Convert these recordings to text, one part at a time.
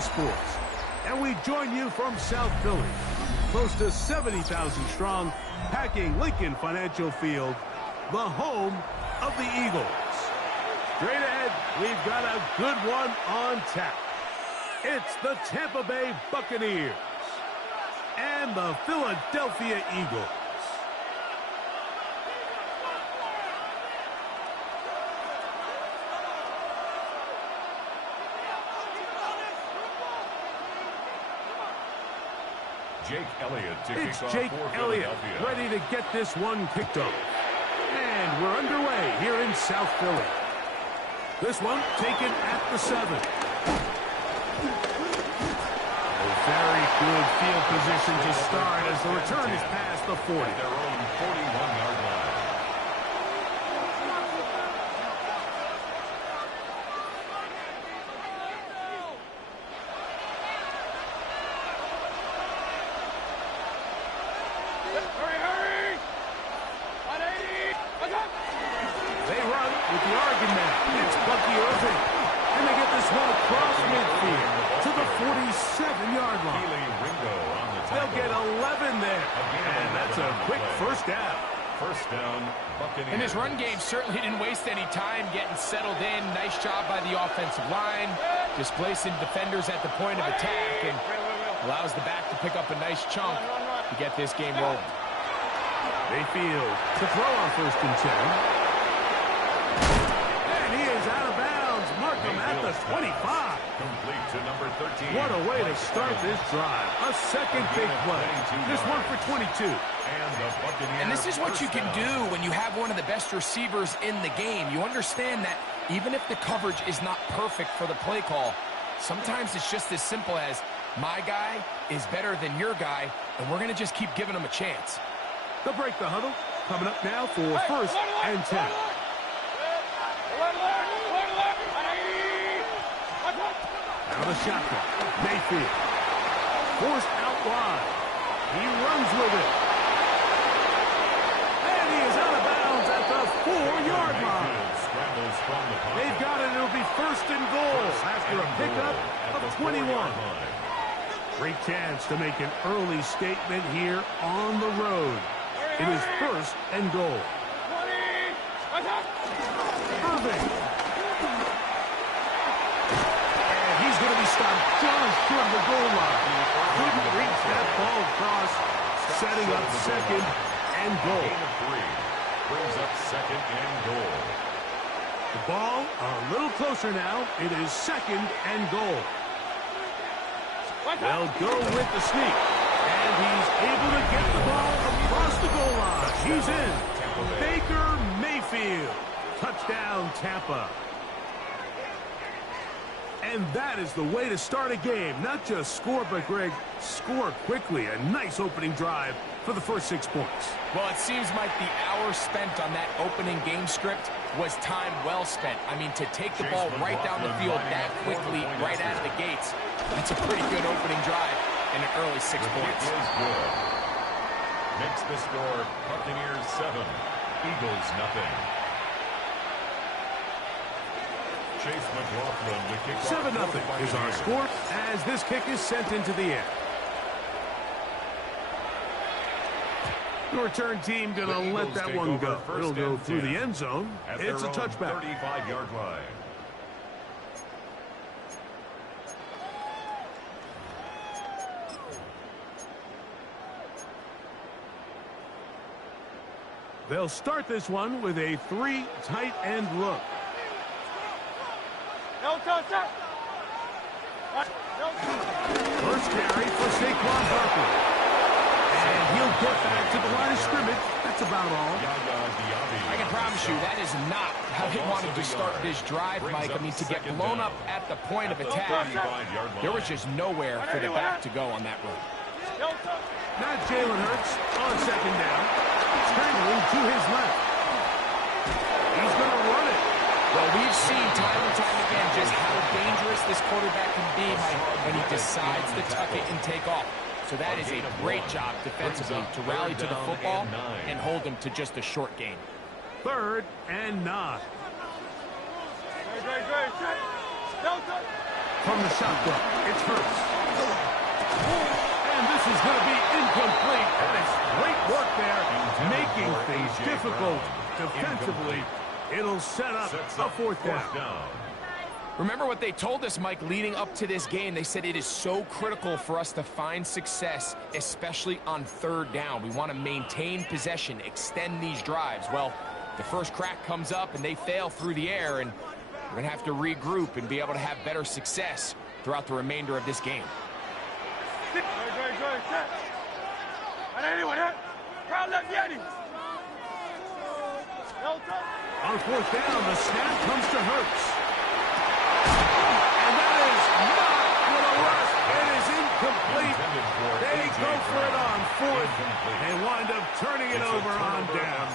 Sports. And we join you from South Philly, close to 70,000 strong, packing Lincoln Financial Field, the home of the Eagles. Straight ahead, we've got a good one on tap. It's the Tampa Bay Buccaneers and the Philadelphia Eagles. It's Jake Elliott ready to get this one kicked off. And we're underway here in South Philly. This one taken at the 7. A very good field position to start as the return is past the 40. At their own 41-yard line. And his run game certainly didn't waste any time getting settled in. Nice job by the offensive line, displacing defenders at the point of attack, and allows the back to pick up a nice chunk to get this game rolling. Mayfield to throw on 1st and 10. And he is out of bounds. Mark him at the 25. Complete to number 13. What a way to start this drive. A second big play. This one for 22. And this is what you can do when you have one of the best receivers in the game. You understand that even if the coverage is not perfect for the play call, sometimes it's just as simple as my guy is better than your guy, and we're going to just keep giving him a chance. They'll break the huddle. Coming up now for 1st and 10. Out of the shotgun. Mayfield. Forced out wide. He runs with it. And he is out of bounds at the 4-yard line. They've got it. It'll be 1st and goal after a pickup of 21. Great chance to make an early statement here on the road. It is 1st and goal. Irving. And he's going to be stopped just short of the goal line. Couldn't reach that ball across, setting up 2nd and goal. Brings up 2nd and goal. The ball a little closer now. It is 2nd and goal. They'll go with the sneak. And he's able to get the ball across the goal line. He's in. Baker Mayfield. Touchdown, Tampa. And that is the way to start a game. Not just score, but, Greg, score quickly. A nice opening drive for the first 6 points. Well, it seems like the hour spent on that opening game script was time well spent. I mean, to take the ball right down the field that quickly, right out of the gates, that's a pretty good opening drive and an early 6 points. Makes the score Buccaneers 7, Eagles nothing. Chase McLaughlin to kick 7-0 is our score as this kick is sent into the air. The return team going to let that one go. It'll go through the end zone. It's a touchback. 35-yard line. They'll start this one with a 3 tight end look. First carry for Saquon Barkley. And he'll get back to the line of scrimmage. That's about all. I can promise you that is not how he wanted to start this drive, Mike. I mean, to get blown up at the point of attack, there was just nowhere for the back to go on that run. Not Jalen Hurts on 2nd down. Scrambling to his left. He's going to run it. Well, we've seen time and time again just how dangerous this quarterback can be, Mike, when he decides to tuck it and take off. So that is a great job defensively to rally to the football and hold him to just a short gain. 3rd and 9. from the shotgun. It's Hurts. And this is going to be incomplete. That is great work there, making things difficult defensively. It'll set up a fourth down. Remember what they told us, Mike, leading up to this game. They said it is so critical for us to find success, especially on third down. We want to maintain possession, extend these drives. Well, the first crack comes up and they fail through the air, and we're going to have to regroup and be able to have better success throughout the remainder of this game. On fourth down, the snap comes to Hurts. And that is not going to work. It is incomplete. They go for it on fourth and wind up turning it over on down.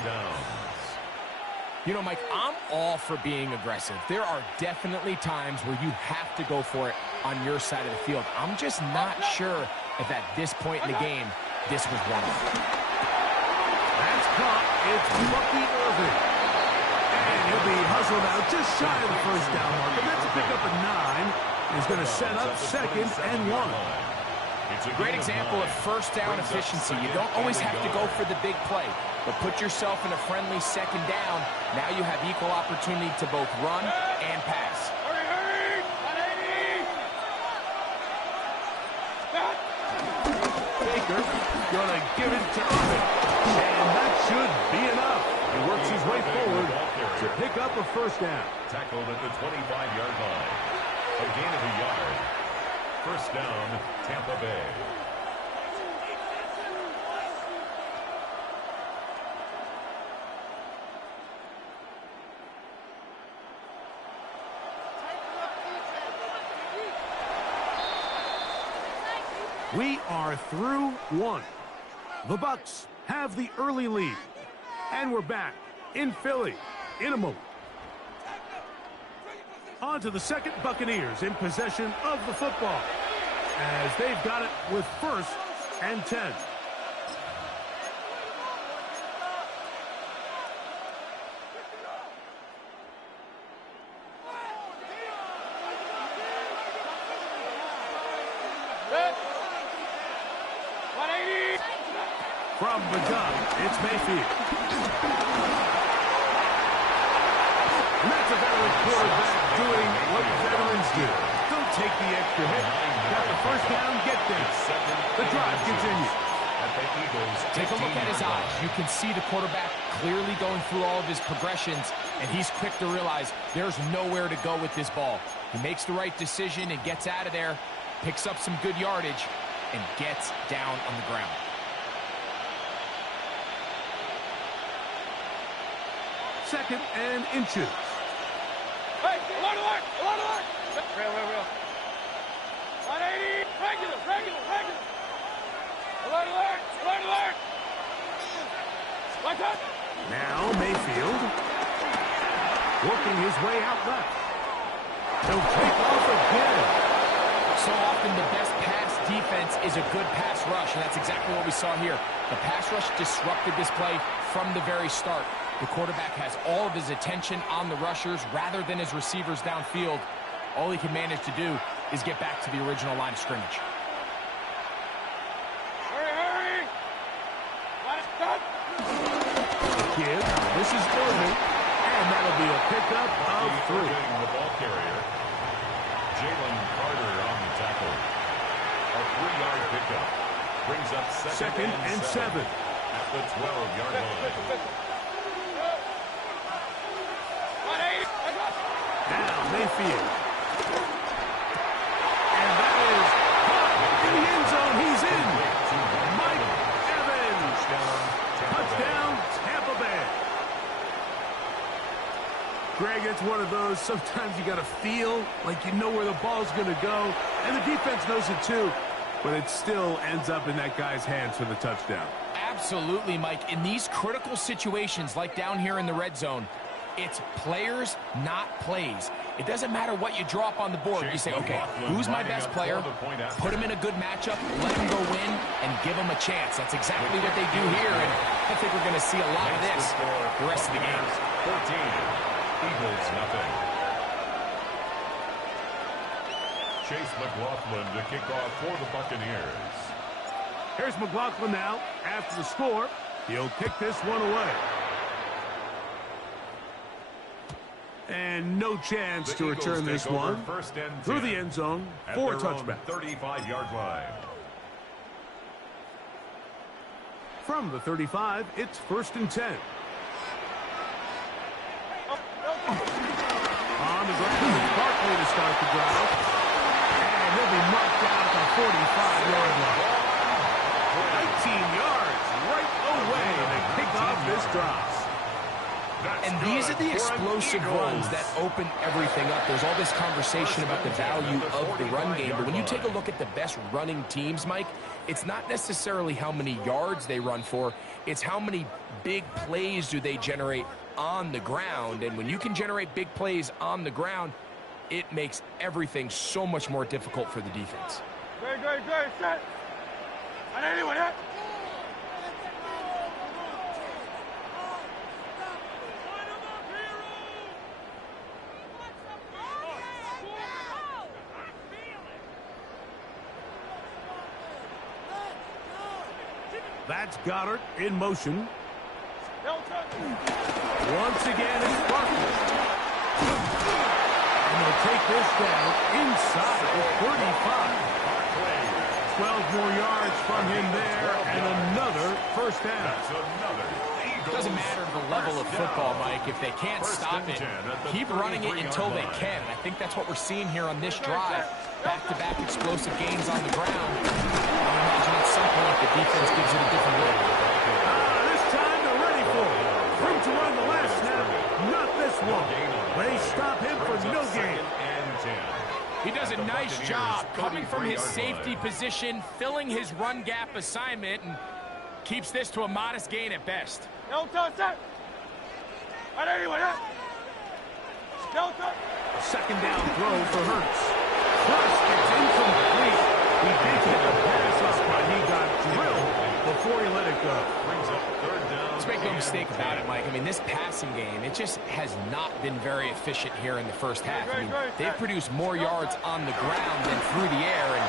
You know, Mike, I'm all for being aggressive. There are definitely times where you have to go for it on your side of the field. I'm just not sure if at this point in the game, this was one of them. That's caught. It's Bucky Irving. And he'll be hustled out just shy of the first down mark. But that's a pickup of 9. He's going to set up 2nd and 1. It's a great example of first down efficiency. You don't always have to go for the big play, but put yourself in a friendly 2nd down. Now you have equal opportunity to both run and pass. Baker going to give it to Irving. And that should be enough. He works his way forward to pick up a first down. Tackled at the 25-yard line. A gain of a yard. First down, Tampa Bay. We are through 1. The Bucs have the early lead. And we're back in Philly in a moment. On to the second Buccaneers in possession of the football, as they've got it with 1st and 10. From the gun, it's Mayfield. And that's a veteran quarterback doing what veterans do. Don't take the extra hit. Got the first down, get there. The drive continues. Take a look at his eyes. You can see the quarterback clearly going through all of his progressions, and he's quick to realize there's nowhere to go with this ball. He makes the right decision and gets out of there, picks up some good yardage, and gets down on the ground. Second and inches. Hey, alert! Real. 180, regular. Alert! Like that. Now Mayfield working his way out left. He'll take off again. So often the best pass defense is a good pass rush, and that's exactly what we saw here. The pass rush disrupted this play from the very start. The quarterback has all of his attention on the rushers rather than his receivers downfield. All he can manage to do is get back to the original line of scrimmage. Hurry! Stop! Kid, this is Irving, and that'll be a pickup of 3. The ball carrier, Jalen Carter on the tackle. A 3-yard pickup brings up second and 7 at the 12-yard line. Now Mayfield. And that is caught in the end zone. He's in. Mike Evans. Touchdown, Tampa Bay. Greg, it's one of those, sometimes you got to feel like you know where the ball's going to go. And the defense knows it too. But it still ends up in that guy's hands for the touchdown. Absolutely, Mike. In these critical situations, like down here in the red zone, it's players, not plays. It doesn't matter what you draw up on the board. You say, okay, who's my best player? Put him in a good matchup, let him go win, and give him a chance. That's exactly what they do here, and I think we're going to see a lot of this the rest of the game. 14, Eagles nothing. Chase McLaughlin to kick off for the Buccaneers. Here's McLaughlin now. After the score, he'll kick this one away. And no chance to return this one through the end zone for a touchback. 35-yard line. From the 35, it's 1st and 10. On the ground, Barkley to start the drive. And he'll be marked down at the 45-yard line. 19 yards right away to kick off this drive. And these are the explosive runs that open everything up. There's all this conversation about the value of the run game, but when you take a look at the best running teams, Mike, it's not necessarily how many yards they run for, it's how many big plays do they generate on the ground. And when you can generate big plays on the ground, it makes everything so much more difficult for the defense. Good, set. On anyone, hit. That's Goddard in motion. Once again, it's Barkley. And they'll take this down inside the 35. 12 more yards from him there, and another first down. It doesn't matter the level of football, Mike. If they can't stop it, keep running it until they can. And I think that's what we're seeing here on this drive. Back-to-back explosive gains on the ground. I imagine at some point the defense gives it a different look. This time they're ready for it. Room to run the last snap, not this one. They stop him for no gain. He does a nice job coming from his safety position, filling his run gap assignment, and keeps this to a modest gain at best. Set. On anyone, hit. Second down throw for Hurts. First, it's incomplete. He did get the pass up, but he got drilled before he let it go. Brings up 3rd down. Let's make no mistake about it, Mike. I mean, this passing game, it just has not been very efficient here in the first half. I mean, they've produced more yards on the ground than through the air, and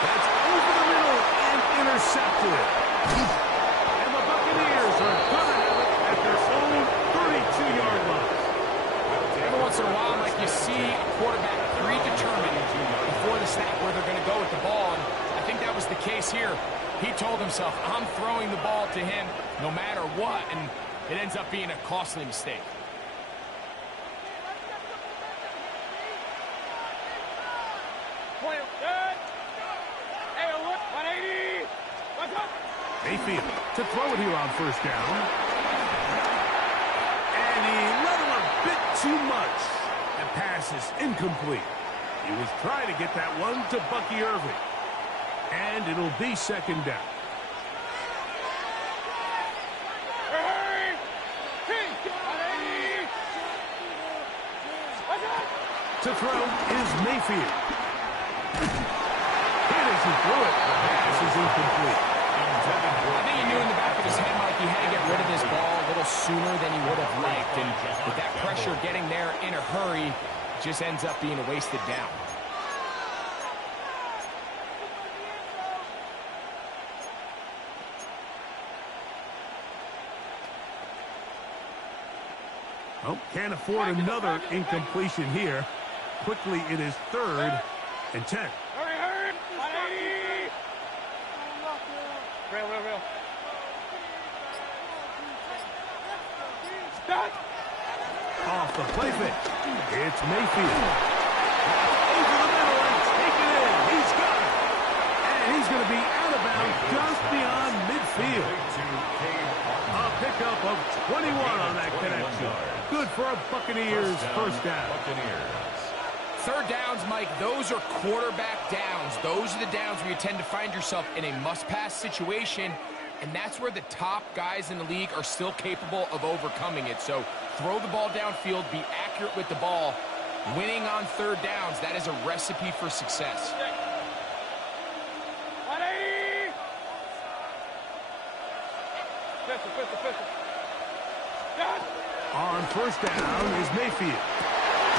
that's over the middle and intercepted. And the Buccaneers are going to have it at their own 32-yard line. Every once in a while, Mike, you see a quarterback predetermined before the snap where they're going to go with the ball, and I think that was the case here. He told himself, I'm throwing the ball to him no matter what, and it ends up being a costly mistake. Mayfield to throw it here on first down. And he let him a bit too much. The pass is incomplete. He was trying to get that one to Bucky Irving. And it'll be second down. To throw is Mayfield. Hit as he threw it. The pass is incomplete. I think he knew in the back of his head, Mike, he had to get rid of this ball a little sooner than he would have liked. And with that pressure getting there in a hurry, it just ends up being a wasted down. Oh, can't afford another incompletion here. Quickly, it is 3rd and 10. Hurry. 180. Real. Stop. Off the play fake. It's Mayfield. Over the middle and take it in. He's got it. And he's going to be out of bounds just beyond midfield. A pickup of 21 on that connection. Good for a Buccaneers first down. 3rd downs, Mike, those are quarterback downs. Those are the downs where you tend to find yourself in a must-pass situation, and that's where the top guys in the league are still capable of overcoming it. So throw the ball downfield, be accurate with the ball. Winning on 3rd downs, that is a recipe for success. 180. Pistol. Stop. On first down is Mayfield.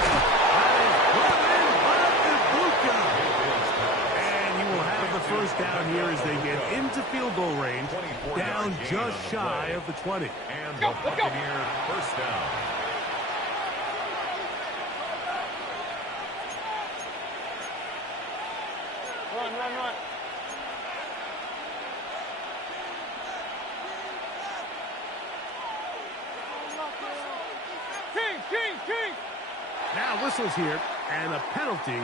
That is brought in by the blue go. And he will have the first down here as they get into field goal range, down just shy of the 20. And the Buccaneers first down. Run, run, run. King! Now whistles here, and a penalty.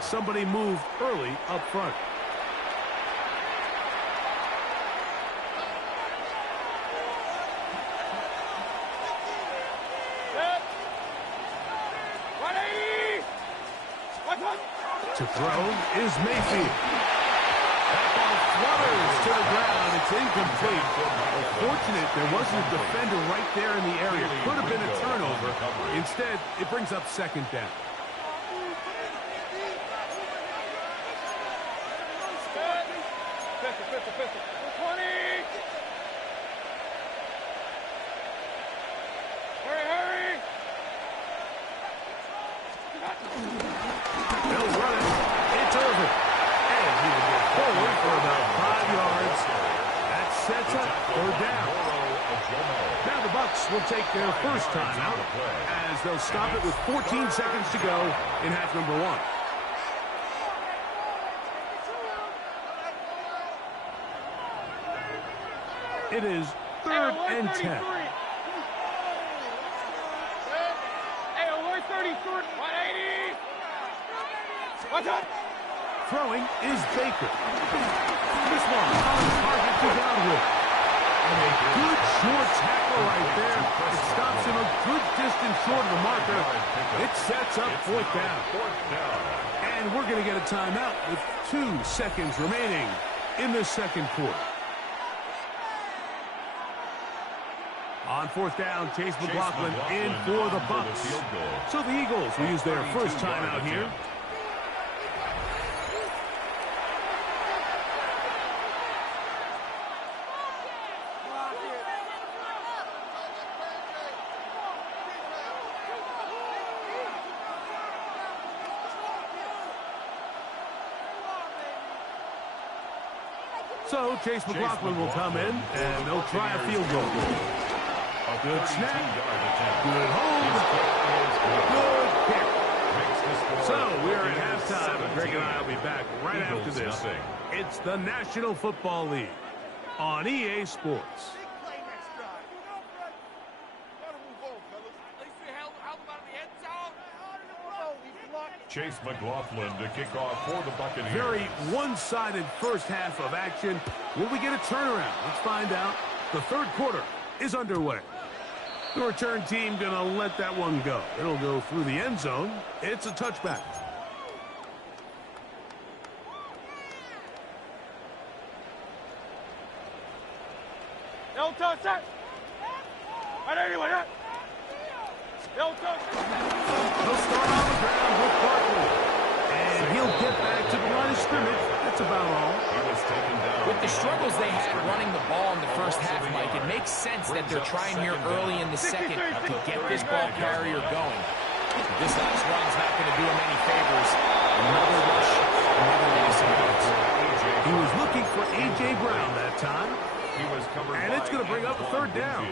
Somebody moved early up front. To throw is Mayfield. That ball flutters to the ground. It's incomplete. Fortunate there wasn't a defender right there in the area. Could have been a turnover. Instead, it brings up second down. Pistol. 20. Hurry. They'll run it. It's over. And he will get forward for about 5 yards. That sets up third down. Now the Bucs will take their first timeout as they'll stop it with 14 seconds to go in half number 1. It is third and 10. Hey, 133. 180. What's up? Throwing is Baker. This one on target to Godwin. And a good short tackle right there. It stops him a good distance short of the marker. It sets up fourth down. And we're going to get a timeout with 2 seconds remaining in the second quarter. On fourth down, Chase McLaughlin in for the Bucs. So the Eagles will use their first timeout here. So Chase McLaughlin will come in, and they'll try a field goal. Good snap, good hold, good kick. So we're at halftime, and Greg and I will be back right after this. It's the National Football League on EA Sports. Chase McLaughlin to kick off for the Buccaneers. Very one-sided first half of action. Will we get a turnaround? Let's find out. The third quarter is underway. The return team going to let that one go. It'll go through the end zone. It's a touchback. No touch. I don't anyone. No touch. He'll start on the ground with Barkley. And he'll get back to the line of scrimmage. That's about all. With the struggles they had running the ball in the first half, Mike, it makes sense that they're trying here early in the second to get this ball carrier going. This last run's not going to do him any favors. Another rush, another loss of yards. He was looking for A.J. Brown that time. And it's going to bring up a third down.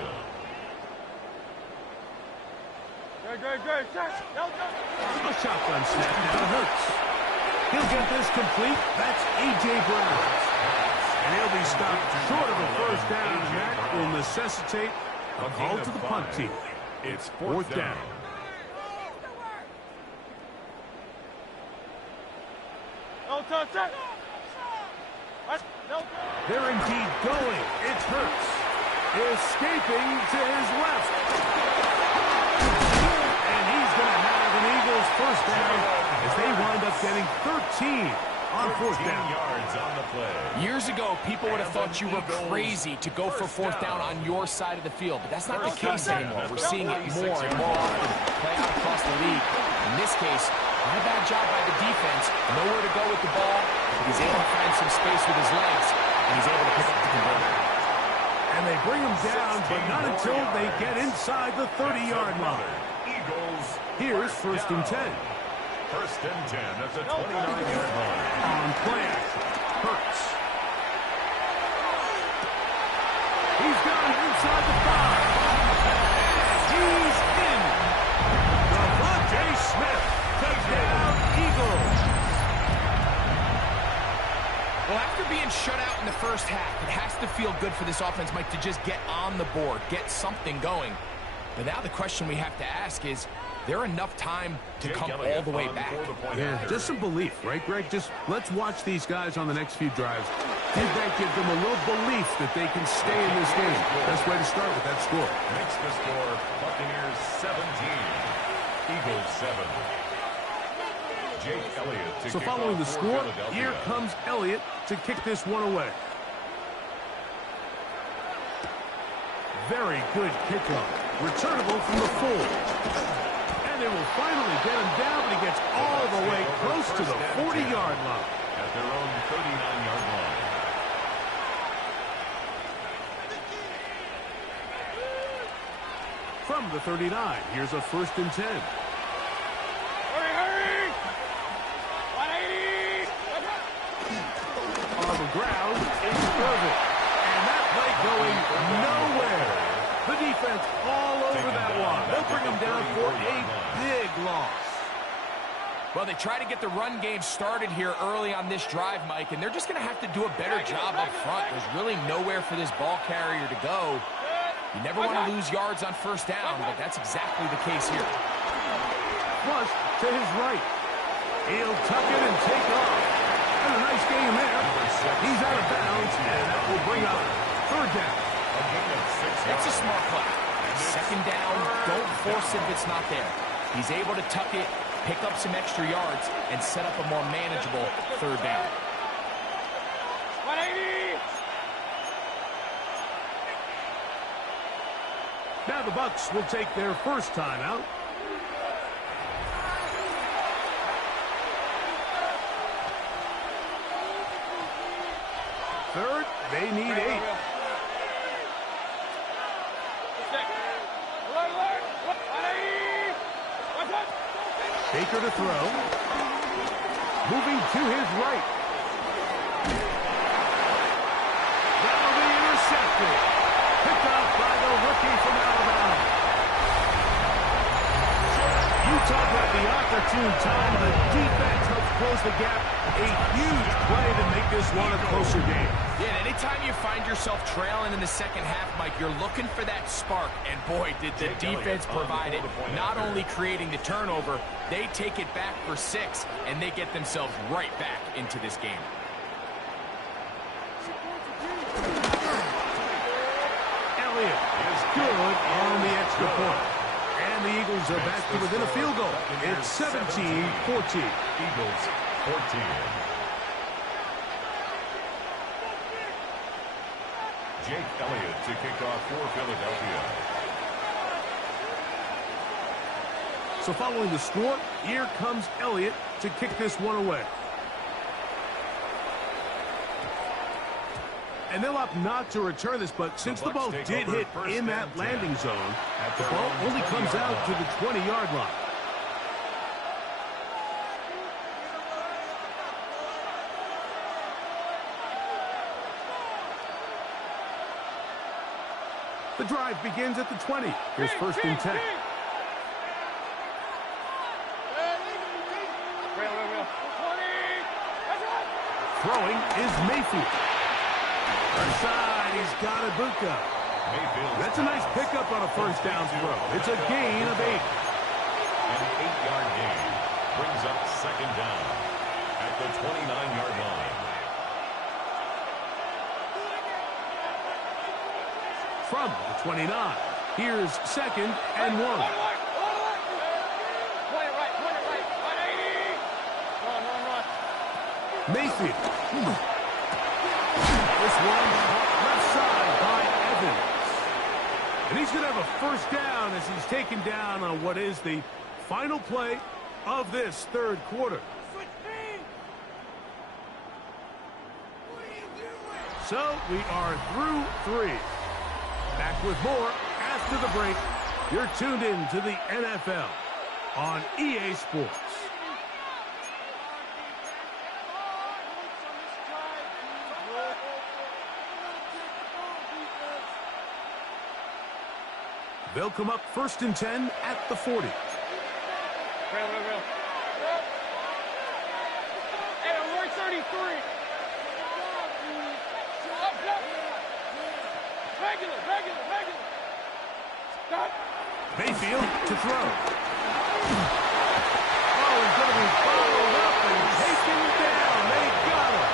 Great. A shotgun snap now Hurts. He'll get this complete. That's A.J. Brown. And he'll be stopped short of a first down, and that will necessitate a call to the punt team. It's fourth down. No touch. They're indeed going. It's Hurts. Escaping to his left. And he's going to have an Eagles first down as they wind up getting 13 on fourth down. Yards on the play. Years ago, people would have thought you were crazy to go for fourth down on your side of the field, but that's not the case anymore. We're seeing it more and more often play out across the league. In this case, not a bad job by the defense. Nowhere to go with the ball. He's able to find some space with his legs, and he's able to pick up the conversion. And they bring him down, but not until they get inside the 30-yard line. Eagles. Here's first and 10. First and 10 at the 29-yard line. On play action. Hurts. He's gone inside the 5. He's in. Devontae Smith. Touchdown, Eagles. Well, after being shut out in the first half, it has to feel good for this offense, Mike, to just get on the board, get something going. But now the question we have to ask is there enough time to come all the way back? Yeah, just some belief, right, Greg? Just let's watch these guys on the next few drives. Did that give them a little belief that they can stay in this game? Best way to start with that score. Makes the score Buccaneers 17, Eagles 7. Jake Elliott to So kick following the off for score, Philadelphia. here comes Elliott to kick this one away. Very good kickoff. Returnable from the 4. And they will finally get him down, but he gets all the way close to the 40-yard line. At their own 39-yard line. From the 39, here's a first and 10. Hurry, hurry! 180! On the ground is Irvin. And that play going nowhere. The defense all over that one. They'll bring him down for a big loss. Well, they try to get the run game started here early on this drive, Mike, and they're just going to have to do a better job up front. There's really nowhere for this ball carrier to go. You never want to lose yards on first down, but that's exactly the case here. Flush to his right. He'll tuck it and take off. And a nice game there. He's out of bounds, and that will bring up third down. That's a smart play. Second down, don't force it if it's not there. He's able to tuck it, pick up some extra yards, and set up a more manageable third down. 180! Now the Bucs will take their first timeout. Third, they need 8. Baker to throw. Moving to his right. That'll be intercepted. Picked off by the rookie from Alabama. You talk about the opportune time. The defense helps close the gap. A huge play to make this one a closer game. Yeah, and anytime you find yourself trailing in the second half, Mike, you're looking for that spark. And boy, did the defense provide it. Not only creating the turnover, they take it back for 6, and they get themselves right back into this game. Elliott is good on the extra point. And the Eagles are back to within a field goal. It's 17-14. Eagles 14. Jake Elliott to kick off for Philadelphia. So following the score, here comes Elliott to kick this one away. And they'll opt not to return this, but since the ball did hit in that landing zone, the ball only comes out to the 20-yard line. The drive begins at the 20. Here's first and 10. Throwing is Mayfield. Side, he's got Ibuka. That's a nice pickup on a first down throw. It's a gain of 8. An 8-yard gain brings up second down at the 29-yard line. From the 29, here's second and 1. Point it right, 180! Run. Mayfield. This one left side by Evans. And he's going to have a first down as he's taken down on what is the final play of this third quarter. So we are through 3. Back with more after the break. You're tuned in to the NFL on EA Sports. They'll come up 1st and 10 at the 40. Real. Hey, we're 33. Regular. Stop. Mayfield to throw. Oh, he's going to be followed up and taken down. They got him.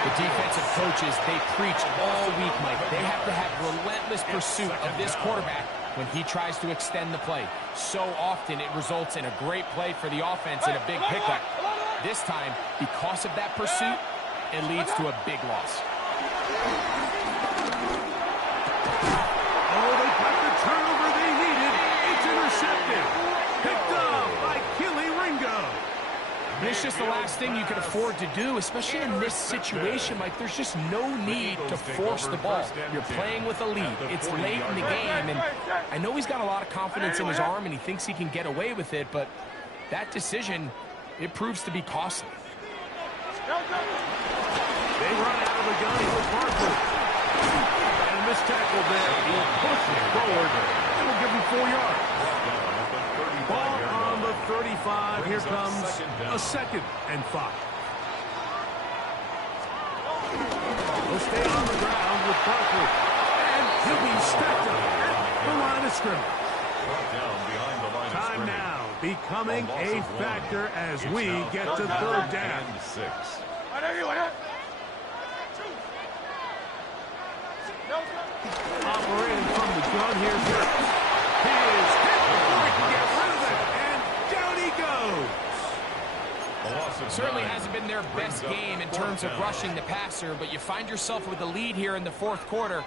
The defensive coaches, they preach all week, Mike. They have to have relentless pursuit of this quarterback when he tries to extend the play. So often it results in a great play for the offense and a big pickup. This time, because of that pursuit, it leads to a big loss. Oh, they got the turnover they needed. It's intercepted. Picked up by Ringo. And it's just the last thing you can afford to do, especially in this situation. Like, there's just no need to force the ball. You're playing with a lead. It's late in the game, and I know he's got a lot of confidence in his arm, and he thinks he can get away with it, but that decision, it proves to be costly. They run out of the gun with Barkley. And a missed tackle there. He pushes forward. It will give him 4 yards. Ball on the 35. Here comes a 2nd and 5. He'll stay on the ground with Barkley. And he'll be stacked up at the line of scrimmage. Time now becoming a factor as we get to 3rd down. Operating from the gun, here's Hurts. He is hit before he can get rid of it, and down he goes. Certainly hasn't been their best game in terms of rushing the passer, but you find yourself with a lead here in the 4th quarter.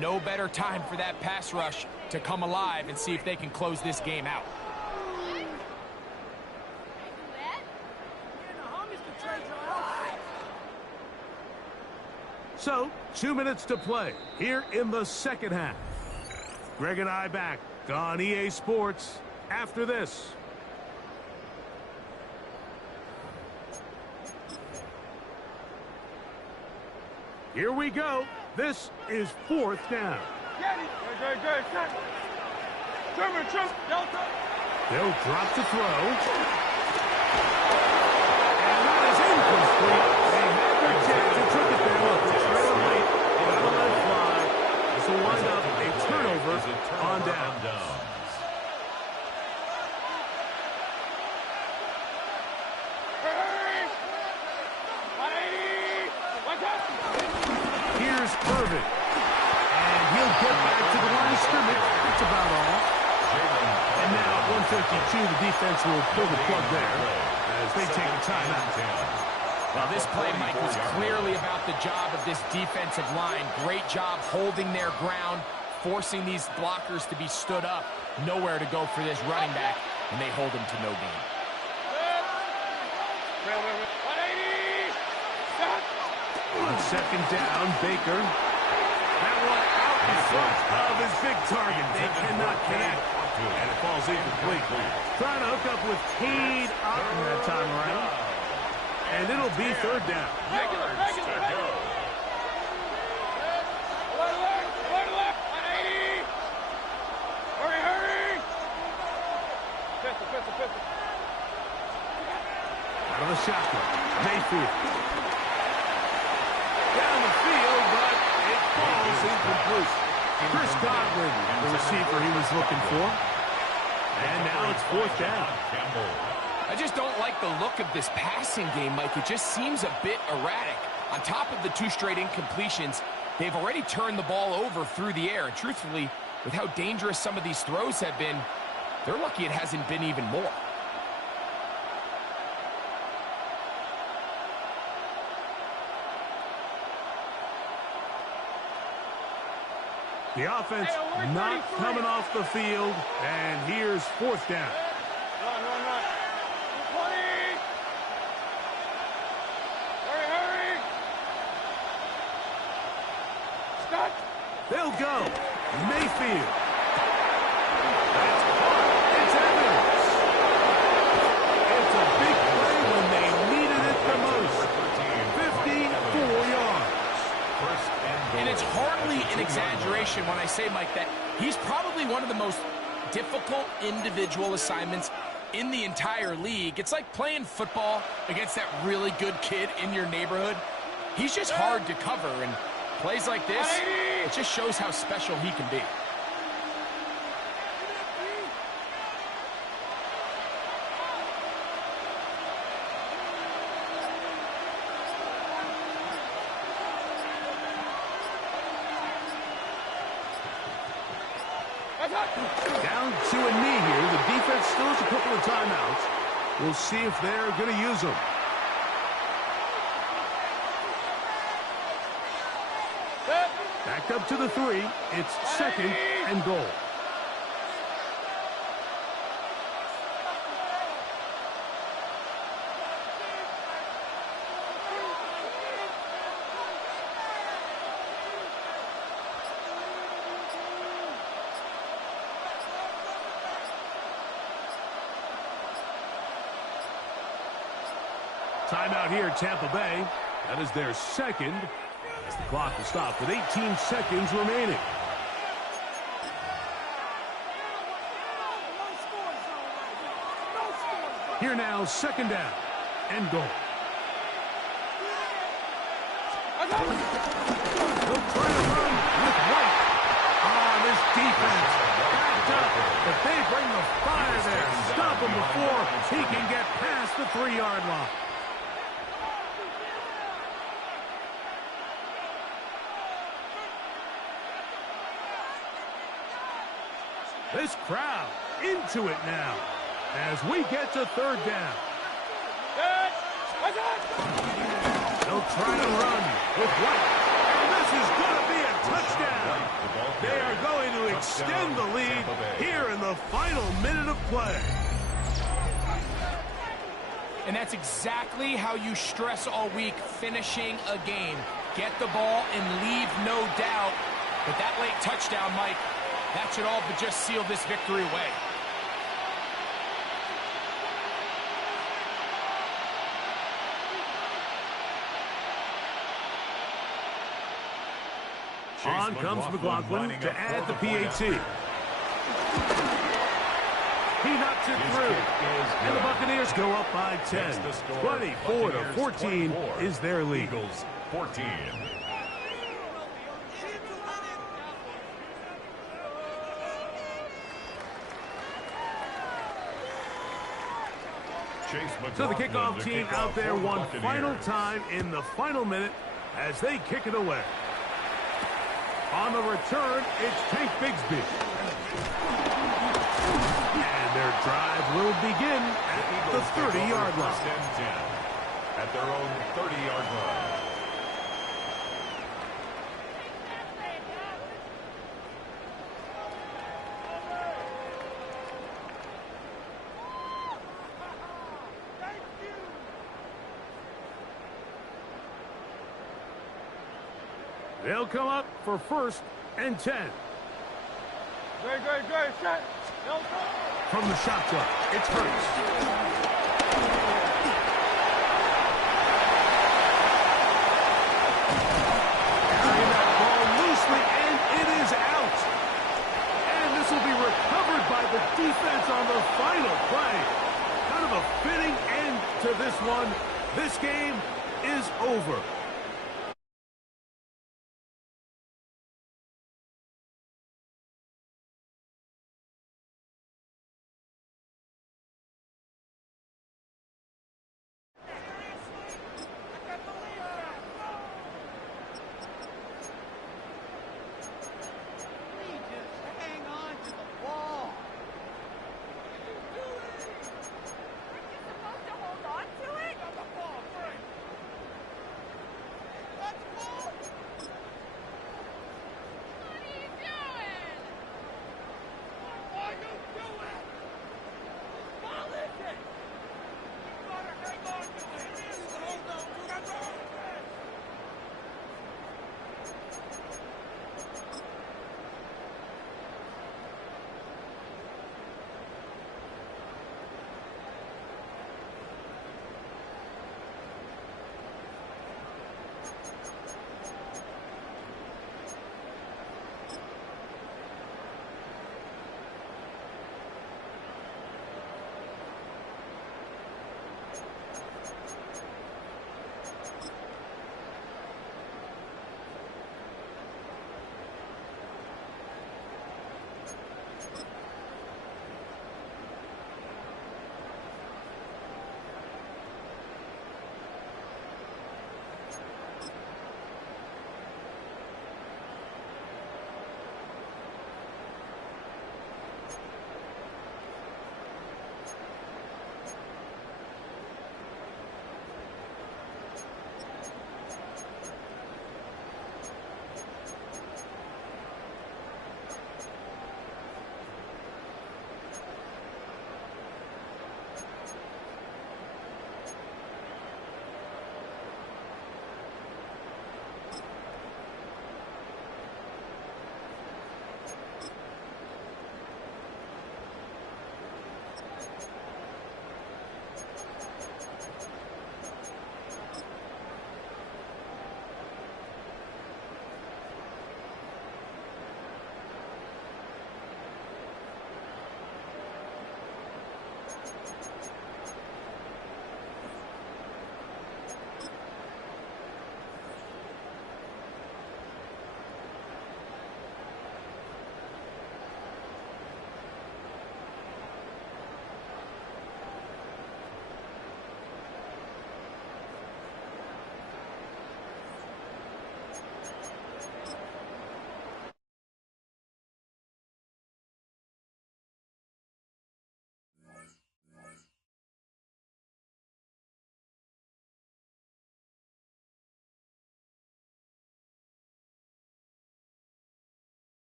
No better time for that pass rush to come alive and see if they can close this game out. So, 2 minutes to play here in the 2nd half. Greg and I back on EA Sports after this. Here we go. This is 4th down. Good. Delta. They'll drop to throw. And that is incomplete. They had their chance and took it there. Look, it's really late. Gotta let it fly. This will wind up a turnover on down. Here's Irvin. And he'll get back to the line of scrimmage. That's about all. And now at 152, the defense will pull the plug there as they take a timeout. Well, this play, Mike, was clearly about the job of this defensive line. Great job holding their ground, forcing these blockers to be stood up. Nowhere to go for this running back, and they hold him to no gain. On 2nd down, Baker. That one out in front of his big target. They cannot connect. And it falls incomplete. Trying to hook up with Cade Otton that time around. And it'll be 3rd down. Regular. Left. 180. Hurry. Pistol. Out of the shotgun. Mayfield. Down the field, but it falls incomplete. Chris Godwin, the receiver he was looking for. And now it's 4th down. I just don't like the look of this passing game, Mike. It just seems a bit erratic. On top of the 2 straight incompletions, they've already turned the ball over through the air. And truthfully, with how dangerous some of these throws have been, they're lucky it hasn't been even more. The offense not coming off the field, and here's 4th down. Run. 20. Hurry. Stop. They'll go. Mayfield. That's caught. It's Evans. It's a big play when they needed it the most. 54 yards. And it's hardly an exaggeration when I say, Mike, that He's probably one of the most difficult individual assignments in the entire league. It's like playing football against that really good kid in your neighborhood. He's just hard to cover, and plays like this, it just shows how special he can be. Down to a knee here. The defense still has a couple of timeouts. We'll see if they're going to use them. Back up to the 3. It's 2nd and goal. Timeout here, Tampa Bay. That is their 2nd. As the clock will stop with 18 seconds remaining. Here now, 2nd down and goal. They'll try to run with White. This defense backed up, but they bring the fire there. Stop him before he can get past the 3-yard line. This crowd into it now as we get to 3rd down. They'll try to run with White, and this is going to be a touchdown. They are going to extend the lead here in the final minute of play. And that's exactly how you stress all week, finishing a game. Get the ball and leave no doubt. But that late touchdown, Mike, that should all but just seal this victory away. On comes McLaughlin to add the PAT. He knocks it through. And the Buccaneers go up by 10. 24-14 is their lead. Eagles 14. So the kickoff team out there one final time in the final minute as they kick it away. On the return, it's Tank Bigsby. And their drive will begin at the 30-yard line. At their own 30-yard line. They'll come up for 1st and 10. Great, set. From the shotgun, it's Hurts. Carrying that ball loosely, and it is out. And this will be recovered by the defense on the final play. Kind of a fitting end to this one. This game is over.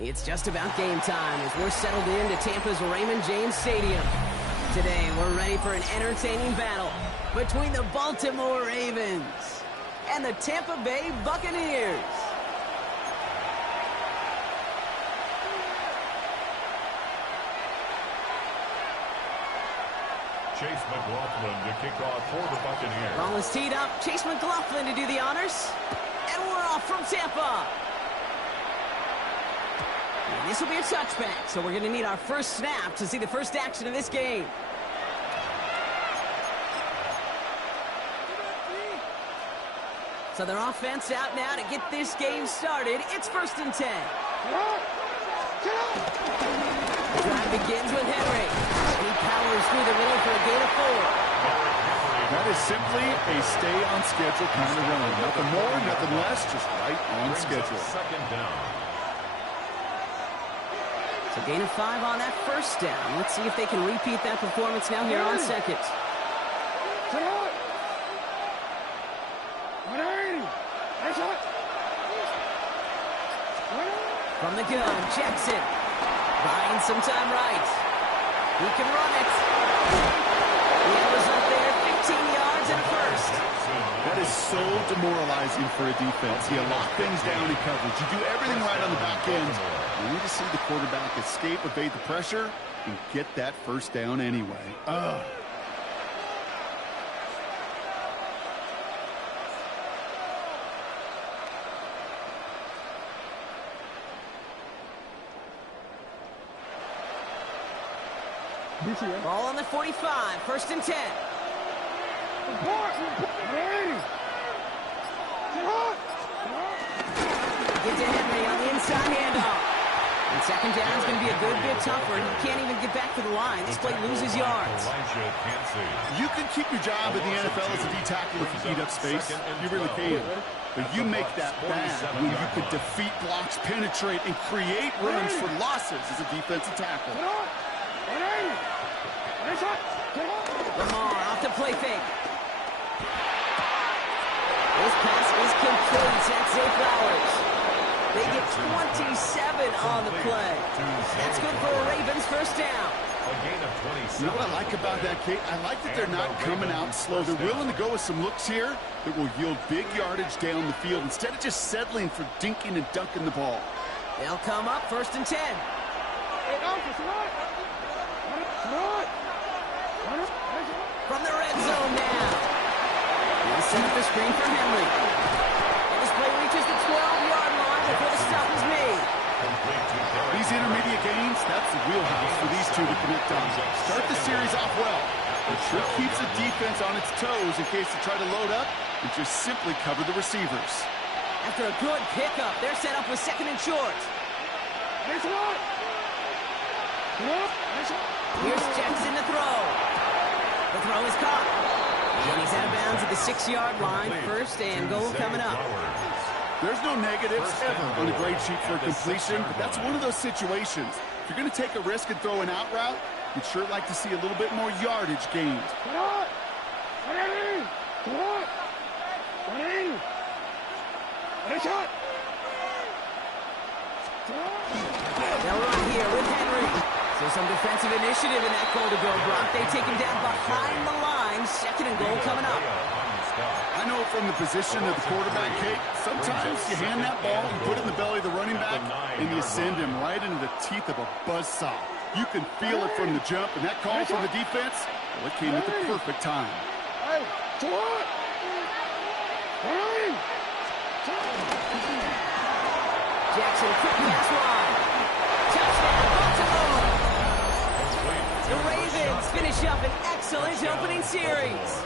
It's just about game time as we're settled into Tampa's Raymond James Stadium. Today, we're ready for an entertaining battle between the Baltimore Ravens and the Tampa Bay Buccaneers. Chase McLaughlin to kick off for the Buccaneers. Ball is teed up. Chase McLaughlin to do the honors. And we're off from Tampa. And this will be a touchback, so we're going to need our first snap to see the first action of this game. So their offense out now to get this game started. It's 1st and 10. The drive begins with Henry. And he powers through the middle for a gain of 4. That is simply a stay-on-schedule kind of run. Nothing more, nothing less, just right on schedule. Second down. So gain of 5 on that first down. Let's see if they can repeat that performance now here on second. From the gun, Jackson. Buying some time right. He can run it. The end result there, 15 yards and a first. That is so demoralizing for a defense. You lock things down in coverage. You do everything right on the back end. You need to see the quarterback escape, evade the pressure, and get that first down anyway. Ball on the 45, 1st and 10. Get to Henry on the inside handoff. And second down is going to be a good bit tougher. He can't even get back to the line. This play loses yards. You can keep your job in the NFL as a D tackle if you eat up space. You really can. But you make that bad when you could defeat blocks, penetrate, and create runs for losses as a defensive tackle. Lamar off the play fake. This pass is complete. That's Zay Flowers. They get 27 on the play. That's good for a Ravens first down. You know what I like about that, Kate? I like that they're not coming out slow. They're willing to go with some looks here that will yield big yardage down the field instead of just settling for dinking and dunking the ball. They'll come up 1st and 10. From the red zone now. He'll set up the screen for Henry. And this play reaches the 12-yard line before the stop is made. These intermediate gains, that's the wheelhouse for these two to connect on. Start the series off well. It sure keeps the defense on its toes in case they try to load up and just simply cover the receivers. After a good pickup, they're set up with 2nd and short. Here's Jackson to throw. The throw is caught. And he's out of bounds at the 6-yard line. 1st and goal coming up. There's no negatives ever on a grade sheet for a completion, but that's one of those situations. If you're going to take a risk and throw an out route, you'd sure like to see a little bit more yardage gained. They'll run here with Henry. So some defensive initiative in that goal to go, Brock. They take him down behind the line. 2nd and goal coming up. I know from the position of the quarterback, Kate, sometimes you hand that ball, you put it in the belly of the running back, and you send him right into the teeth of a buzzsaw. You can feel it from the jump, and that call from the defense, well, it came at the perfect time. Jackson, quick pass wide. Touchdown, Baltimore. The Ravens finish up an excellent opening series.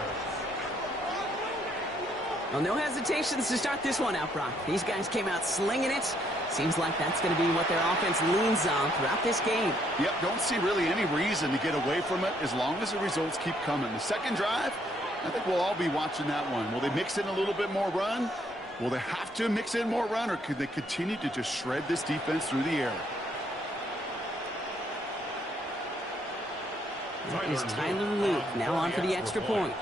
Well, no hesitations to start this one out, Brock. These guys came out slinging it. Seems like that's going to be what their offense leans on throughout this game. Yep, don't see really any reason to get away from it as long as the results keep coming. The second drive, I think we'll all be watching that one. Will they mix in a little bit more run? Will they have to mix in more run, or could they continue to just shred this defense through the air? That is Tyler Luke now on for the extra point.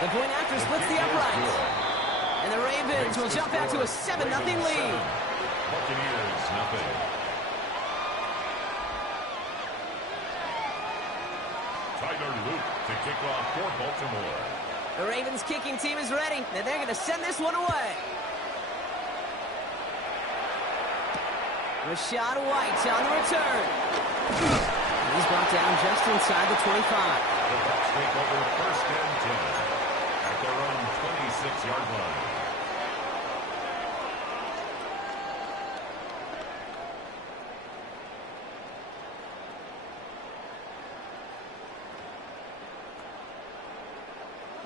The point after splits the uprights. And the Ravens will jump out to a 7-0 lead. Buccaneers, nothing. Tyler Luke to kick off for Baltimore. The Ravens kicking team is ready, and they're going to send this one away. Rashad White on the return. He's brought down just inside the 25. The Bucs take over 1st and 10 at their own 26-yard line.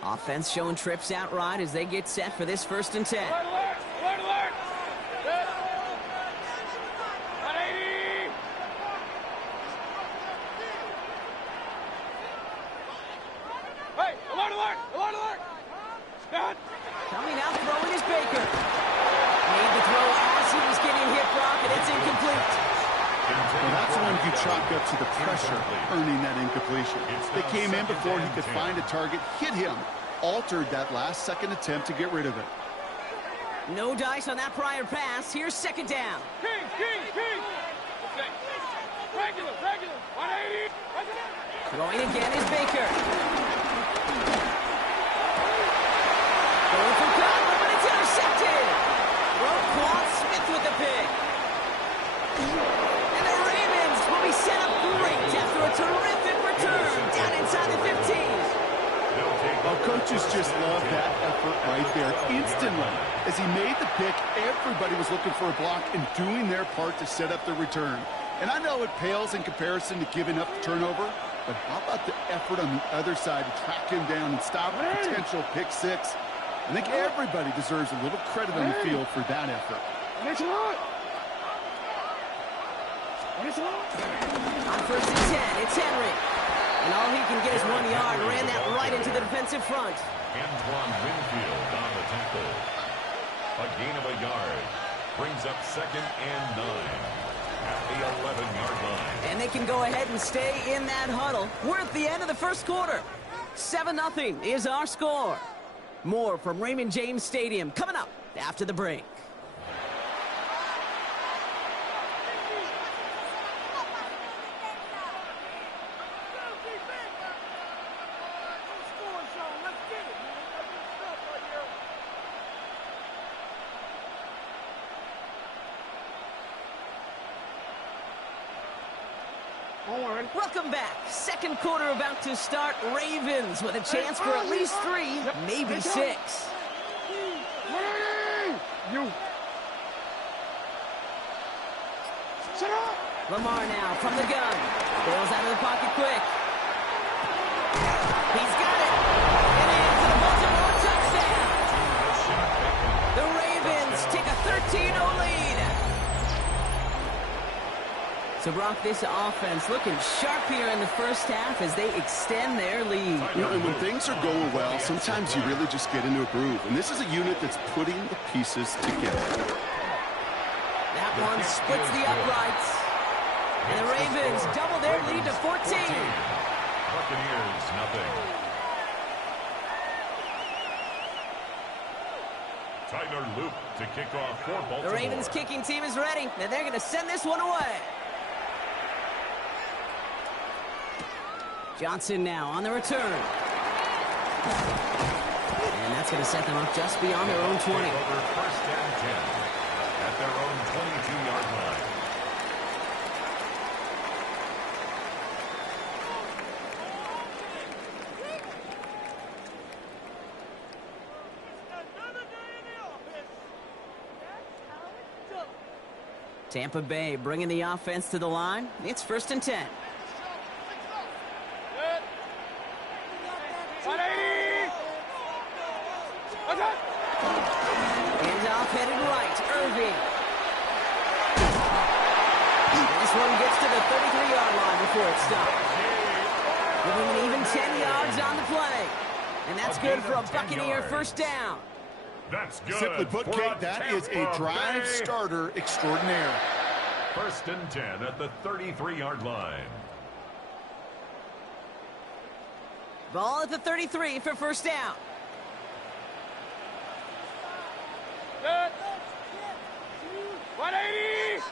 Offense showing trips out right as they get set for this 1st and 10. Alert, alert, alert! Set. 180! Hey, alert, alert, alert, alert! Set. Coming out throwing is Baker. Made the throw as he was getting hit, Brock, and it's incomplete. Well, that's the one you chalk up to the pressure, earning that incompletion. They came in before he could find a target, hit him, altered that last-second attempt to get rid of it. No dice on that prior pass. Here's 2nd down. King! Okay. Regular, 180! Throwing again is Baker. Going for Cutler, but it's intercepted. Roquan Smith with the pick. And the Ravens will be set up great after a terrific return down inside the 15. Well, coaches just love that effort right there. Instantly, as he made the pick, everybody was looking for a block and doing their part to set up the return. And I know it pales in comparison to giving up the turnover, but how about the effort on the other side to track him down and stop a potential pick six? I think everybody deserves a little credit on the field for that effort. On 1st and 10, it's Henry. And all he can get is 1 yard. Ran that right into the defensive front. Antoine Winfield on the tackle. A gain of a yard. Brings up 2nd and 9 at the 11-yard line. And they can go ahead and stay in that huddle. We're at the end of the 1st quarter. 7-0 is our score. More from Raymond James Stadium coming up after the break. Welcome back. 2nd quarter about to start. Ravens with a chance for at least 3, maybe 6. You. Sit up. Lamar now from the gun. Bails out of the pocket quick. He's got it. And into the Baltimore touchdown. The Ravens take a 13-0 lead. So, Brock, this offense looking sharp here in the 1st half as they extend their lead. You know, and when things are going well, sometimes you really just get into a groove. And this is a unit that's putting the pieces together. That one splits the uprights. And the Ravens double their lead to 14. Buccaneers, nothing. Tyler Luke to kick off for Baltimore. The Ravens kicking team is ready, and they're going to send this one away. Johnson now on the return. And that's going to set them up just beyond their own 20. Over 1st and 10 at their own 22-yard line. Tampa Bay bringing the offense to the line. It's 1st and 10. 180! Handoff headed right. Irving. And this one gets to the 33-yard line before it stops. Giving an even 10 yards on the play. And that's good for a Buccaneer 1st down. That's good. Simply put, Kate, that is a drive starter extraordinaire. 1st and 10 at the 33-yard line. Ball at the 33 for 1st down. Good. 180.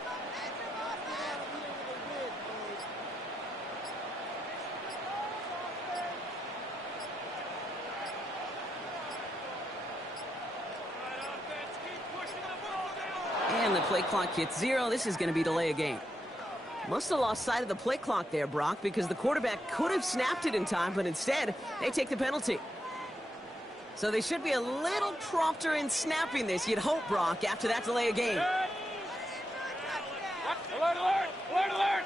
And the play clock hits 0. This is going to be delay a game. Must have lost sight of the play clock there, Brock, because the quarterback could have snapped it in time, but instead, they take the penalty. So they should be a little prompter in snapping this, you'd hope, Brock, after that delay a game. Alert, alert, alert, alert.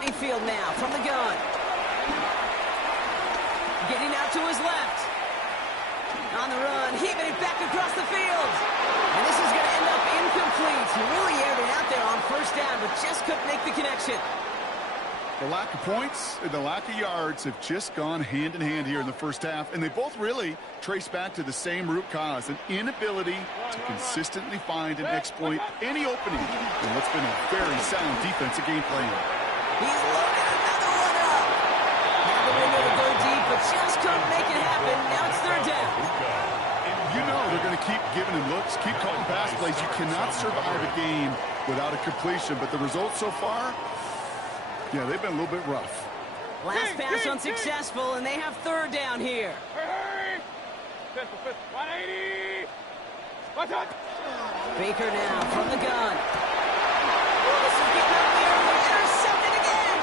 Mayfield now from the gun. Getting out to his left. On the run, heaving it back across the field. And this is going to end up incomplete. He really aired it out there on first down, but just couldn't make the connection. The lack of points and the lack of yards have just gone hand in hand here in the first half, and they both really trace back to the same root cause, an inability to consistently find and exploit any opening in what's been a very sound defensive game plan. He's loaded another one up. Had the window to go deep, but just couldn't make it happen. Now it's third down. You know they're going to keep giving him looks, keep calling pass plays. You cannot survive a game without a completion, but the results so far, yeah, they've been a little bit rough. Last pass unsuccessful, and they have third down here. Hurry, hurry. 180. Watch out. Baker now from the gun. Oh, this is getting up there. Intercepted again.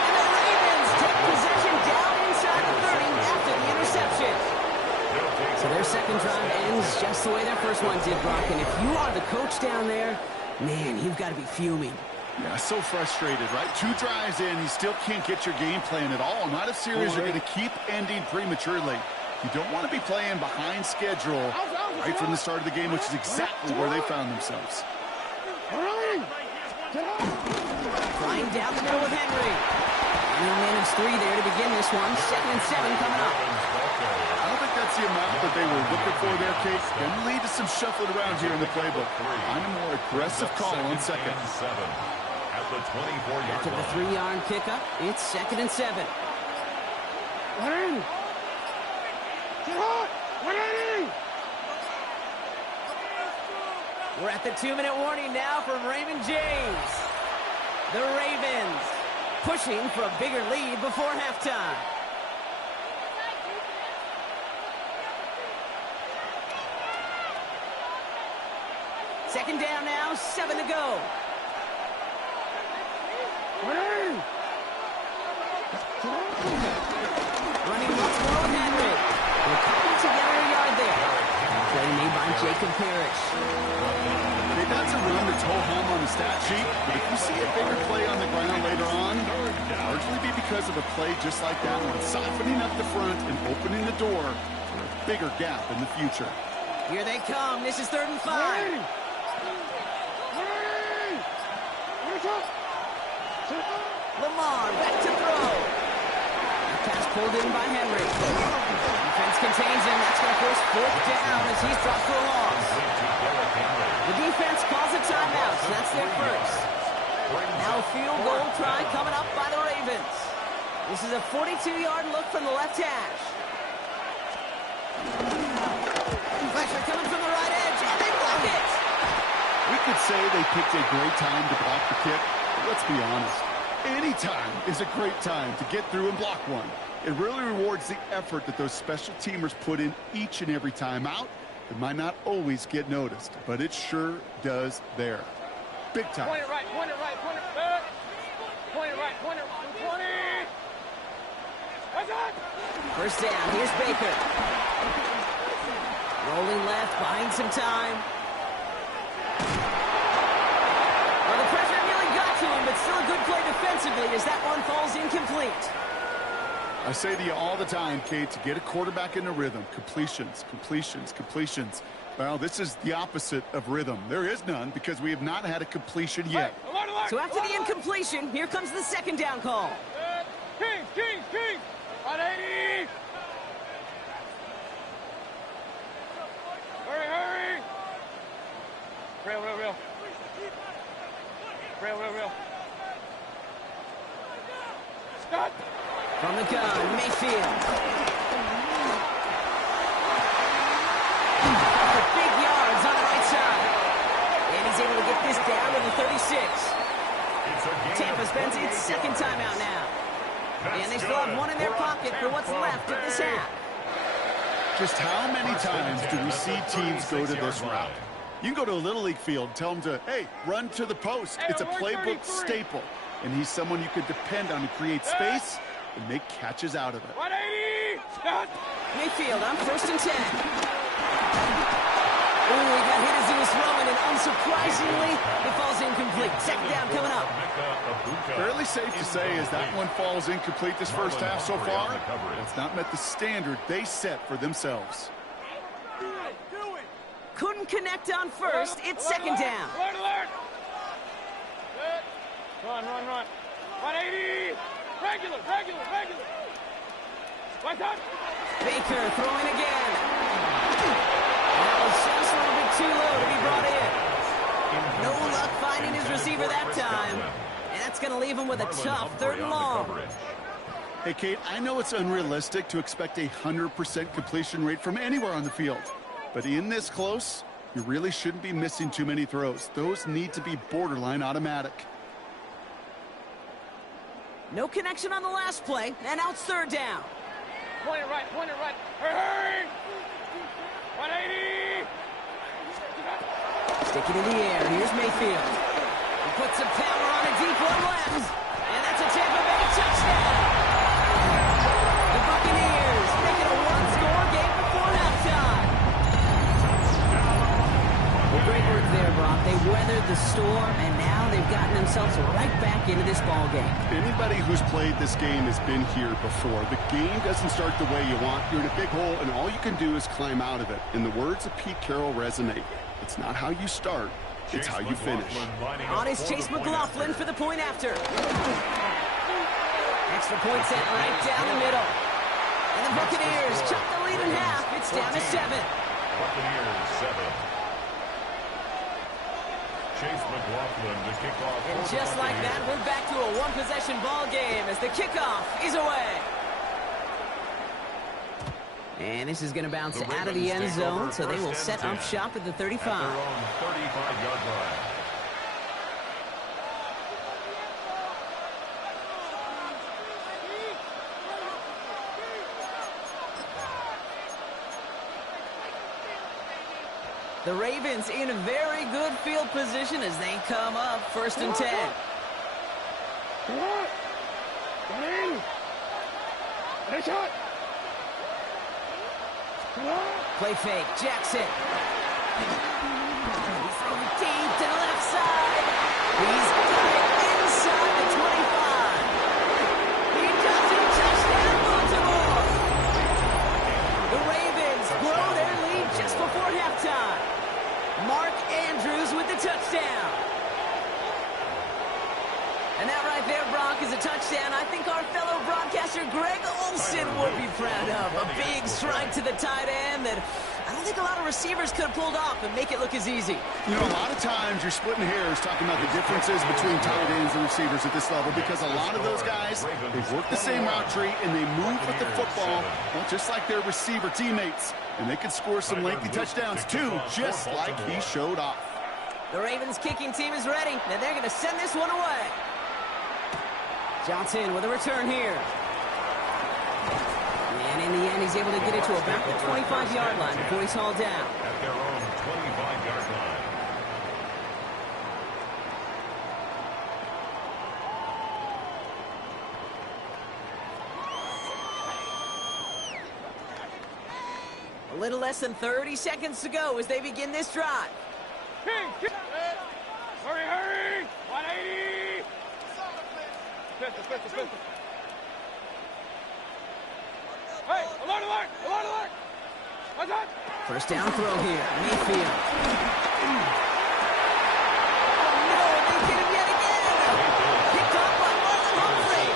And the Ravens take possession down inside the 30 after the interception. So their second drive ends just the way their first one did, Brock. And if you are the coach down there, man, you've got to be fuming. Yeah, so frustrated, right? 2 drives in, you still can't get your game plan at all. Not a series you're going to keep ending prematurely. You don't want to be playing behind schedule right from the start of the game, which is exactly where they found themselves. Flying down the middle with Henry. And a man of 3 there to begin this one. 2nd and 7 coming up. I don't think that's the amount that they were looking for there, Kate. Can lead to some shuffling around here in the playbook. Find a more aggressive call on second. At the 24-yard After the line. 3-yard pickup, it's 2nd and 7. 180. Get hot. 180. We're at the 2-minute warning now from Raymond James. The Ravens pushing for a bigger lead before halftime. Second down now, 7 to go. 180. Running once more with Henry. They're coming together a yard there. Play made by Jacob Parrish. Okay, that's a run that's ho-hum on the stat sheet, but if you see a bigger play on the ground later on, largely be because of a play just like that one, softening up the front and opening the door for a bigger gap in the future. Here they come. This is 3rd and 5. 180. Lamar back to throw. Pass pulled in by Henry. Defense contains him. That's going to force 4th down as he's dropped for a loss. The defense calls a timeout, so that's their first. Now a field goal try coming up by the Ravens. This is a 42-yard look from the left hash. Pressure coming from the right edge, and they block it. We could say they picked a great time to block the kick, but let's be honest. Any time is a great time to get through and block one. It really rewards the effort that those special teamers put in each and every time out. It might not always get noticed, but it sure does there. Big time. Point it right, point it right, point it back. Point it right, point it 20. What's that? First down, here's Baker. Rolling left, buying some time. Well, the pressure nearly got to him, but still a good play defensively as that one falls incomplete. I say to you all the time, Kate, to get a quarterback in a rhythm, completions, completions, completions. Well, this is the opposite of rhythm. There is none because we have not had a completion yet. Alert, alert. So after the incompletion, here comes the 2nd down call. King, king, king. 180. Hurry, hurry. Real. Stop. From the gun, Mayfield. this down to the 36. Tampa spends its second timeout now. And they still have one in their pocket for what's left of this half. Just how many times do we see teams go to this route? You can go to a Little League field, tell them to, hey, run to the post. It's a playbook staple. And he's someone you could depend on to create space and make catches out of it. 180! Stop! Mayfield on 1st and 10. Ooh, he got hit as he was throwing, and unsurprisingly, it falls incomplete. Second down coming up. Fairly safe to say as that one falls incomplete this first half so far, it's not met the standard they set for themselves. Couldn't connect on first. It's second down. Alert, alert! Good. Run, run, run. 180! Regular, regular, regular. What's up? Baker throwing again. That was just a little bit too low to be brought in. No luck finding his receiver that time. And that's going to leave him with a tough 3rd and long. Hey, Kate, I know it's unrealistic to expect a 100% completion rate from anywhere on the field. But in this close, you really shouldn't be missing too many throws. Those need to be borderline automatic. No connection on the last play, and now it's 3rd down. Point it right, point it right. Hurry! 180! Stick it in the air. Here's Mayfield. He puts some power on a deep one left. And that's a Tampa Bay touchdown. The Buccaneers make it a one-score game before halftime. Well, great work there, Brock. They weathered the storm, and now they've gotten themselves right back into this ball game. Anybody who's played this game has been here before. The game doesn't start the way you want. You're in a big hole, and all you can do is climb out of it. And the words of Pete Carroll resonate. It's not how you start, it's how you finish. On is Chase McLaughlin for the point after. Extra point set right down the middle. And the Buccaneers chop the lead in half. It's down to 7. Buccaneers 7. Chase McLaughlin to kick off. And just like that, we're back to a one-possession ball game as the kickoff is away. And this is going to bounce out of the end zone, so they will set up shop at the 35. At their own 35-yard line. The Ravens in a very good field position as they come up 1st and 10. Come on! Get in! Nice shot! Play fake, Jackson. He's throwing deep to the left side. He's got it inside the 25. He does it, touchdown, Baltimore. The Ravens grow their lead just before halftime. Mark Andrews with the touchdown. And that right there, Brock, is a touchdown I think our fellow broadcaster Greg Olsen would be proud of. A big strike to the tight end that I don't think a lot of receivers could have pulled off and make it look as easy. You know, a lot of times you're splitting hairs talking about the differences between tight ends and receivers at this level because a lot of those guys, they work the same route tree and they move with the football, well, just like their receiver teammates. And they can score some lengthy touchdowns too, just like he showed off. The Ravens kicking team is ready, and they're going to send this one away. Johnson with a return here. And in the end, he's able to get it to about the 25-yard line before he's hauled down. At their own 25-yard line. A little less than 30 seconds to go as they begin this drive. Hurry, hurry! 180! Pistol. Hey, alert, alert, alert, alert! What's up? First down throw here, Mayfield. Oh no, they get him yet again! Picked off by Marlon Humphrey.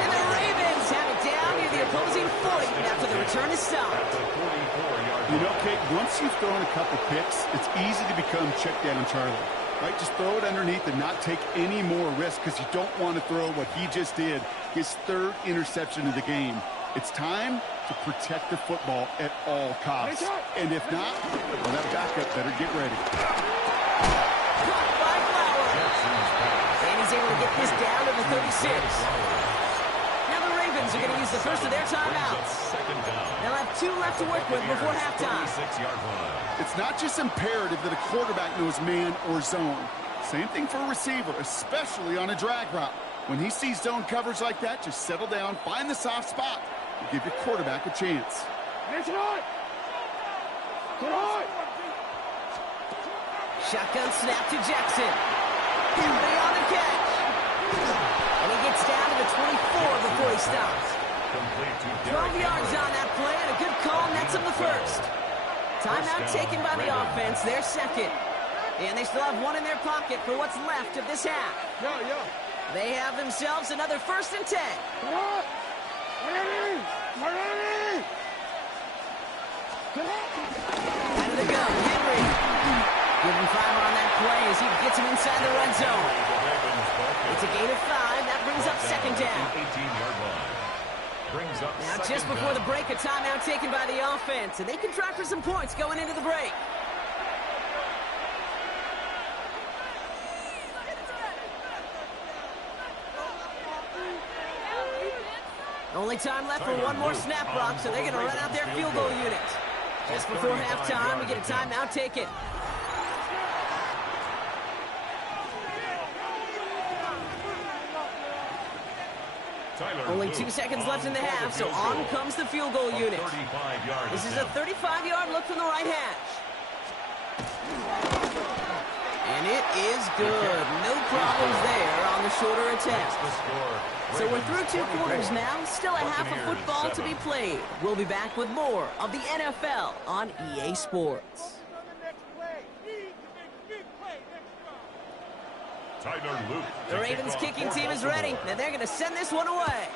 And the Ravens have it down near the opposing 40 after the return is stopped. You know, Kate, once you've thrown a couple picks, it's easy to become check down Charlie. Right, just throw it underneath and not take any more risk because you don't want to throw what he just did, his 3rd interception of the game. It's time to protect the football at all costs. And if not, well, that backup better get ready. Caught by he's able to get this down to the 36. Now the Ravens are going to use the first of their timeouts. They'll have 2 left to work with before halftime. It's not just imperative that a quarterback knows man or zone. Same thing for a receiver, especially on a drag route. When he sees zone coverage like that, just settle down, find the soft spot, and give your quarterback a chance. Shotgun snap to Jackson. Everybody on the catch. And he gets down to the 24 before he stops. 12 yards on that play, and a good call nets him the first. Timeout taken by the offense, their second. And they still have 1 in their pocket for what's left of this half. They have themselves another 1st and 10. Out of the gun, Henry. Give him 5 on that play as he gets him inside the red zone. It's a gain of 5. That brings up 2nd down. Now just before the break, a timeout taken by the offense, and they can try for some points going into the break. Only time left for 1 more snap block, so they're going to run out their field goal unit. Just before halftime, we get a timeout taken. Only 2 seconds left in the half, so on comes the field goal unit. This is a 35-yard look from the right hash. And it is good. No problems there on the shorter attempt. So we're through 2 quarters now. Still a half of football to be played. We'll be back with more of the NFL on EA Sports. The Ravens kicking team is ready, and they're going to send this one away.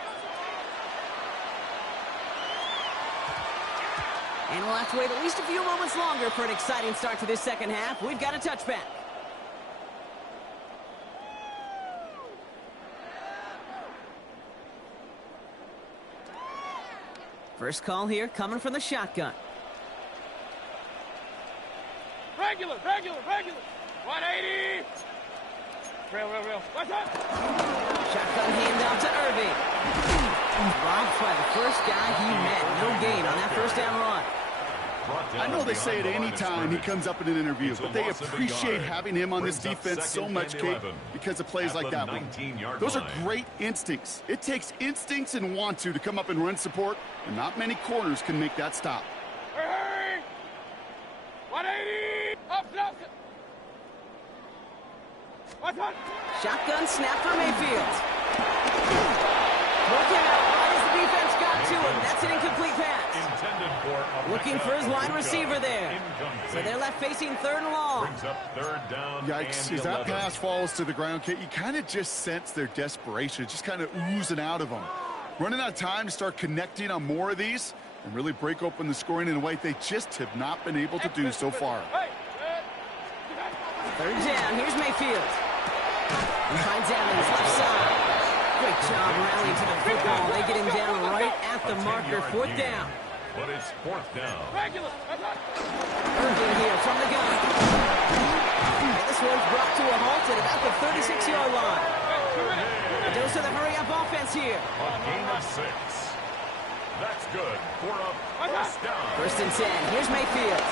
And we'll have to wait at least a few moments longer for an exciting start to this second half. We've got a touchback. First call here coming from the shotgun. Regular. 180. Real. What's up? Shotgun handoff to Irving. Robbed by the first guy he met. No gain on that first down run. I know they say it any time he comes up in an interview, but they appreciate having him on this defense so much, Kate, because of plays like that one. Those are great instincts. It takes instincts and want to come up and run support, and not many corners can make that stop. Hurry! 180! Up, What's on? Shotgun snap for Mayfield. Working out right as the defense got to him. That's an incomplete pass. Looking for his wide receiver there. So they're left facing 3rd and long. Yikes, as that pass falls to the ground, Kate, you kind of just sense their desperation, just kind of oozing out of them. Running out of time to start connecting on more of these and really break open the scoring in a way they just have not been able to do so far. 3rd down, here's Mayfield. He finds Evans left side. Great job rallying to the football. They get him down right at the marker. 4th down. But it's 4th down. Irving here from the gun. And this one's brought to a halt at about the 36-yard line. A dose of the hurry-up offense here. A gain of 6. That's good for a first down. 1st and 10. Here's Mayfield.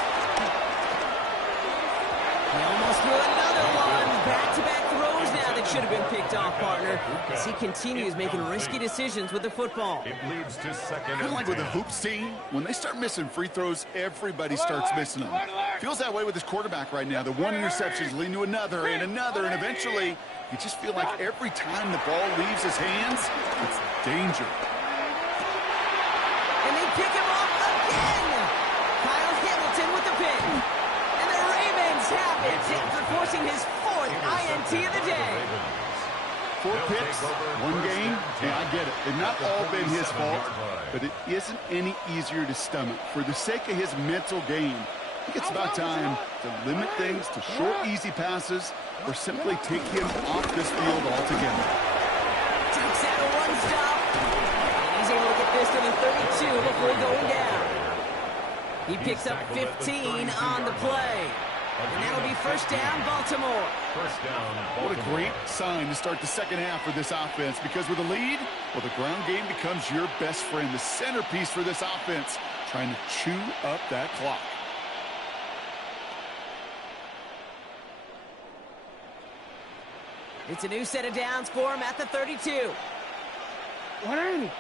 He almost threw another one. Back-to-back throws now that should have been picked off, partner, as he continues making risky decisions with the football. It leads to 2nd Kind of like with the hoops team, when they start missing free throws, everybody starts missing them. Feels that way with his quarterback right now. The one interception is leading to another, and eventually, you just feel like every time the ball leaves his hands, it's danger. And they pick him off again. Kyle Hamilton with the pick. And the Ravens have it after forcing his 4th INT of the day. 4 picks, 1 game, yeah, I get it. They've not all been his fault, but it isn't any easier to stomach. For the sake of his mental game, I think it's about time to limit things to short, easy passes or simply take him off this field altogether. Takes out a run stop. And he's able to get this to the 32 before going down. He picks up 15 on the play. And that'll be first down, Baltimore. First down, Baltimore. What a great sign to start the second half for this offense, because with a lead, well, the ground game becomes your best friend, the centerpiece for this offense, trying to chew up that clock. It's a new set of downs for him at the 32. 180.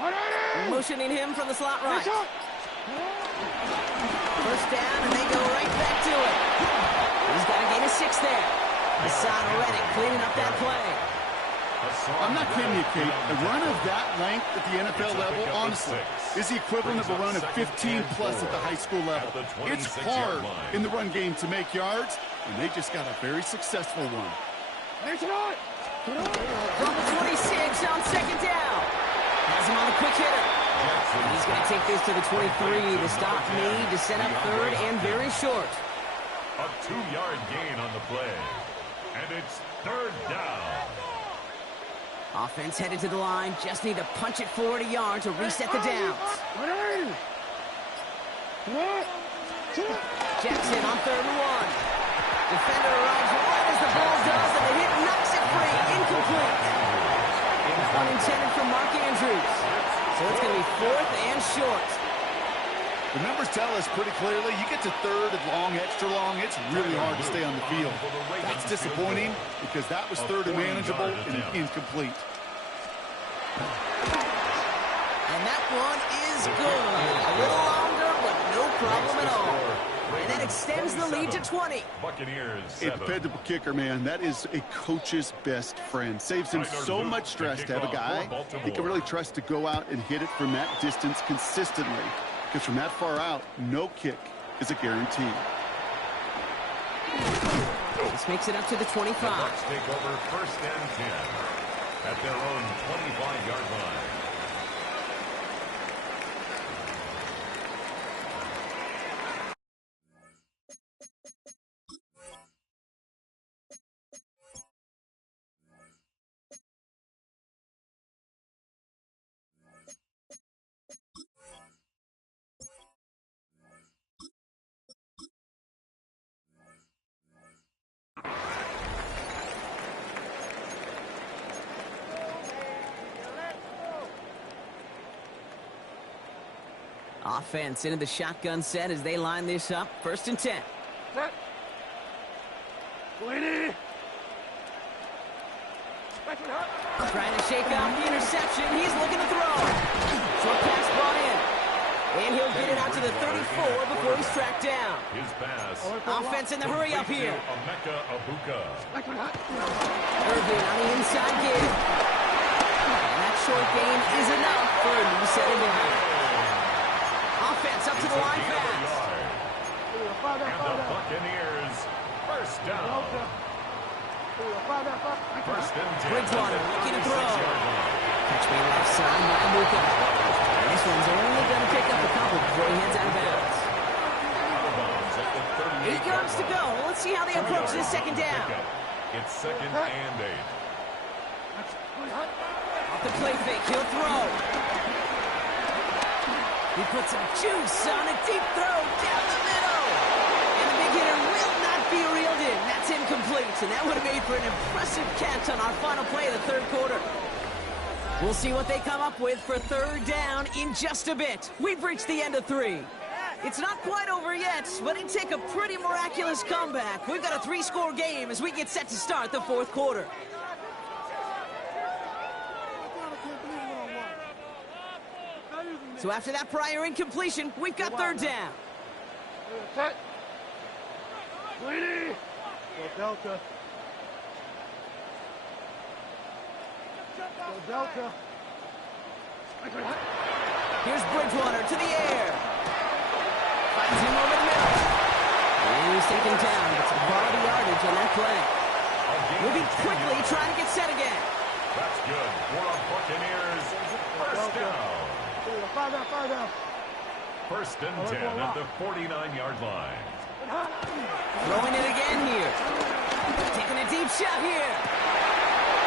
180. Motioning him from the slot right. First down, and they go right back to it. He's got a gain of 6 there. Hassan Reddick cleaning up that play. I'm not kidding you, Kate. A run of that length at the NFL level, honestly, is the equivalent of a run of 15-plus at the high school level. It's hard in the run game to make yards, and they just got a very successful one. From the 26 on second down. Has him on the quick hitter. He's going to take this to the 23 to stop need to set up third and very short. A 2-yard gain on the play. And it's third down. Offense headed to the line. Just need to punch it forward a yard to reset the downs. Jackson on 3rd and 1. Defender arrives right as the ball does, and the hit knocks it free. Incomplete. Unintended for Mark Andrews. So it's going to be 4th and short. The numbers tell us pretty clearly, you get to 3rd and long, extra long, it's really hard to stay on the field. That's disappointing because that was 3rd and manageable and incomplete. And that one is good. A little longer, but no problem at all. And that extends the lead to 20. Buccaneers A dependable kicker, man. That is a coach's best friend. Saves him so much stress to have a guy he can really trust to go out and hit it from that distance consistently. Because from that far out, no kick is a guarantee. This makes it up to the 25. The Bucs take over first and 10 at their own 25-yard line. Offense into the shotgun set as they line this up. 1st and 10. Set. 20. Trying to shake off the interception. He's looking to throw. Short pass brought in. And he'll get it out to the 34 before he's tracked down. His pass. Offense in the hurry up here. Emeka Abuka. Irvin on the inside gig. And that short gain is enough for a new set of downs. Offense up to the line fast. And the Buccaneers first down. First and 10. Bridgewater looking to throw. Catch me left side by Abuka. And this one's only going to pick up a couple before he heads out of bounds. 8 yards to go. Let's see how they approach this second down. It's 2nd and 8. Off the play fake, he'll throw. He puts some juice on a deep throw down the middle. And the big hitter will not be reeled in. That's incomplete. And that would have made for an impressive catch on our final play of the 3rd quarter. We'll see what they come up with for 3rd down in just a bit. We've reached the end of 3. It's not quite over yet, but it'd take a pretty miraculous comeback. We've got a 3-score game as we get set to start the 4th quarter. So after that prior incompletion, we've got 3rd down. Set. 20. Go Delta. Go Delta. Here's Bridgewater to the air. Finds him over the middle. And he's taken down. It's a quality yardage on that play. We'll be quickly trying to get set again. That's good for a Buccaneers first down. First and 10 at the 49-yard line. Throwing it again here. Taking a deep shot here.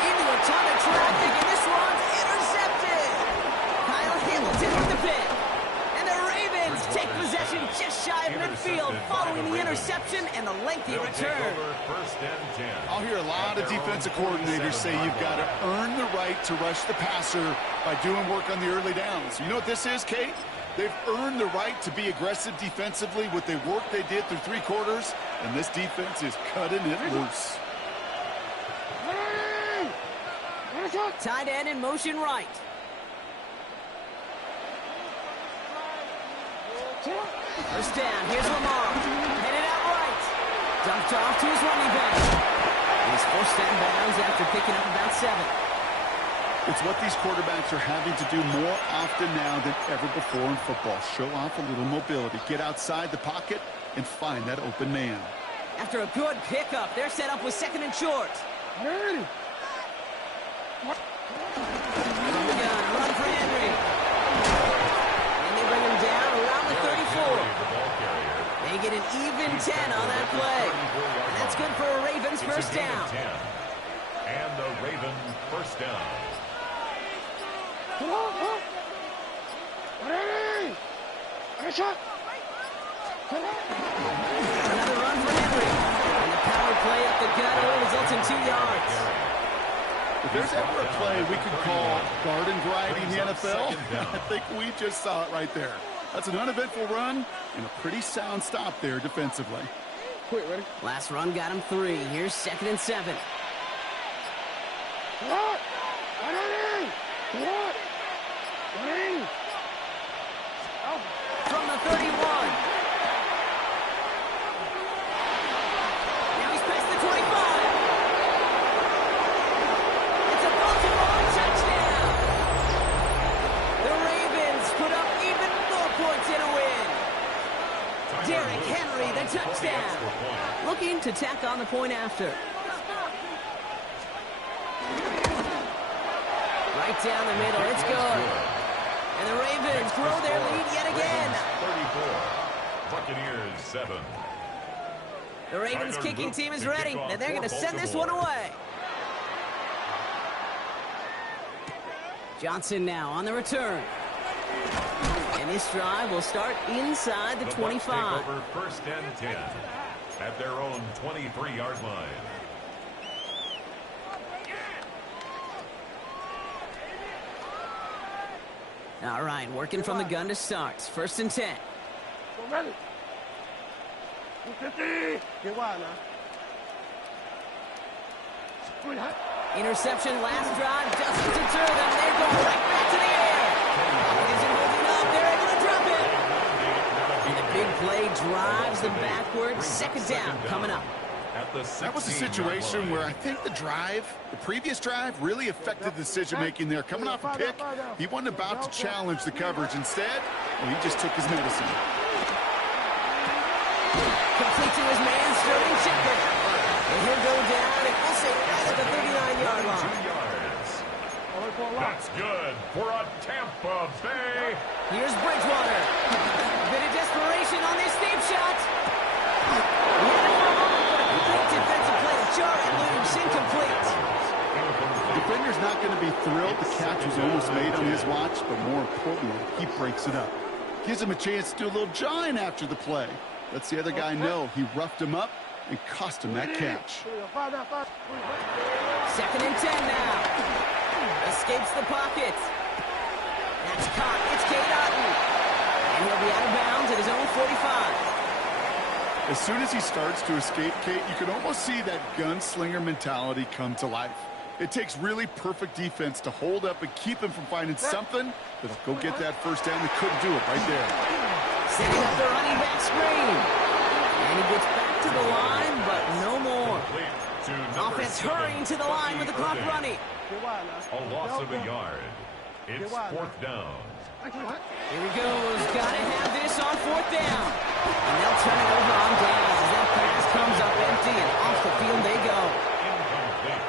Into a ton of traffic, and this one's intercepted. Kyle Hamilton with the pick. And the Ravens take possession just shy of midfield following the interception. reception and the lengthy return. First and 10. I'll hear a lot of defensive coordinators say you've got to earn the right to rush the passer by doing work on the early downs. You know what this is, Kate? They've earned the right to be aggressive defensively with the work they did through 3 quarters, and this defense is cutting it loose. Tight end in motion right. First down, here's Lamar. Headed out right. Dumped off to his running back. He's first down bounds after picking up about 7. It's what these quarterbacks are having to do more often now than ever before in football. Show off a little mobility. Get outside the pocket and find that open man. After a good pickup, they're set up with 2nd and short. From the gun, run for Henry. And they bring him down around the 34. They get an even 10 on that play. And that's good for a Ravens first down. And the Raven first down. Another run for Henry. And the power play up the gut only results in 2 yards. If there's ever a play we could call garden variety in the NFL, I think we just saw it right there. That's an uneventful run and a pretty sound stop there defensively. Last run got him 3. Here's 2nd and 7. From the 31. Now he's past the 25. It's a Baltimore touchdown. The Ravens put up even more points in a win. Derrick Henry, the touchdown. Looking to tack on the point after. Right down the middle. It's good. And the Ravens grow their lead yet again. 34. Buccaneers 7. The Ravens kicking team is ready, and they're going to send this one away. Johnson now on the return. And this drive will start inside the 25. Take over first and 10 at their own 23-yard line. All right, working from the gun to start. First and 10. Interception last drive doesn't deter them. They're going right back to the air. It isn't holding up. They're able to drop it. And the big play drives them backwards. 2nd down coming up. That was a situation where I think the previous drive, really affected the decision-making there. Coming off a pick, he wasn't about to challenge the coverage. Instead, well, he just took his medicine. Complete to his man, Sterling Shepard. And he'll go down, and we'll say right at the 39-yard line. 2 yards. That's good for a Tampa Bay. Here's Bridgewater. A bit of desperation on this deep shot. Defensive play to Jarrett loose, incomplete. The defender's not going to be thrilled the catch was almost made on his watch, but more importantly, he breaks it up. Gives him a chance to do a little jawing after the play. Lets the other guy know he roughed him up and cost him that catch. 2nd and 10 now. Escapes the pocket. That's caught. It's Cade Otton. And he'll be out of bounds at his own 45. As soon as he starts to escape, Kate, you can almost see that gunslinger mentality come to life. It takes really perfect defense to hold up and keep him from finding something that'll go get that first down. They couldn't do it right there. Setting up the running back screen. And he gets back to the line, but no more. Offense hurrying to the line with the clock running. A loss of a yard. It's 4th down. Here he goes. Got to have this on 4th down. And they'll turn it over on downs as that pass comes up empty, and off the field they go.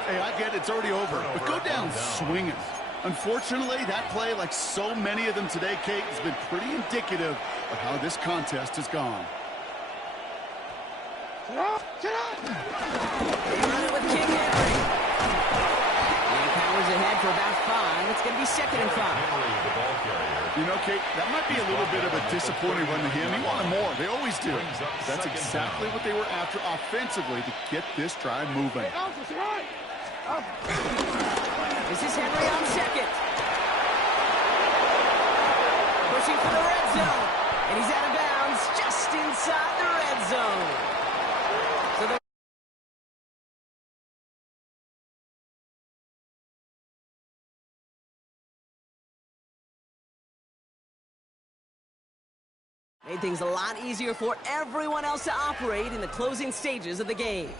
Hey, I get it. It's already over. But go down swinging. Unfortunately, that play, like so many of them today, Kate, has been pretty indicative of how this contest has gone. They run it with King Henry. And Powers ahead ahead for about 5. It's going to be 2nd and 5. The ball carrier. You know, Kate, that might be a little bit of a disappointing run to him. He wanted more. They always do. That's exactly what they were after offensively to get this drive moving. This is Henry on 2nd. Pushing for the red zone. And he's out of bounds just inside the red zone. So the made things a lot easier for everyone else to operate in the closing stages of the game.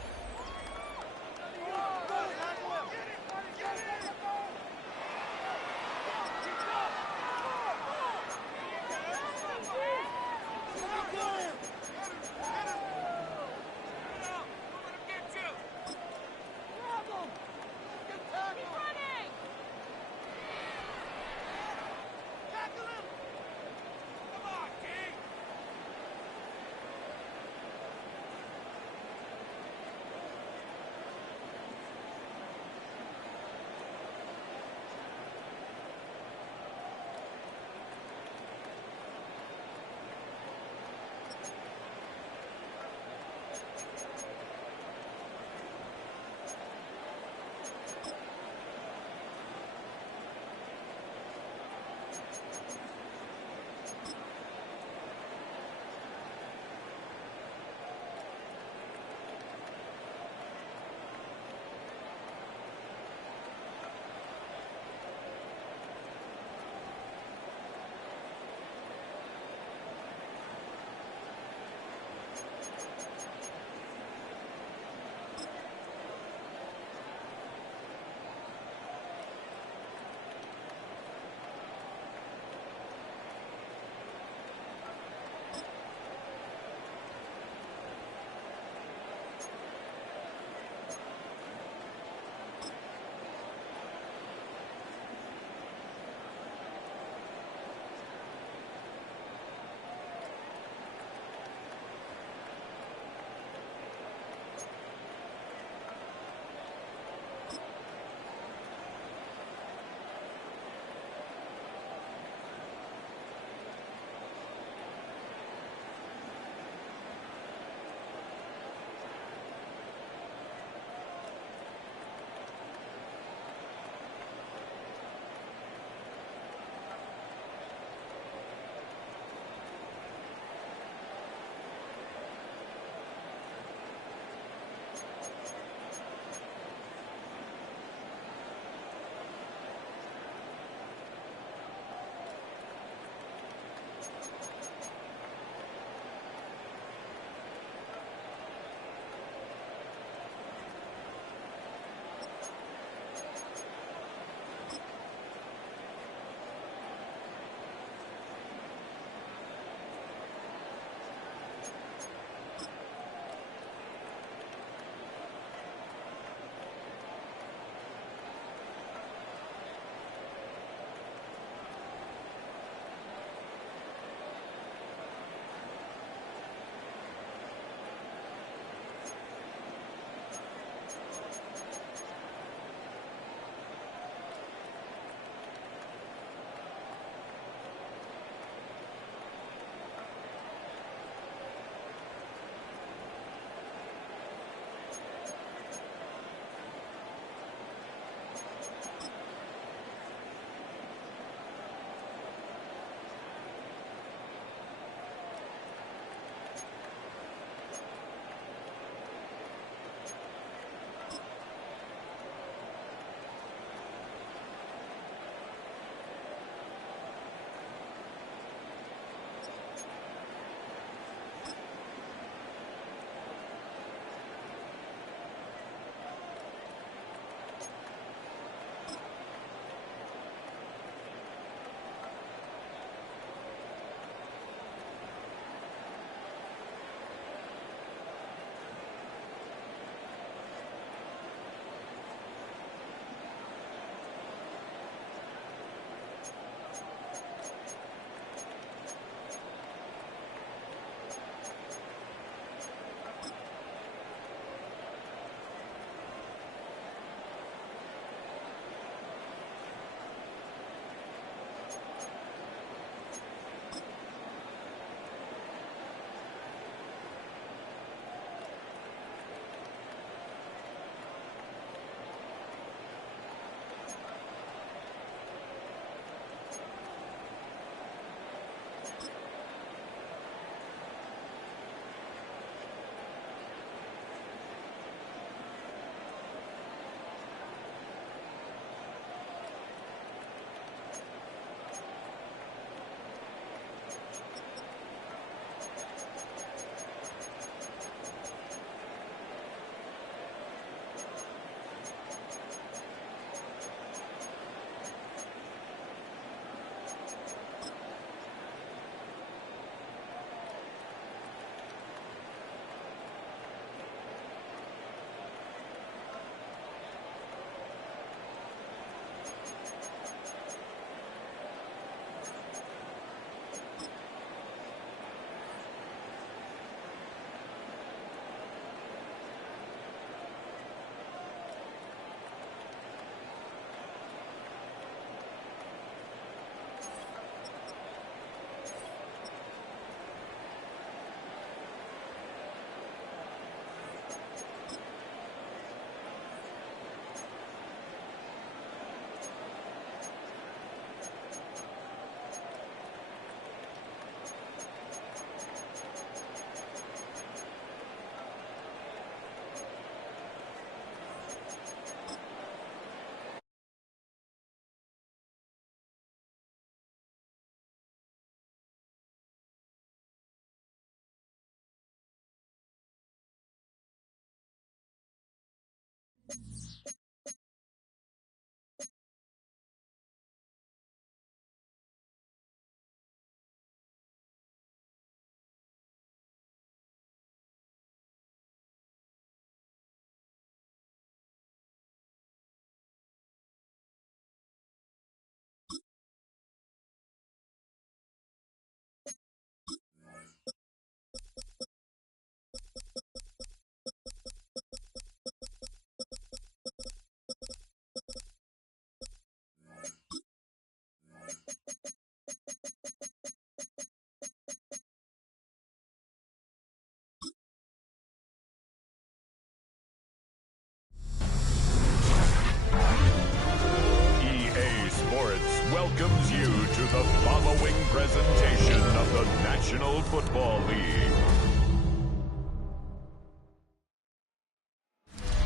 the following presentation of the National Football League.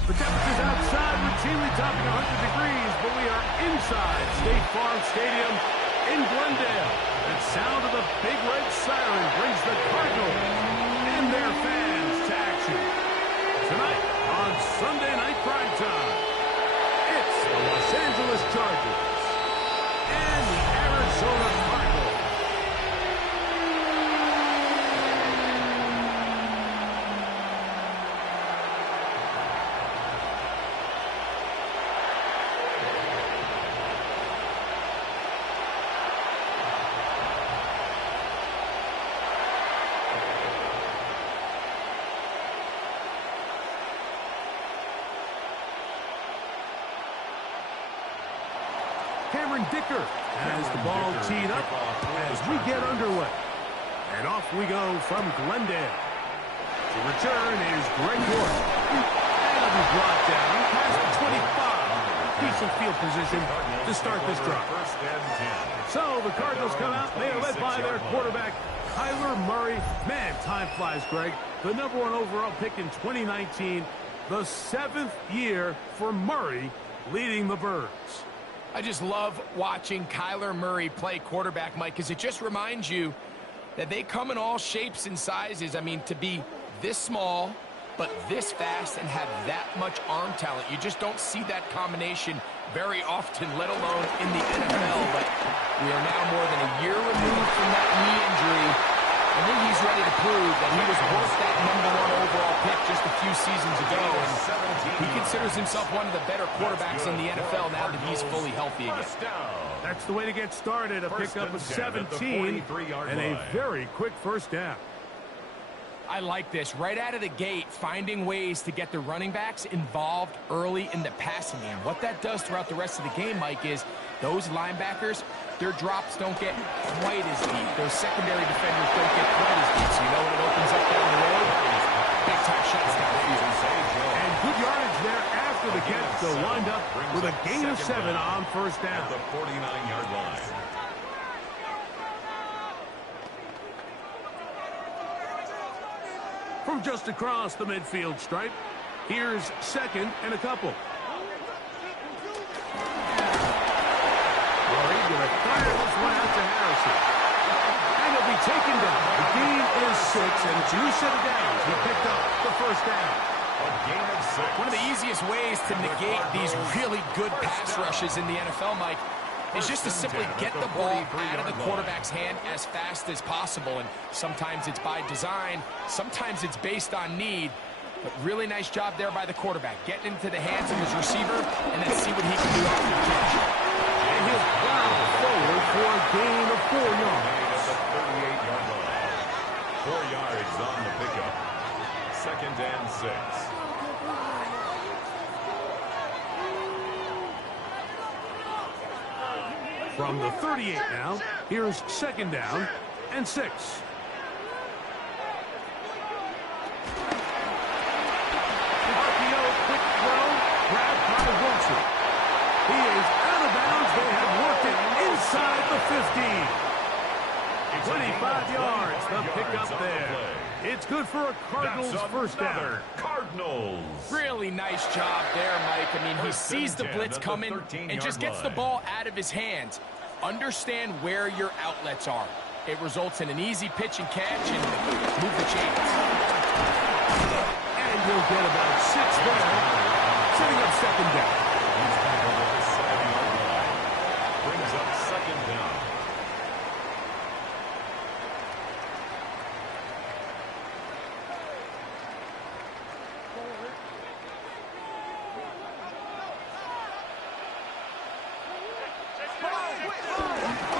The temperature's outside, routinely topping 100 degrees, but we are inside State Farm Stadium in Glendale. The sound of the big red siren brings the Cardinals and their fans to action. Tonight on Sunday Night Primetime, it's the Los Angeles Chargers and the Arizona Cardinals. Dicker has the ball teed up as we get underway. And off we go from Glendale. To return is Greg Ward. And it'll be brought down past the 25. Decent field position to start this drive. So the Cardinals come out. They are led by their quarterback, Kyler Murray. Man, time flies, Greg. The #1 overall pick in 2019. The 7th year for Murray leading the Birds. I just love watching Kyler Murray play quarterback, Mike, because it just reminds you that they come in all shapes and sizes. I mean, to be this small, but this fast and have that much arm talent, you just don't see that combination very often, let alone in the NFL. But we are now more than a year removed from that knee injury. I think he's ready to prove that he was worth that #1 overall pick just a few seasons ago. And he considers himself one of the better quarterbacks in the NFL now that he's fully healthy again. That's the way to get started. A pickup of 17 and a very quick first down. I like this. Right out of the gate, finding ways to get the running backs involved early in the passing game. What that does throughout the rest of the game, Mike, is those linebackers, their drops don't get quite as deep. Those secondary defenders don't get quite as deep. So you know when it opens up down the road, big-time shots downfield. And good yardage there after the catch to wind up with a gain of 7 on first down. At the 49-yard line. From just across the midfield stripe, here's 2nd and a couple. Murray going to fire this one out to Harrison. And he'll be taken down. The gain is 6, and it's a new set of downs. He picked up the first down. A gain of 6. One of the easiest ways to negate these really good pass rushes in the NFL, Mike, is just to simply get the ball out of the quarterback's hand as fast as possible. And sometimes it's by design, sometimes it's based on need. But really nice job there by the quarterback, getting into the hands of his receiver and then see what he can do after the catch. And he'll plow forward for a gain of 4 yards. At the 38-yard line. 4 yards on the pickup. 2nd and 6. From the 38 now, here's 2nd down and 6. RPO, quick throw, grabbed by Wilson. He is out of bounds. They have worked it inside the 15. 25 yards, the pickup there. It's good for a Cardinals first down. Cardinals. Really nice job there, Mike. I mean, he sees the blitz coming and just gets the ball out of his hands. Understand where your outlets are. It results in an easy pitch and catch and move the chains. And he'll get about 6 there, setting up 2nd down. He's back over the 7-yard line. Brings up 2nd down.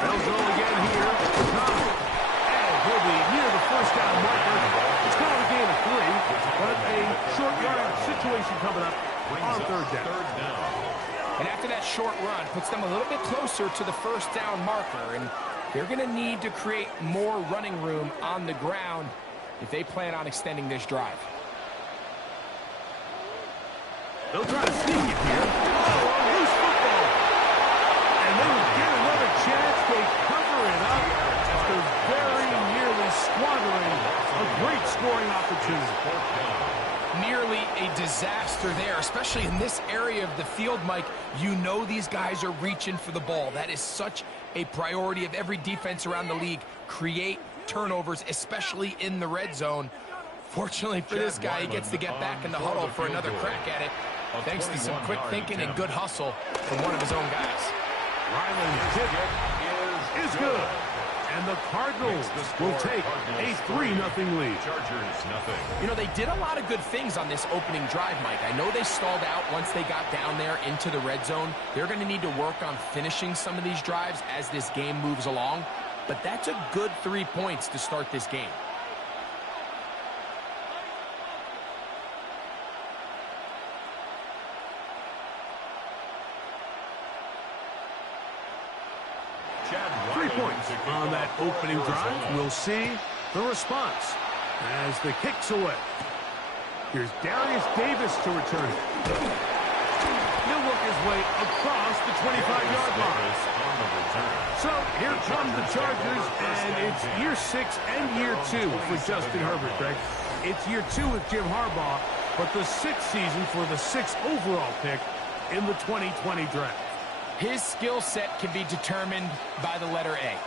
They'll go again here. And he'll be near the first down marker. It's called a gain of 3, but a short yardage situation coming up on 3rd down. And after that short run, puts them a little bit closer to the first down marker. And they're going to need to create more running room on the ground if they plan on extending this drive. They'll try to sneak it here. Oh, a loose football. And they will get another chance. They cover great scoring opportunity. Nearly a disaster there, especially in this area of the field, Mike. You know these guys are reaching for the ball. That is such a priority of every defense around the league. Create turnovers, especially in the red zone. Fortunately for this guy, he gets to get back in the huddle for another crack at it, thanks to some quick thinking and good hustle from one of his own guys. Ryland's kick is good. And the Cardinals will take a 3-0 lead. Chargers, nothing. You know, they did a lot of good things on this opening drive, Mike. I know they stalled out once they got down there into the red zone. They're going to need to work on finishing some of these drives as this game moves along. But that's a good 3 points to start this game. On that opening drive, we'll see the response as the kick's away. Here's Darius Davis to return it. He'll work his way across the 25-yard line. So here come the Chargers, and it's year 6 and year 2 for Justin Herbert, Greg. It's year 2 with Jim Harbaugh, but the 6th season for the 6th overall pick in the 2020 draft. His skill set can be determined by the letter A.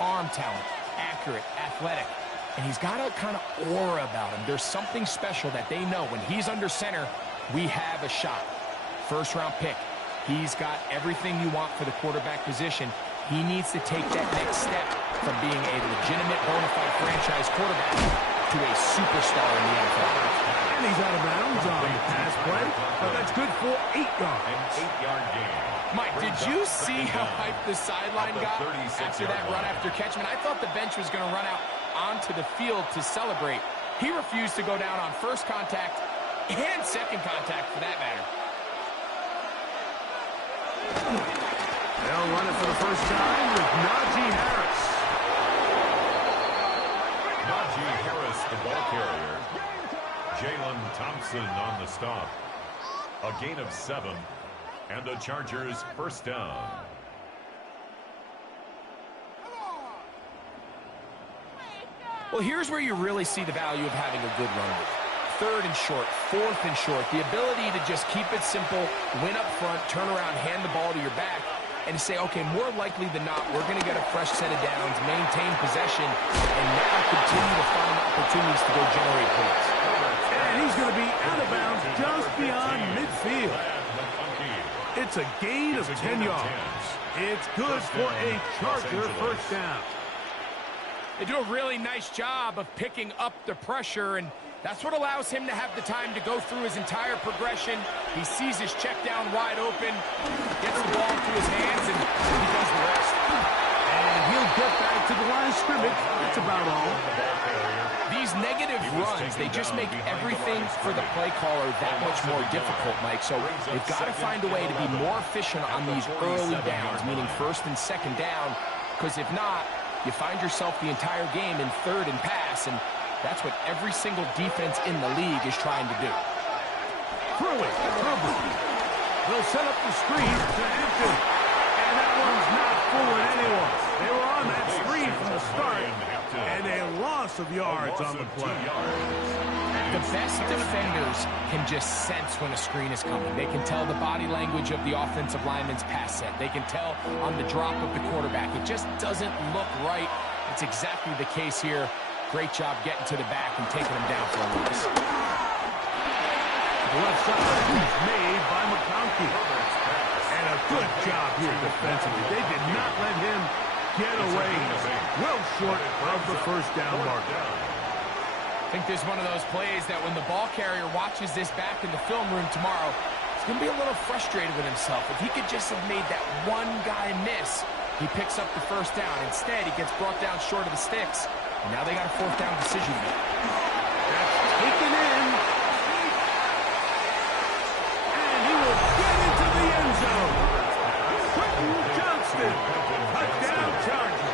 Arm talent, accurate, athletic. And he's got a kind of aura about him. There's something special that they know. When he's under center, we have a shot. First-round pick. He's got everything you want for the quarterback position. He needs to take that next step from being a legitimate, bona fide franchise quarterback to a superstar in the NFL. And he's out of bounds on the pass play, but that's good for 8 yards. An 8-yard gain. Mike, did you see how hyped the sideline got after that run after catch? I mean, I thought the bench was going to run out onto the field to celebrate. He refused to go down on first contact and second contact, for that matter. They'll run it for the first time with Najee Harris. Najee Harris, the ball carrier. Jalen Thompson on the stop. A gain of 7. And the Chargers first down. Well, here's where you really see the value of having a good run move. 3rd and short, 4th and short. The ability to just keep it simple, win up front, turn around, hand the ball to your back, and say, okay, more likely than not, we're going to get a fresh set of downs, maintain possession, and now continue to find opportunities to go generate points. And he's going to be out of bounds just beyond midfield. It's a gain of 10 yards. It's good for a Charger first down. They do a really nice job of picking up the pressure, and that's what allows him to have the time to go through his entire progression. He sees his check down wide open, gets the ball into his hands, and he does the rest. And he'll get back to the line of scrimmage. That's about all. These negative runs, they just make everything for the play caller that much more difficult, Mike. So they've got to find a way to be more efficient on these early downs, meaning 1st and 2nd down, because if not, you find yourself the entire game in 3rd and pass, and that's what every single defense in the league is trying to do. Throwing, Herbert. They'll set up the screen to Hampton. And that one's not fooling anyone. They were on that screen from the start, and a loss of yards on the play. The best defenders can just sense when a screen is coming. They can tell the body language of the offensive lineman's pass set. They can tell on the drop of the quarterback. It just doesn't look right. It's exactly the case here. Great job getting to the back and taking him down for a loss. The left side is made by McConkey. And a good job here defensively. They did not let him get away well short of the first down marker. I think there's one of those plays that when the ball carrier watches this back in the film room tomorrow, he's going to be a little frustrated with himself. If he could just have made that one guy miss, he picks up the first down. Instead, he gets brought down short of the sticks. And now they got a 4th down decision to make. That's taken in. And he will get into the end zone. Quentin Johnston. Touchdown Chargers.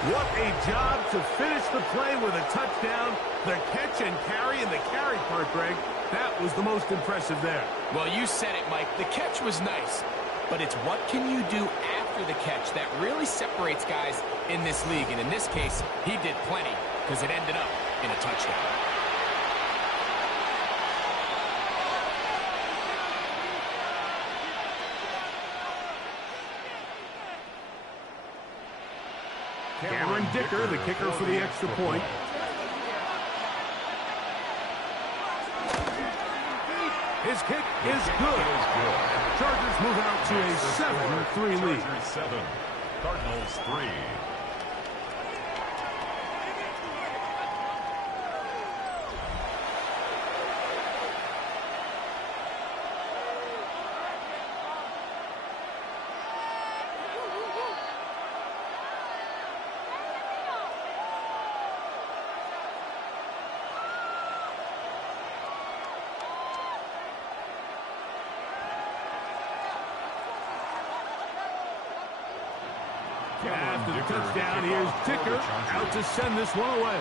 What a job to finish the play with a touchdown. The catch and carry, and the carry part, Greg, that was the most impressive there. Well, you said it, Mike. The catch was nice. but it's what can you do after the catch that really separates guys in this league. And in this case, he did plenty because it ended up in a touchdown. Cameron Dicker, the kicker for the extra point. His kick is good. Chargers move out to a 7-3 lead. Chargers 7, Cardinals 3. After the touchdown, here's Dicker out to send this one away.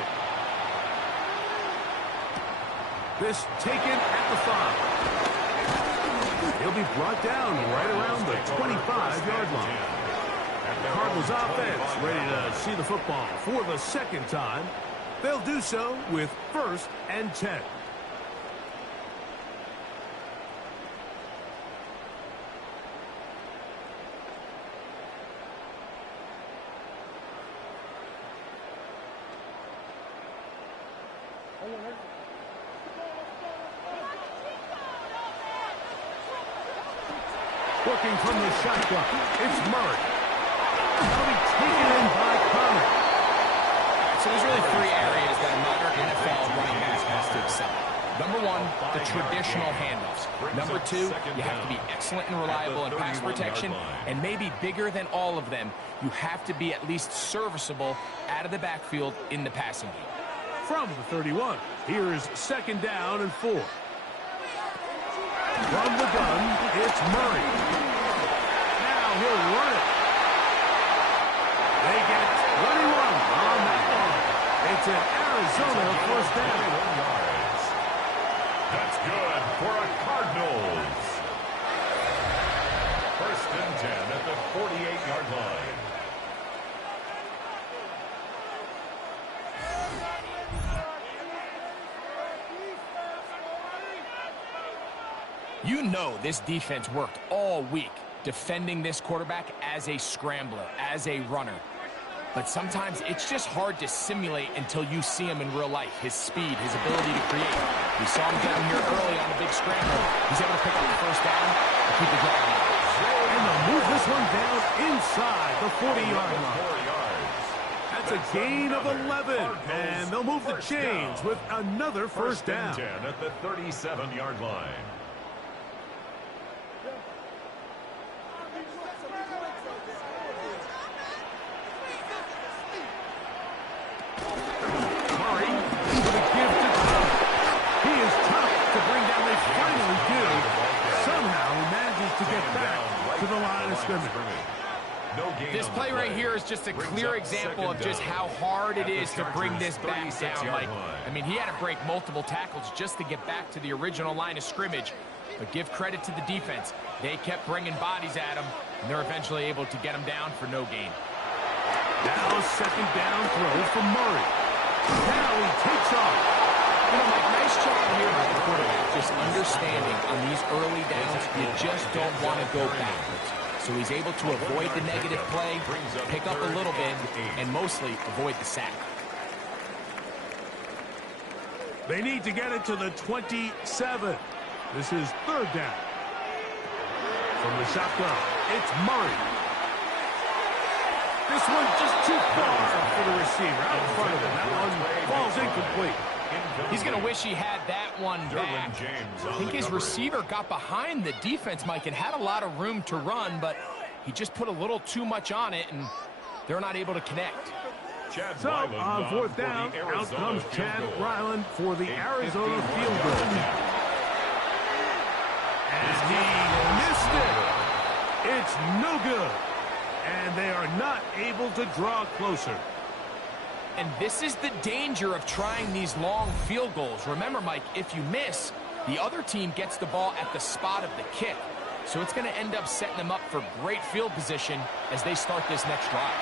This taken at the 5. He'll be brought down right around the 25-yard line. The Cardinals offense ready to see the football for the second time. They'll do so with 1st and 10. Working from the shotgun, it's Murray. That'll be taken in by Connor. So there's really 3 areas that a modern NFL running back has to excel. Number 1, the traditional handoffs. Number 2, you have to be excellent and reliable in pass protection. And maybe bigger than all of them, you have to be at least serviceable out of the backfield in the passing game. From the 31, here's 2nd down and 4. From the gun, it's Murray. Now he'll run it. They get 21 on that one. It's an Arizona 1st down. That's good for a Cardinals. 1st and 10 at the 48-yard line. You know this defense worked all week defending this quarterback as a scrambler, as a runner. But sometimes it's just hard to simulate until you see him in real life. His speed, his ability to create. We saw him get him here early on the big scramble. He's able to pick up the 1st down and keep the drive going. And they'll move this one down inside the 40-yard line. That's a gain of 11. And they'll move the chains with another 1st down. 10 at the 37-yard line. This play right here is just a clear example of just how hard it is to bring this back down, Mike. I mean, he had to break multiple tackles just to get back to the original line of scrimmage. But give credit to the defense. They kept bringing bodies at him, and they're eventually able to get him down for no gain. Now 2nd down throw from Murray. Now he takes off. You know, Mike, nice job here by the quarterback, just understanding on these early downs, you just don't want to go backwards. So he's able to avoid the negative play, pick up a little bit, and mostly avoid the sack. They need to get it to the 27. This is 3rd down. From the shotgun, it's Murray. This one just too far for the receiver. Out in front of him. That one falls incomplete. He's going to wish he had that one back. I think his receiver got behind the defense, Mike, and had a lot of room to run, but he just put a little too much on it, and they're not able to connect. So, on 4th down, out comes Chad Ryland for the Arizona field goal. And he missed it. It's no good. And they are not able to draw closer. And this is the danger of trying these long field goals. Remember, Mike, if you miss, the other team gets the ball at the spot of the kick. So it's going to end up setting them up for great field position as they start this next drive.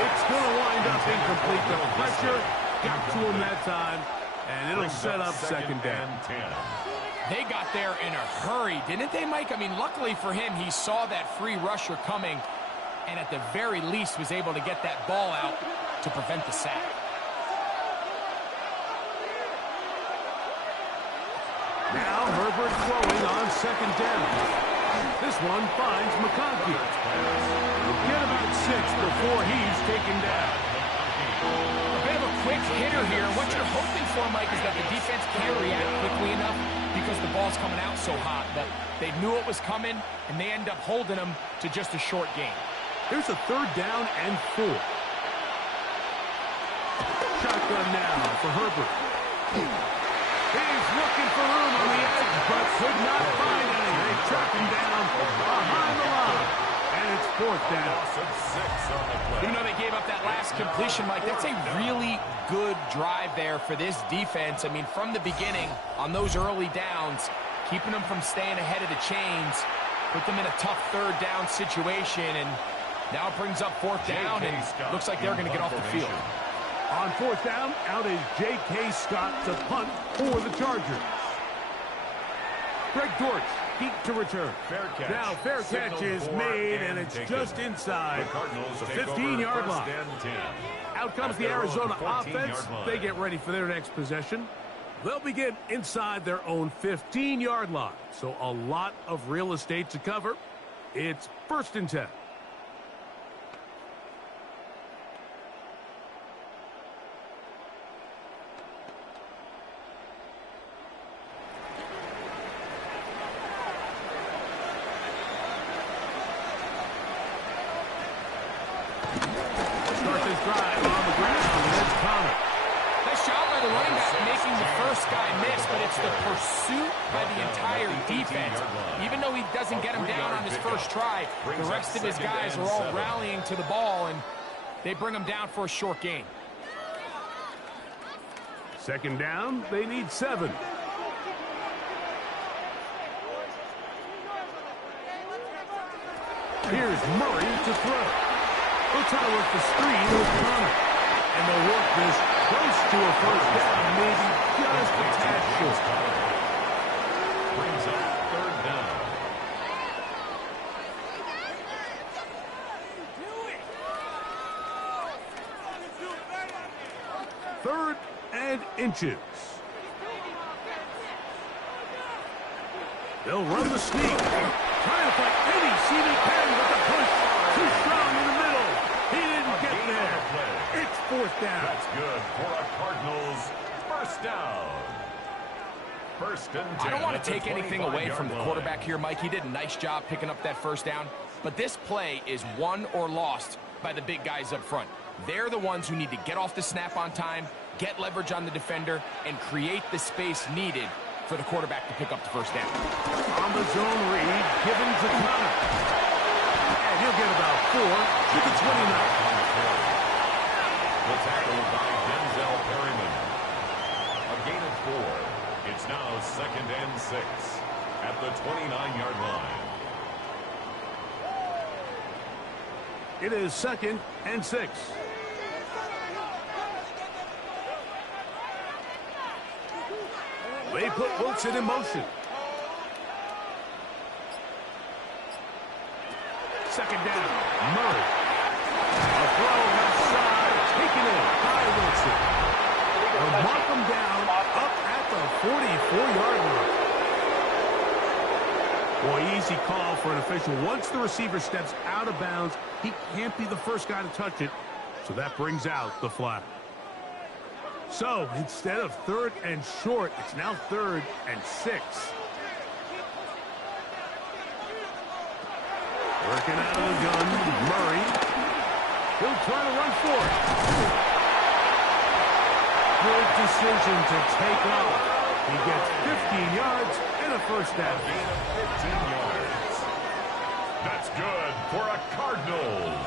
It's going to wind up incomplete. The pressure got to him that time, and it'll set up second down. They got there in a hurry, didn't they, Mike? I mean, luckily for him, he saw that free rusher coming, and at the very least was able to get that ball out to prevent the sack. Now Herbert throwing on second down. This one finds McConkey. He'll get about 6 before he's taken down. A bit of a quick hitter here. What you're hoping for, Mike, is that the defense can't react quickly enough because the ball's coming out so hot. But they knew it was coming, and they end up holding them to just a short gain. Here's a 3rd down and 4. Shotgun now for Herbert. He's looking for room on the edge, but could not find any. They track him down behind the line, and it's 4th down. Even though they gave up that last completion, Mike, that's a really good drive there for this defense. I mean, from the beginning, on those early downs, keeping them from staying ahead of the chains, put them in a tough 3rd down situation, and now it brings up 4th down, and looks like they're going to get off the field. On 4th down, out is J.K. Scott to punt for the Chargers. Greg Dortch, deep to return. Now fair catch is made, and it's just inside the 15-yard line. Out comes the Arizona offense. They get ready for their next possession. They'll begin inside their own 15-yard line. So a lot of real estate to cover. It's 1st and 10. The pursuit by the entire defense. Even though he doesn't get him down on his first try, the rest of his guys are all rallying to the ball, and they bring him down for a short gain. 2nd down, they need 7. Here's Murray to throw. They'll try to work the screen with Connor. And they'll work this close to a 1st down, maybe just a tad short. Brings up 3rd down. Third and inches. They'll run the sneak. Trying to fight any seated pen with the push. Too strong in the middle. He didn't get there. It's 4th down. That's good for a Cardinals 1st down. 1st and 10. I don't want to take anything away from the quarterback here, Mike. He did a nice job picking up that 1st down. But this play is won or lost by the big guys up front. They're the ones who need to get off the snap on time, get leverage on the defender, and create the space needed for the quarterback to pick up the 1st down. On the zone read, given to Connor. And he'll get about 4 to the 29. The tackle by Denzel Perryman. A gain of 4. It's now 2nd and 6 at the 29-yard line. It is 2nd and 6. They put Wilson in motion. 2nd down, Murray. A throw outside, taken in by Wilson. They'll mark him down up at the 44-yard line. Boy, easy call for an official. Once the receiver steps out of bounds, he can't be the first guy to touch it. So that brings out the flag. So instead of 3rd and short, it's now 3rd and 6. Working out of the gun, Murray. He'll try to run for it. Good decision to take off. He gets 15 yards and a first down. 15 yards. That's good for a Cardinals.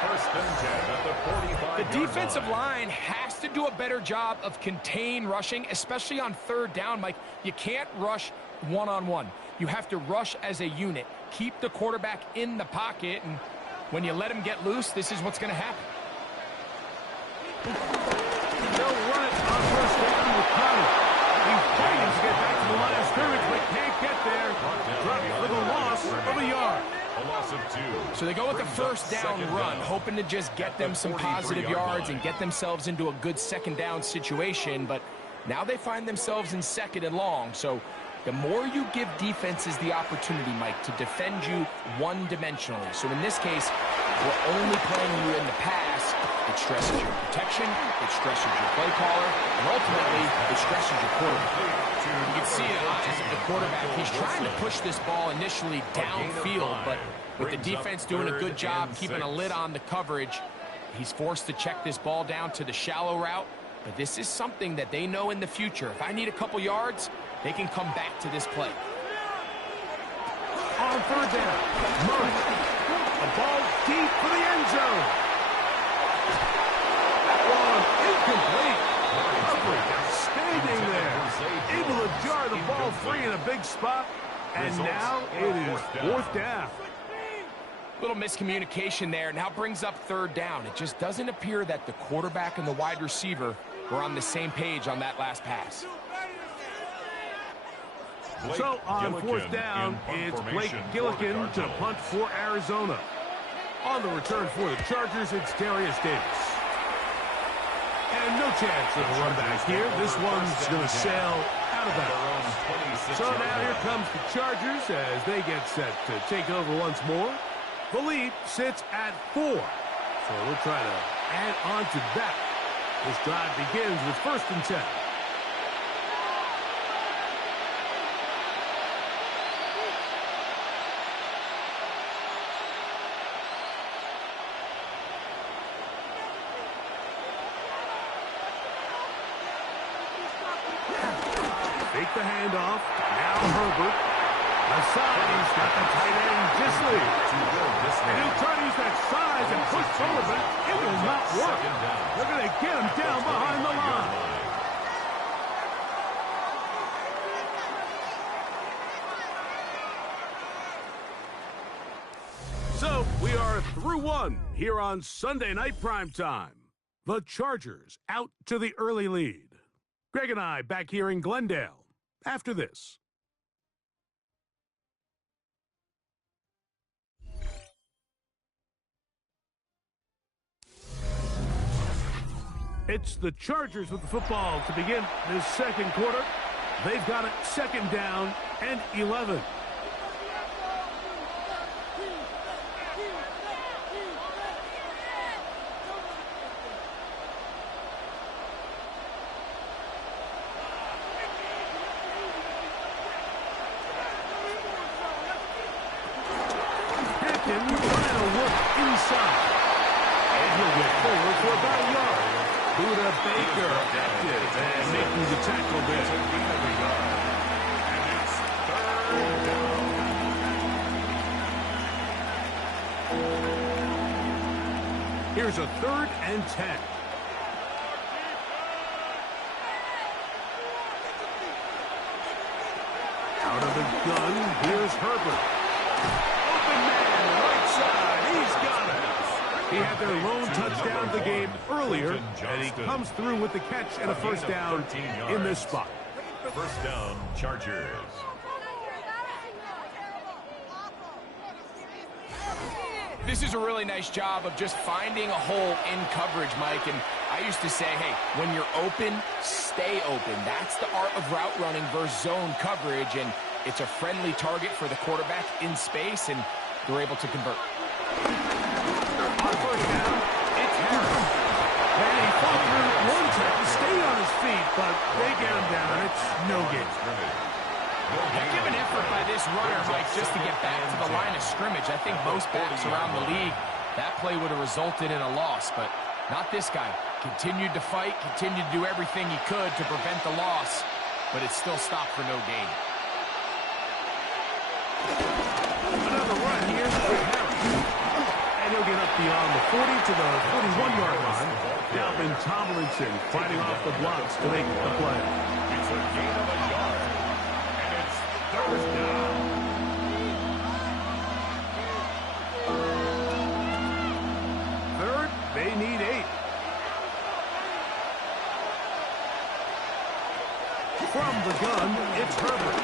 First and 10 at the 45-yard line. The defensive line has to do a better job of contain rushing, especially on third down, Mike. You can't rush one-on-one. You have to rush as a unit. Keep the quarterback in the pocket, and when you let him get loose, this is what's going to happen. They'll run it on first down with Conner. He's fighting to get back to the line of scrimmage, but can't get there. Dropped for the loss of a yard. A loss of 2. So they go with the first down run, hoping to just get them some positive yards and get themselves into a good second down situation, but now they find themselves in second and long. So the more you give defenses the opportunity, Mike, to defend you one-dimensionally. So in this case, we're only playing you in the pass. It stresses your protection, it stresses your play caller, and ultimately, it stresses your quarterback. You can see the eyes of the quarterback. He's trying to push this ball initially downfield, but with the defense doing a good job keeping a lid on the coverage, he's forced to check this ball down to the shallow route. But this is something that they know in the future. If I need a couple yards, they can come back to this play. On third down, Murray. A ball deep for the end zone. That one incomplete. Outstanding there. Able to jar the ball free in a big spot. And now it is fourth down. Little miscommunication there. Now brings up third down. It just doesn't appear that the quarterback and the wide receiver were on the same page on that last pass. So on fourth down, it's Blake Gillikin to punt for Arizona. On the return for the Chargers, it's Darius Davis. And no chance of a run back here. This one's going to sail out of bounds. So now here comes the Chargers as they get set to take over once more. The lead sits at 4. So we'll try to add on to that. This drive begins with first and 10. Take the handoff. Now Herbert. Aside, he's got the tight end Disley. And he'll try to use that size and push forward, but it will not work. They're going to get him down behind the line. So we are through one here on Sunday Night Primetime. The Chargers out to the early lead. Greg and I back here in Glendale after this. It's the Chargers with the football to begin this second quarter. They've got it second down and 11. Trying to work inside. And he'll get forward for about a yard. Buda Baker active and making the tackle there. And it's third down. Here's a 3rd and 10. Out of the gun, here's Herbert. He had their lone touchdown of the game earlier, and he comes through with the catch and a first down in this spot. First down, Chargers. This is a really nice job of just finding a hole in coverage, Mike. And I used to say, hey, when you're open, stay open. That's the art of route running versus zone coverage, and it's a friendly target for the quarterback in space, and they're able to convert. On first down, it's Harris. And he fought through one time to stay on his feet, but they get him down. It's no gain. Heck of an effort by this runner, Mike, just to get back to the line of scrimmage. I think most backs around the league that play would have resulted in a loss, but not this guy. Continued to fight, continued to do everything he could to prevent the loss, but it still stopped for no gain. Another run here for Harris. And he'll get up beyond the 40 to the 41-yard line. Dalvin Tomlinson fighting off the blocks to make the play. It's a gain of a yard, and it's third down. Third, they need 8. From the gun, it's Herbert.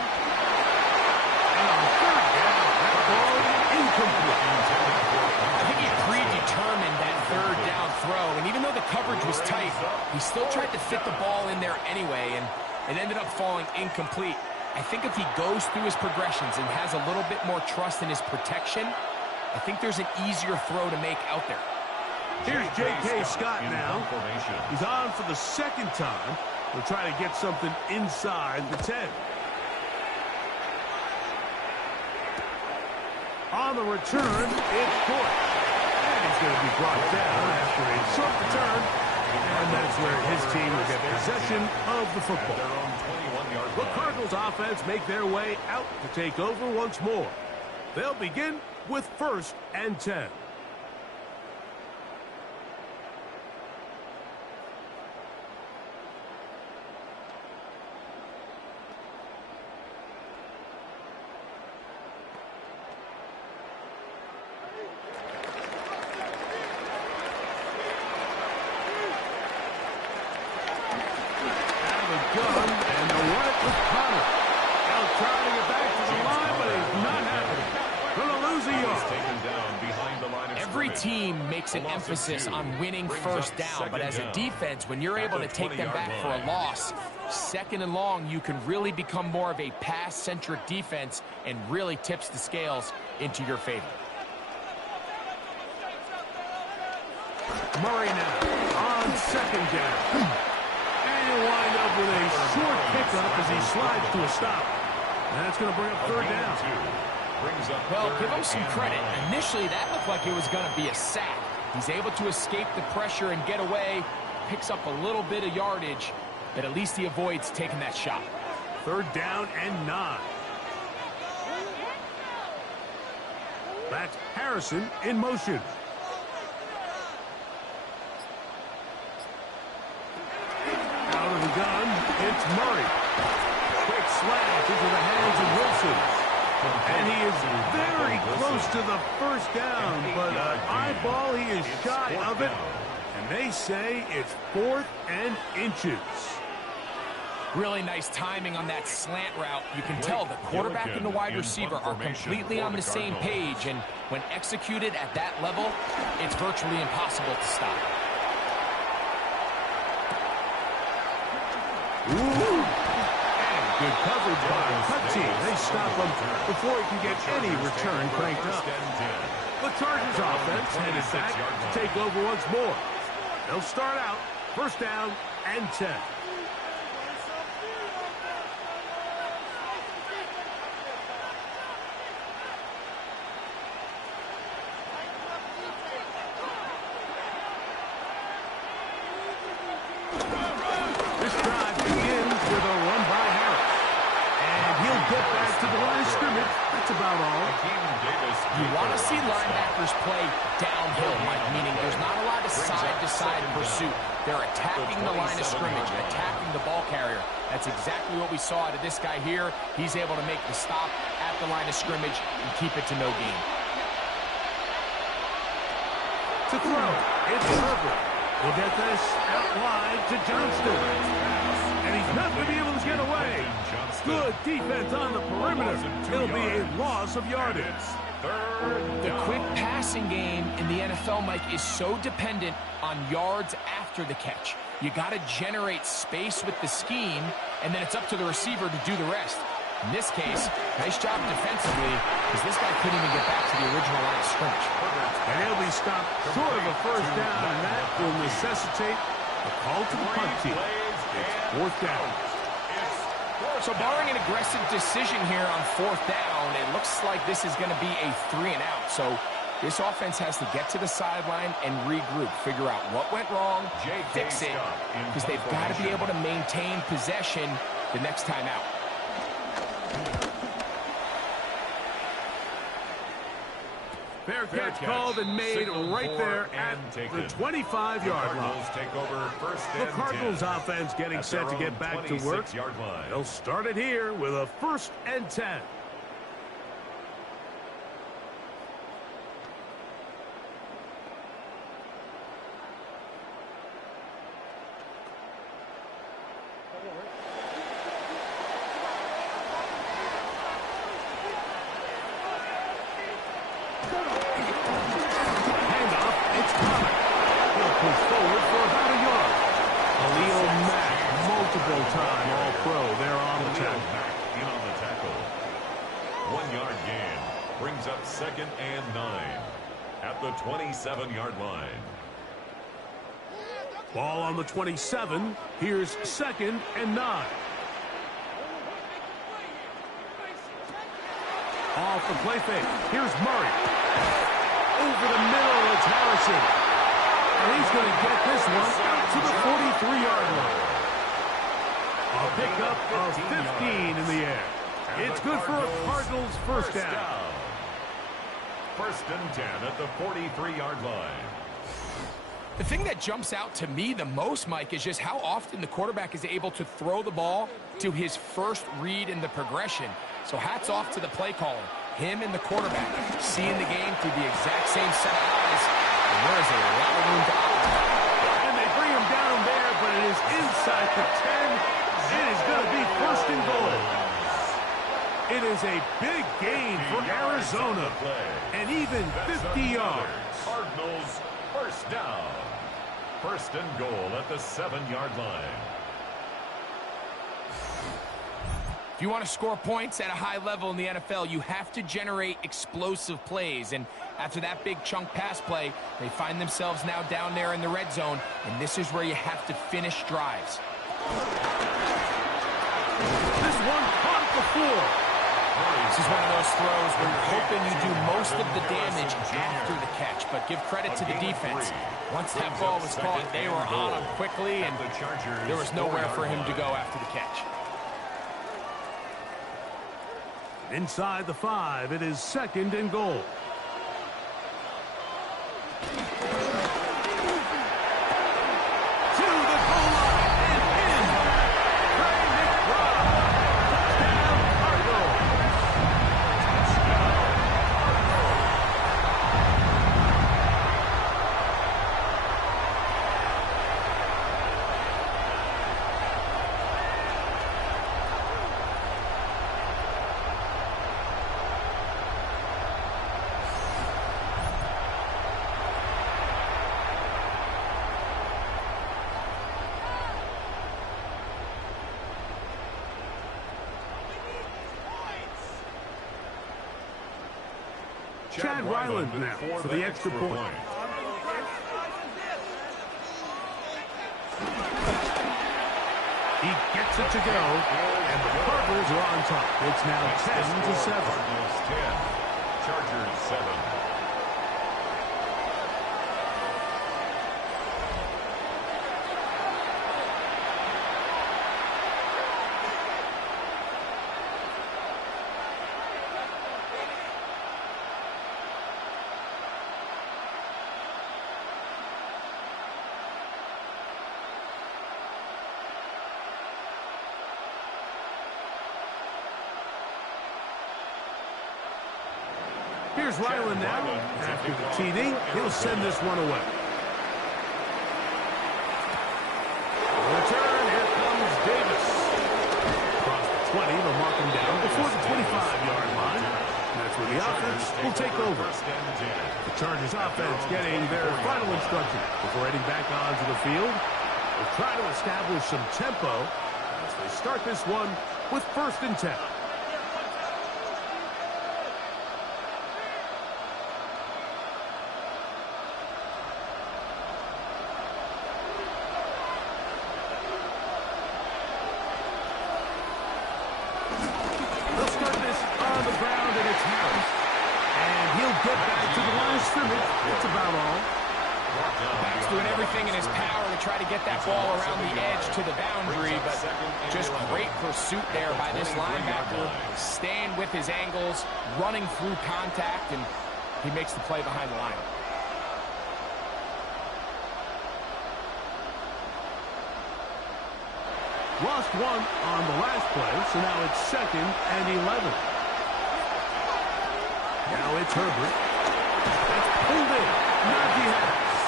And on third down, that ball incomplete. I think he predetermined that third down throw, and even though the coverage was tight, he still tried to fit the ball in there anyway, and it ended up falling incomplete. I think if he goes through his progressions and has a little bit more trust in his protection, I think there's an easier throw to make out there. Here's J.K. Scott now. He's on for the second time. He'll try to get something inside the 10. On the return, it's Court. And he's going to be brought down after a short return. And that's where his team will get possession of the football. The Cardinals offense make their way out to take over once more. They'll begin with 1st and 10. Every team makes an emphasis on winning first down, but as a defense, when you're able to take them back for a loss, 2nd and long, you can really become more of a pass-centric defense and really tips the scales into your favor. Murray now on 2nd down. And he'll wind up with a short pickup as he slides to a stop. And that's going to bring up 3rd down. Well, give him some credit. Initially, that looked like it was going to be a sack. He's able to escape the pressure and get away, picks up a little bit of yardage, but at least he avoids taking that shot. 3rd down and 9. That's Harrison in motion. Out of the gun, it's Murray. Quick slash into the hands of Wilson. And he is very close to the 1st down, but an eyeball, he is shy of it. And they say it's 4th and inches. Really nice timing on that slant route. You can tell the quarterback and the wide receiver are completely on the same page, and when executed at that level, it's virtually impossible to stop. Ooh. Good coverage by Hutchie. They stop him before he can get any return cranked up. The Chargers offense headed back to take over once more. They'll start out 1st down and 10. This drive begins with a run by Harris. And he'll get back to the line of scrimmage. That's about all. You want to see linebackers play downhill, Mike, meaning there's not a lot of side-to-side pursuit. They're attacking the line of scrimmage, attacking the ball carrier. That's exactly what we saw out of this guy here. He's able to make the stop at the line of scrimmage and keep it to no gain. To throw, it's Herbert. We'll get this out wide to Johnston. And he's not going to be able to get away. Good defense on the perimeter. It'll be a loss of yardage. The quick passing game in the NFL, Mike, is so dependent on yards after the catch. You got to generate space with the scheme, and then it's up to the receiver to do the rest. In this case, nice job defensively, because this guy couldn't even get back to the original line of scrimmage. And he'll be stopped short of a 1st down, and that will necessitate a call to the punt team. It's 4th down. So barring an aggressive decision here on 4th down, it looks like this is going to be a 3-and-out. So This offense has to get to the sideline and regroup, figure out what went wrong, fix it, because they've got to be able to maintain possession the next time out. Fair catch called and made right there at the 25-yard line. The Cardinals offense getting set to get back to work. They'll start it here with a 1st and 10. Time All-Pro there on the tackle. In on the tackle. 1-yard gain brings up 2nd and 9 at the 27-yard line. Ball on the 27. Here's 2nd and 9. Off the play fake. Here's Murray. Over the middle, it's Harrison. And he's going to get this one out to the 43-yard line. A pickup of 15 in the air. It's good for a Cardinals first down. 1st and 10 at the 43-yard line. The thing that jumps out to me the most, Mike, is just how often the quarterback is able to throw the ball to his first read in the progression. So hats off to the play caller. Him and the quarterback seeing the game through the exact same set of eyes. And there is a lot of room to operate. And they bring him down there, but it is inside the 10. It is going to be 1st and goal. It is a big gain for Arizona. And even 50 yards. Cardinals first down. 1st and goal at the 7-yard line. If you want to score points at a high level in the NFL, you have to generate explosive plays. And after that big chunk pass play, they find themselves now down there in the red zone. And this is where you have to finish drives. This one caught at the floor. This is one of those throws where you're hoping you do most of the damage after the catch. But give credit to the defense. Once that ball was caught, they were on him quickly, and there was nowhere for him to go after the catch. Inside the 5, it is 2nd and goal. Chad Ryland now for the extra point. He gets it to go, and the Cardinals are on top. It's now 10-7. Cardinals 10, Chargers 7. Here's Ryland now. After the TD, he'll send this one away. Return, here comes Davis. Across the 20, they'll mark him down before the 25-yard line. That's where the offense will take over. The Chargers offense getting their final instruction before heading back onto the field. They'll try to establish some tempo as they start this one with 1st and 10. about all. Back's doing everything in his power to try to get that ball around the edge to the boundary, but just great pursuit there by this linebacker, staying with his angles, running through contact, and he makes the play behind the line. Lost one on the last play, so now it's 2nd and 11. Now it's Herbert. That's pulled in. Najee Harris.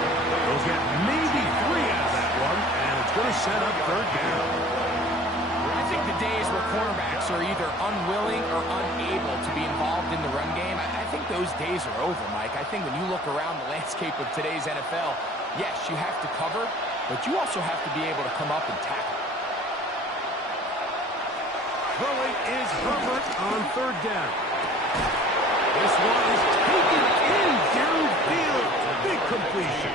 They'll get maybe 3 out of that one, and it's going to set up 3rd down. I think the days where cornerbacks are either unwilling or unable to be involved in the run game, I think those days are over, Mike. I think when you look around the landscape of today's NFL, yes, you have to cover, but you also have to be able to come up and tackle. Throwing is Herbert on 3rd down. This one is taken in downfield. Big completion.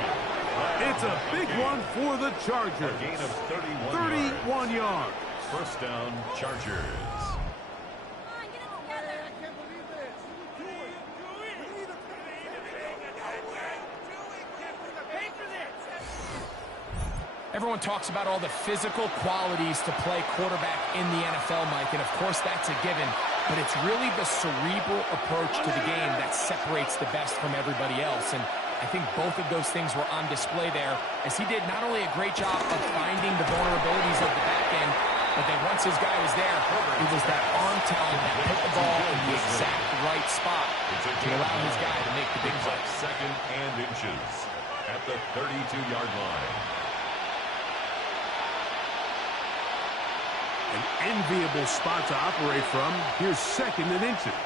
It's a big one for the Chargers. A gain of 31 yards. 1st down, Chargers. Everyone talks about all the physical qualities to play quarterback in the NFL, Mike, and of course that's a given, but it's really the cerebral approach to the game that separates the best from everybody else, and I think both of those things were on display there, as he did not only a great job of finding the vulnerabilities of the back end, but then once his guy was there, it was that arm talent that put the ball in the exact right spot to allow his guy to make the big play. 2nd and inches at the 32-yard line. An enviable spot to operate from. Here's 2nd and inches.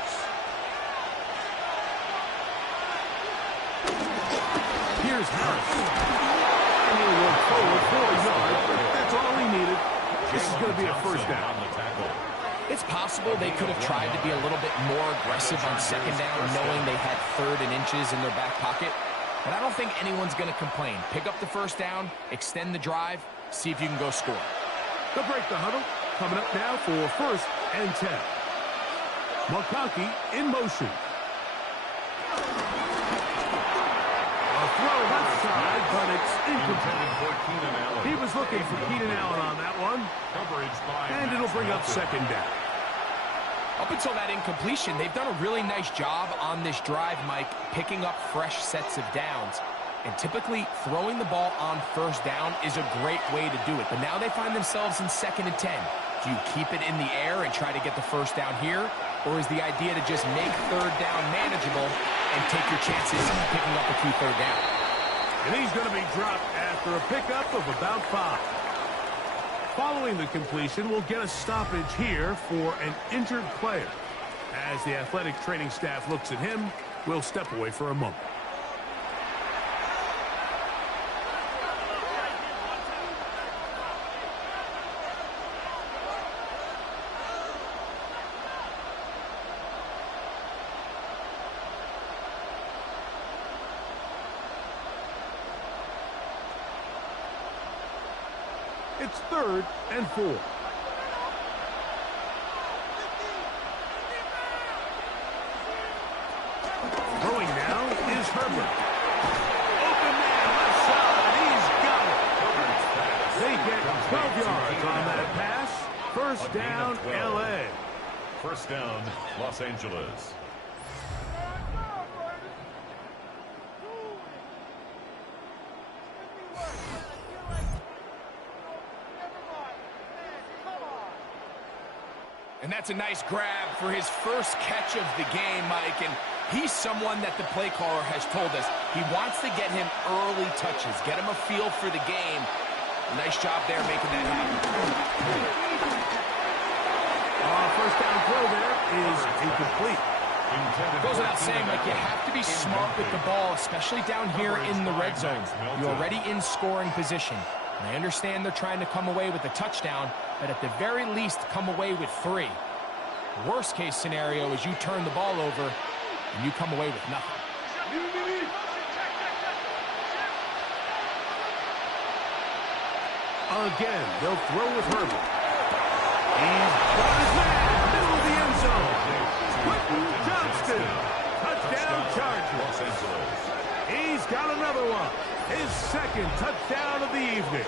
Here's Harris. And he'll work forward 4 yards, but that's all he needed. This is going to be a 1st down. It's possible they could have tried to be a little bit more aggressive on 2nd down, knowing they had 3rd and inches in their back pocket. But I don't think anyone's going to complain. Pick up the 1st down, extend the drive, see if you can go score. They'll break the huddle. Coming up now for 1st and 10. McConkey in motion. A throw left side, but it's incomplete. He was looking for Keenan Allen on that one. And it'll bring up 2nd down. Up until that incompletion, they've done a really nice job on this drive, Mike, picking up fresh sets of downs. And typically, throwing the ball on 1st down is a great way to do it. But now they find themselves in 2nd and 10. Do you keep it in the air and try to get the 1st down here? Or is the idea to just make 3rd down manageable and take your chances picking up a few 3rd down? And he's going to be dropped after a pickup of about 5. Following the completion, we'll get a stoppage here for an injured player. As the athletic training staff looks at him, we'll step away for a moment. It's 3rd and 4. Throwing now is Herbert. Open man, left side. He's got it. They get 12 yards on that pass. 1st down, L.A. 1st down, Los Angeles. And that's a nice grab for his first catch of the game, Mike. And he's someone that the play caller has told us he wants to get him early touches, get him a feel for the game. Nice job there making that happen. 1st down throw there is incomplete. Goes without saying, like, you have to be smart with the ball, especially down here in the red zone. You're already in scoring position. And I understand they're trying to come away with a touchdown, but at the very least, come away with 3. Worst case scenario is you turn the ball over and you come away with nothing. Again, they'll throw with Herbert. He's got his man, middle of the end zone. Quentin Johnston, touchdown Chargers. his second touchdown of the evening.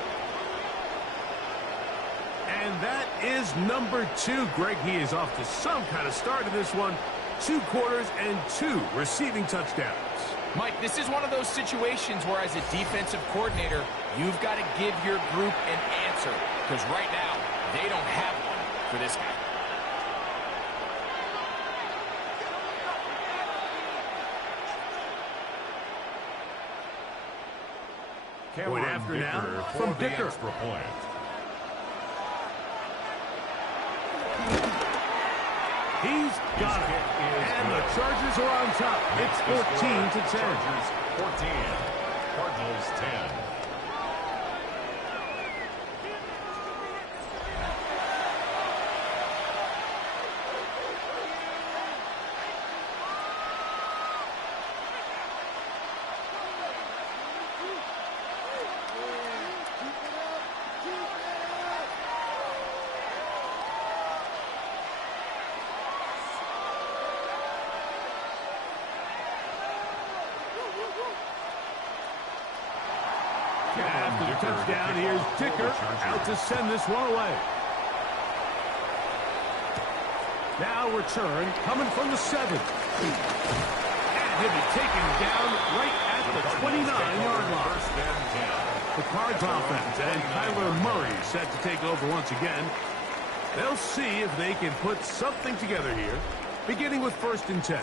And that is number 2. Greg, he is off to some kind of start in this one. 2 quarters and 2 receiving touchdowns. Mike, this is one of those situations where as a defensive coordinator, you've got to give your group an answer. Because right now, they don't have one for this guy. Point after now from Dicker. Extra point. He's got it. And the Chargers are on top. It's 14-10. Chargers 14. Cardinals 10. After the touchdown, here's Dicker out to send this one away. Now return coming from the 7. And he'll be taken down right at the 29-yard line. The Cards offense and Kyler Murray set to take over once again. They'll see if they can put something together here, beginning with 1st and 10.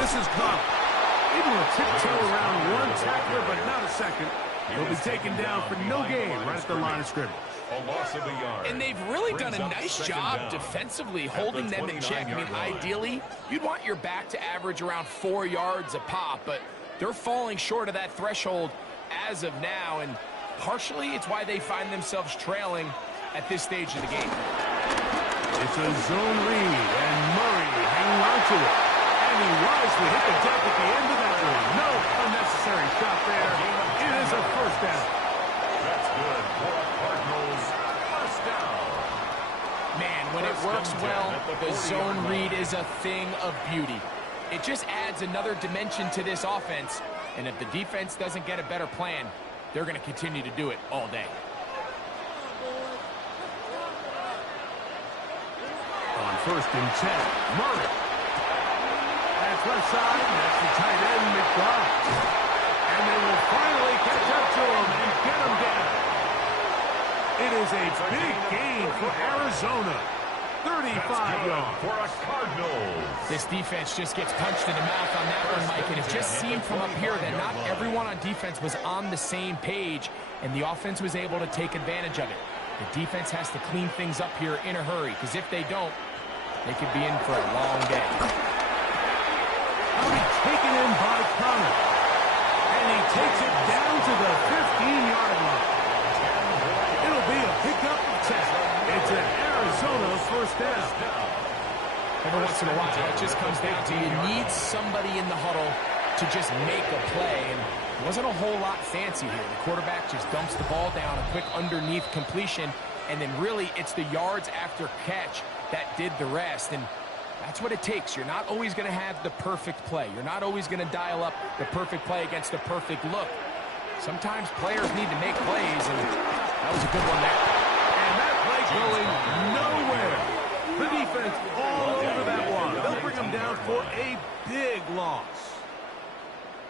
This is Cobb. Able to tiptoe around one tackler, but not a second. He'll be taken down for no gain right at the line of scrimmage. A loss of a yard. And they've really done a nice job defensively holding them in check. I mean, ideally, you'd want your back to average around 4 yards a pop, but they're falling short of that threshold as of now, and partially it's why they find themselves trailing at this stage of the game. It's a zone read, and Murray hanging on to it. And he wisely hit the deck at the end of that one. No unnecessary shot there. It is a first down. That's good for the Cardinals. First down. Man, when it works well, the zone read is a thing of beauty. It just adds another dimension to this offense, and if the defense doesn't get a better plan, they're going to continue to do it all day. On 1st and 10, Murray. That's left side, and that's the tight end, McBride. And they will finally catch up to him and get him down. It is a big gain for Arizona. 35 yards for a Cardinals. This defense just gets punched in the mouth on that one, Mike, and it just seemed from up here that not everyone on defense was on the same page, and the offense was able to take advantage of it. The defense has to clean things up here in a hurry, because if they don't, they could be in for a long day. Taken in by Connor. And he takes it down to the 15-yard line. It'll be a pickup of 10. It's an Arizona first down. Every once in a while, it just comes down to you need somebody in the huddle to just make a play. And it wasn't a whole lot fancy here. The quarterback just dumps the ball down, a quick underneath completion, and then really it's the yards after catch that did the rest. And that's what it takes. You're not always going to have the perfect play. You're not always going to dial up the perfect play against the perfect look. Sometimes players need to make plays, and that was a good one there. And that play going nowhere. The defense all over that one. They'll bring them down for a big loss.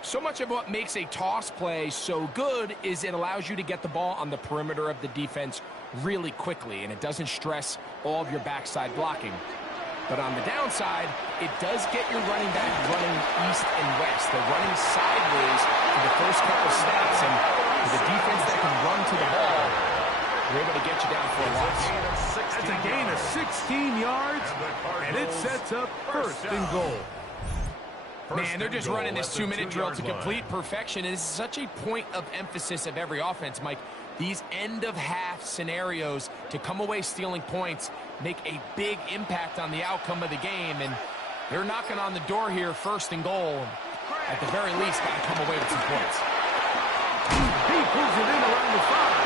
So much of what makes a toss play so good is it allows you to get the ball on the perimeter of the defense really quickly, and it doesn't stress all of your backside blocking. But on the downside, it does get your running back running east and west. They're running sideways for the first couple steps, and with a defense that can run to the ball, they're able to get you down for a loss. That's a gain of 16 yards, and it sets up 1st and goal. Man, they're just running this 2-minute drill to complete perfection, and it's such a point of emphasis of every offense, Mike. these end-of-half scenarios to come away stealing points make a big impact on the outcome of the game, and they're knocking on the door here, 1st and goal. At the very least, got to come away with some points. He pulls it in around the 5.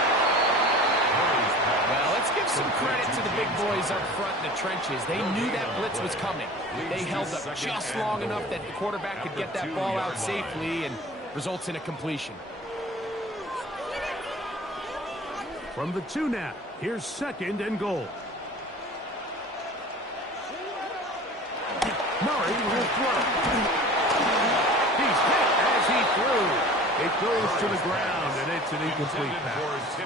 Well, let's give some credit to the big boys up front in the trenches. They knew that blitz was coming. They held up just long enough that the quarterback could get that ball out safely, and results in a completion. From the 2 now, here's 2nd and goal. Murray will throw. He's hit as he threw. It goes to the ground, and it's an incomplete pass.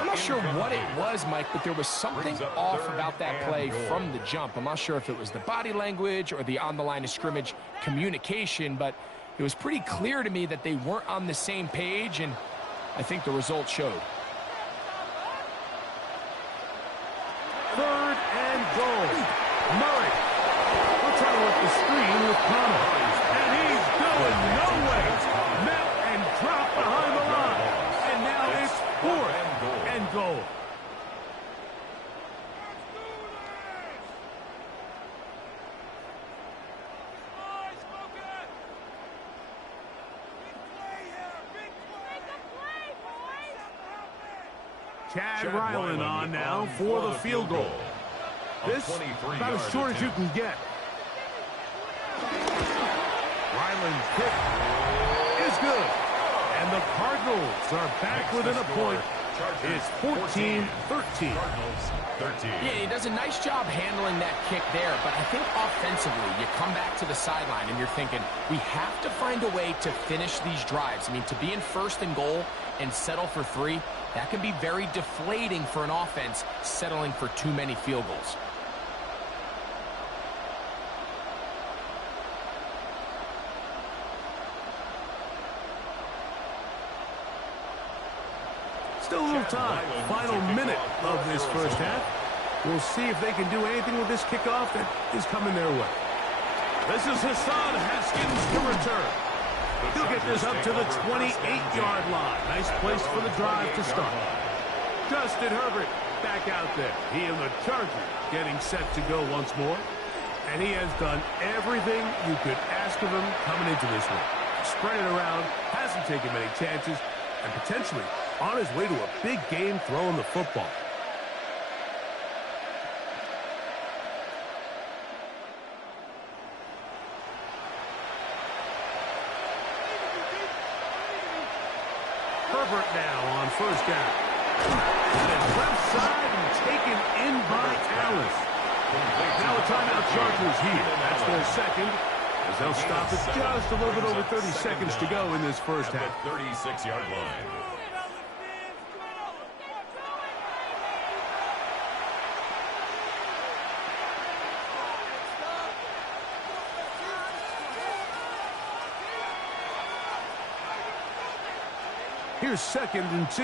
I'm not sure what it was, Mike, but there was something off about that play from the jump. I'm not sure if it was the body language or the on-the-line of scrimmage communication, but it was pretty clear to me that they weren't on the same page, and I think the result showed. 3rd and goal. Murray will try to work the screen with Connor. And he's going nowhere. Met and dropped behind the line. And now it's 4th and goal. Chad Ryland on now for the field goal. This about as short as you can get. Ryland's kick is good. And the Cardinals are back within a point. It's 14-13. Yeah, he does a nice job handling that kick there, but I think offensively, you come back to the sideline and you're thinking, we have to find a way to finish these drives. I mean, to be in 1st and goal and settle for 3, that can be very deflating for an offense settling for too many field goals. Still a little time. Final minute of this 1st half. We'll see if they can do anything with this kickoff that is coming their way. This is Hassan Haskins to return. He'll get this up to the 28-yard line. Nice place for the drive to start. Justin Herbert back out there. He and the Chargers getting set to go once more. And he has done everything you could ask of him coming into this one. Spread it around, hasn't taken many chances, and potentially on his way to a big game throwing the football. Herbert now on 1st down. And it's left side and taken in by Allen. Now a timeout Chargers here. That's their 2nd. As they'll stop it just a little bit over 30 seconds to go in this 1st half. 36-yard line. Here's 2nd and 2.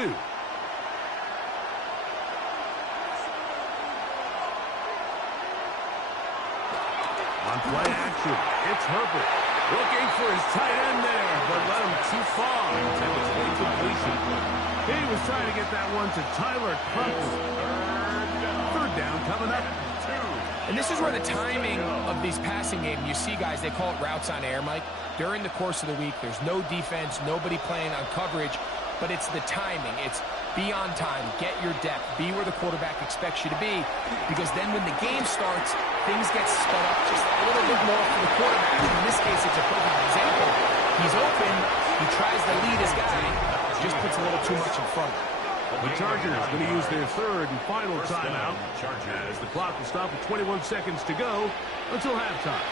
On play action, it's Herbert. Looking for his tight end there, but let him too far. And it's a completion. He was trying to get that one to Tyler Crumpton. 3rd down coming up. And this is where the timing of these passing games, you see guys, they call it routes on air, Mike. During the course of the week, there's no defense, nobody playing on coverage, but it's the timing. It's be on time, get your depth, be where the quarterback expects you to be, because then when the game starts, things get sped up just a little bit more for the quarterback. In this case, it's a perfect example. He's open, he tries to lead his guy, just puts a little too much in front of him. The Chargers going to use their 3rd and final timeout as the clock will stop with 21 seconds to go until halftime.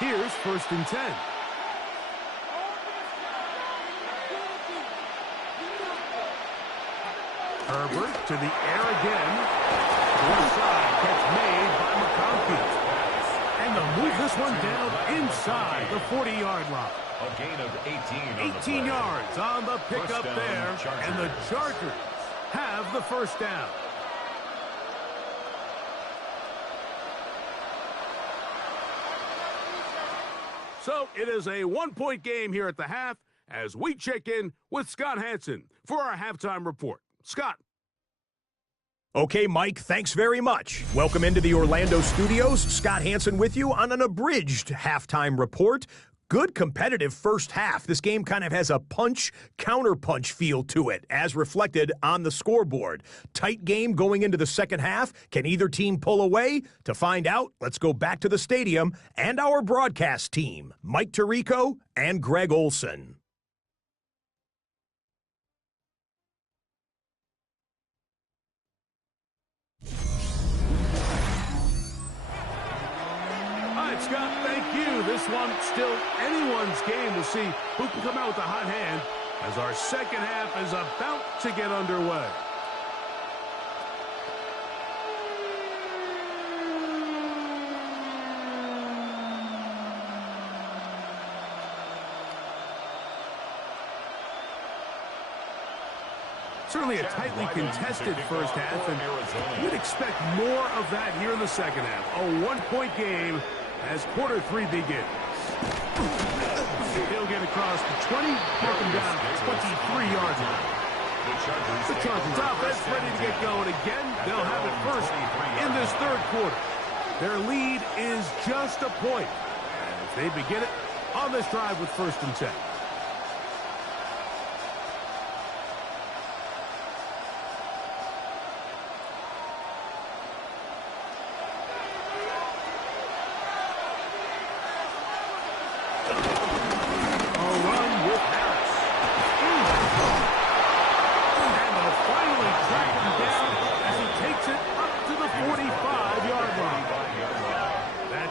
Here's 1st and 10. Herbert to the air again. Inside, catch made by McConkey. And they'll move this one down inside the 40-yard line. A gain of 18 yards on the pickup there. And the Chargers have the 1st down. So it is a one-point game here at the half as we check in with Scott Hansen for our halftime report. Scott. Okay, Mike, thanks very much. Welcome into the Orlando studios. Scott Hansen with you on an abridged halftime report. Good competitive first half. This game kind of has a punch-counterpunch feel to it, as reflected on the scoreboard. Tight game going into the second half. Can either team pull away? To find out, let's go back to the stadium and our broadcast team, Mike Tirico and Greg Olson. Scott, thank you. This one still anyone's game. We'll see who can come out with a hot hand as our second half is about to get underway. Certainly a tightly contested first half, and you'd expect more of that here in the second half. A one-point game as quarter three begins. He'll get across the 20, knock him down at the 23-yard line. The Chargers offense ready to get going again. They'll have it first in this third quarter. Their lead is just a point. And if they begin it on this drive with 1st and 10.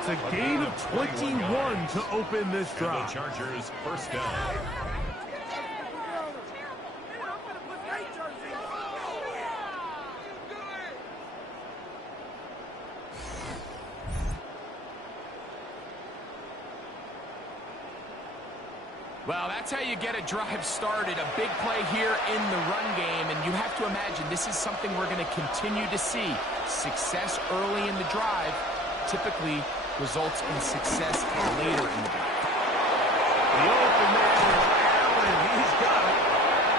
A gain of 21 to open this drive. The Chargers first down. Well, that's how you get a drive started. A big play here in the run game, and you have to imagine this is something we're going to continue to see. Success early in the drive typically results in success later in the drive. The open man is Allen. He's got it.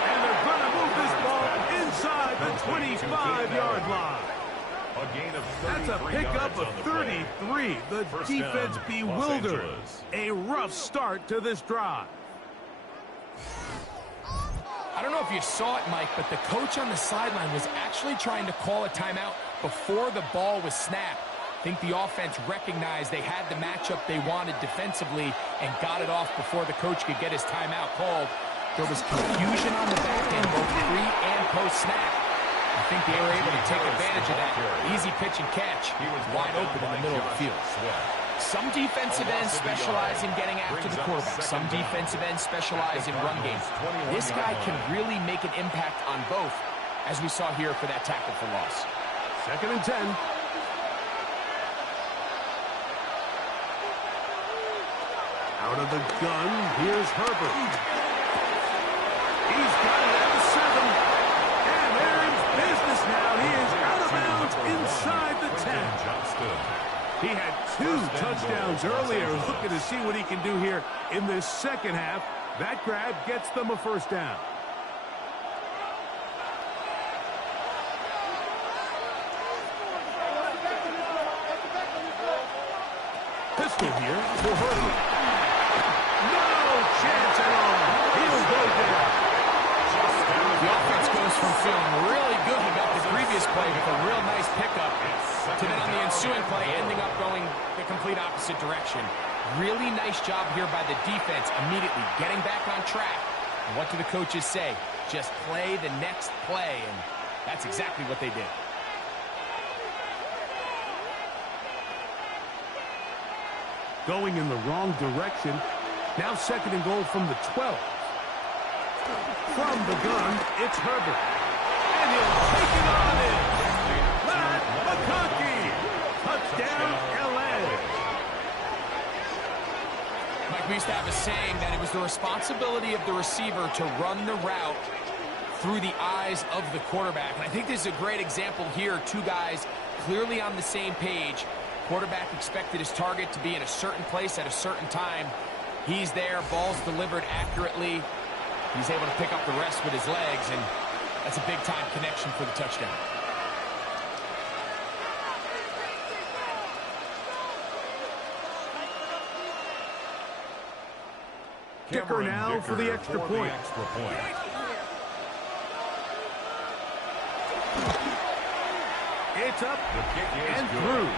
And they're going to move this ball inside the 25-yard line. A gain of 33 That's a pickup of 33. The defense down, bewildered. A rough start to this drive. I don't know if you saw it, Mike, but the coach on the sideline was actually trying to call a timeout before the ball was snapped. I think the offense recognized they had the matchup they wanted defensively and got it off before the coach could get his timeout called. There was confusion on the back end, both pre and post-snap. I think they were able to take advantage of that. Easy pitch and catch, wide open in the middle of the field. Some defensive ends specialize in getting after the quarterback. Some defensive ends specialize in run games. This guy can really make an impact on both, as we saw here for that tackle for loss. 2nd and 10. Out of the gun, here's Herbert. He's got it at the 7. And there's business now. He is out of bounds inside the 10. He had 2 touchdowns earlier. Looking to see what he can do here in this second half. That grab gets them a first down. Pistol here for Herbert. Chance at all. He'll go down. The offense goes from feeling really good about the previous play with a real nice pickup to then on the ensuing play ending up going the complete opposite direction. Really nice job here by the defense immediately getting back on track. And what do the coaches say? Just play the next play, and that's exactly what they did. Going in the wrong direction. Now 2nd and goal from the 12. From the gun, it's Herbert. And he'll take it on in. Matt McConkey. Touchdown, LA. Mike, we used to have a saying that it was the responsibility of the receiver to run the route through the eyes of the quarterback. And I think this is a great example here. 2 guys clearly on the same page. Quarterback expected his target to be in a certain place at a certain time. He's there, ball's delivered accurately. He's able to pick up the rest with his legs, and that's a big-time connection for the touchdown. Kicker now for the extra point. It's up and through.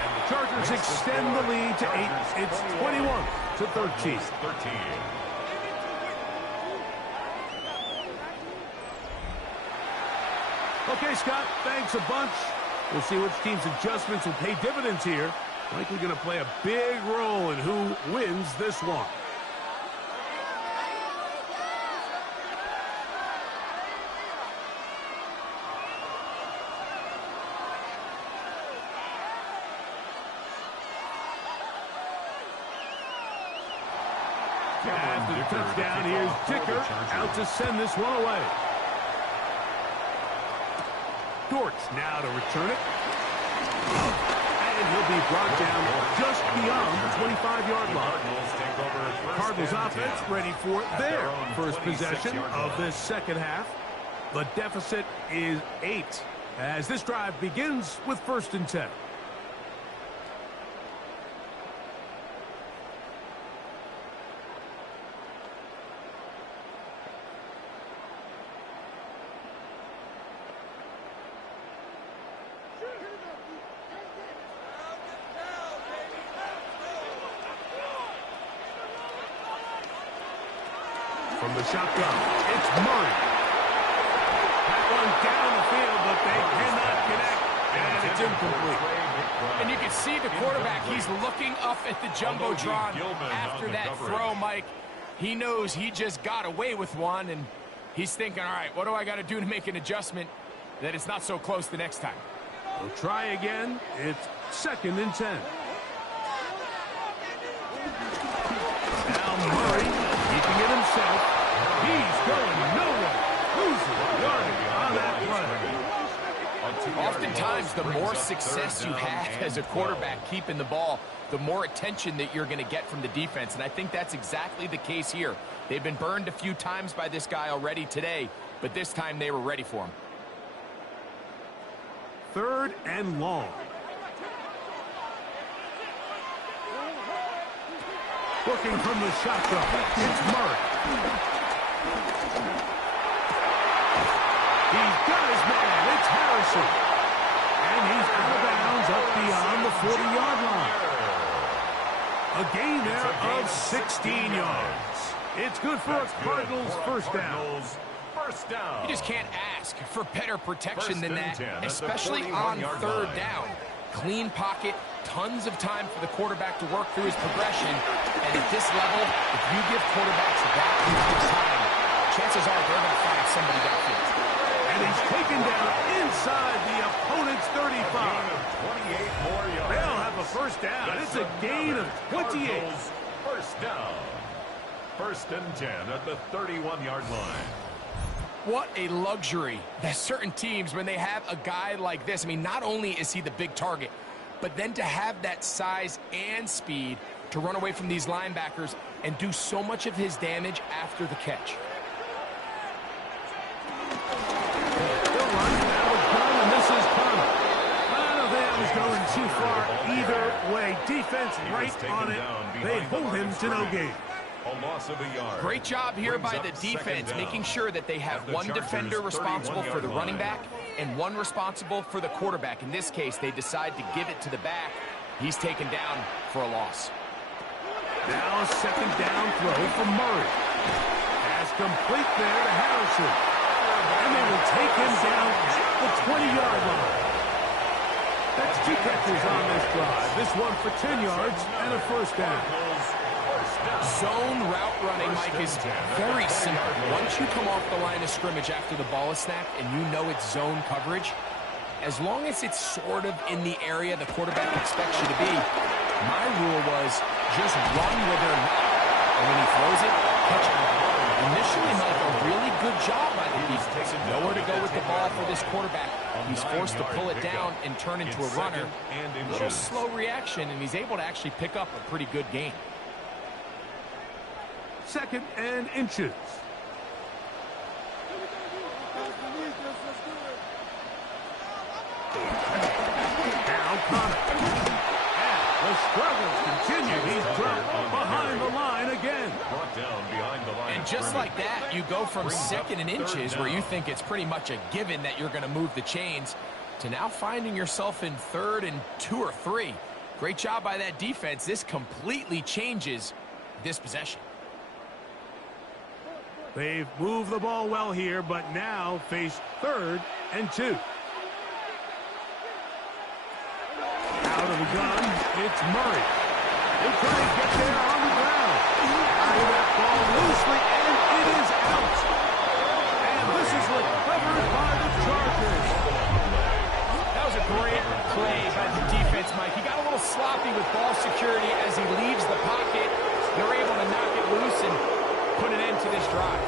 And the Chargers extend the lead to 8. It's 21-13. Okay, Scott, thanks a bunch. We'll see which team's adjustments will pay dividends here. Likely going to play a big role in who wins this one. After the touchdown, here's Dicker out to send this one away. Dortch now to return it. And he'll be brought down just beyond the 25-yard line. Cardinals offense ready for their first possession of this second half. The deficit is 8 as this drive begins with 1st and 10. From the shotgun, it's Murray. That one down the field, but they cannot connect, and it's incomplete. And you can see the quarterback, he's looking up at the Jumbotron after that throw, Mike. He knows he just got away with one, and he's thinking, all right, what do I got to do to make an adjustment that it's not so close the next time? We'll try again. It's 2nd and 10. Now Murray keeping it himself. He's going nowhere. Losing yardage on that play. Oftentimes, the more success you have as a quarterback keeping the ball, the more attention that you're going to get from the defense. And I think that's exactly the case here. They've been burned a few times by this guy already today, but this time they were ready for him. 3rd and long. Working from the shotgun, it's Murray. He's got his man, it's Harrison. And he's out of bounds up beyond the 40-yard line. A gain there of 16 yards. It's good for a Cardinals first down. You just can't ask for better protection than that, especially on 3rd down. Clean pocket, tons of time for the quarterback to work through his progression. And at this level, if you give quarterbacks that much time, chances are they're going to find somebody downfield. And he's taken down inside the opponent's 35. They'll have a first down. It's a gain of 28. First down. 1st and 10 at the 31-yard line. What a luxury that certain teams, when they have a guy like this, I mean, not only is he the big target, but then to have that size and speed to run away from these linebackers and do so much of his damage after the catch. And this is Connor. I don't think I was going too far either way. Defense right on it. They hold him to no gain. A loss of a yard. Great job here by the defense, making sure that they have one defender responsible for the running back and one responsible for the quarterback. In this case, they decide to give it to the back. He's taken down for a loss. Now a 2nd down throw from Murray. Pass complete there to Harrison. And they will take him down at the 20-yard line. That's 2 catches on this drive. This one for 10 yards and a first down. Zone route running, Mike, is very simple. Once you come off the line of scrimmage after the ball is snapped and you know it's zone coverage, as long as it's sort of in the area the quarterback expects you to be, my rule was just run where they're not. And when he throws it, catch it. Initially, Mike, a really good job by the defense. Nowhere to go with the ball for this quarterback. He's forced to pull it down and turn into a runner. A little slow reaction, and he's able to actually pick up a pretty good gain. 2nd and inches. Now Connor. And the struggles continue. He's dropped behind the line again. Brought down behind the line. And just like that, you go from 2nd and inches, where you think it's pretty much a given that you're going to move the chains, to now finding yourself in 3rd and 2 or 3. Great job by that defense. This completely changes this possession. They've moved the ball well here, but now face 3rd and 2. Out of the gun, it's Murray. They try to get there on the ground. Out of that ball loosely, and it is out. And this is recovered by the Chargers. That was a great play by the defense, Mike. He got a little sloppy with ball security as he leaves the pocket. They're able to knock it loose and put an end to this drive.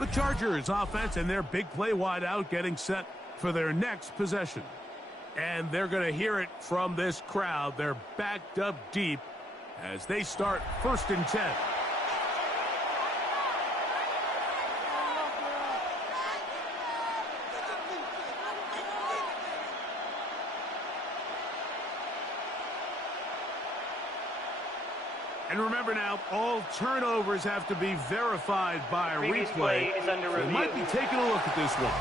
The Chargers offense and their big play wideout getting set for their next possession. And they're going to hear it from this crowd. They're backed up deep as they start 1st and 10. And remember now, all turnovers have to be verified by a replay. Is under review. They might be taking a look at this one.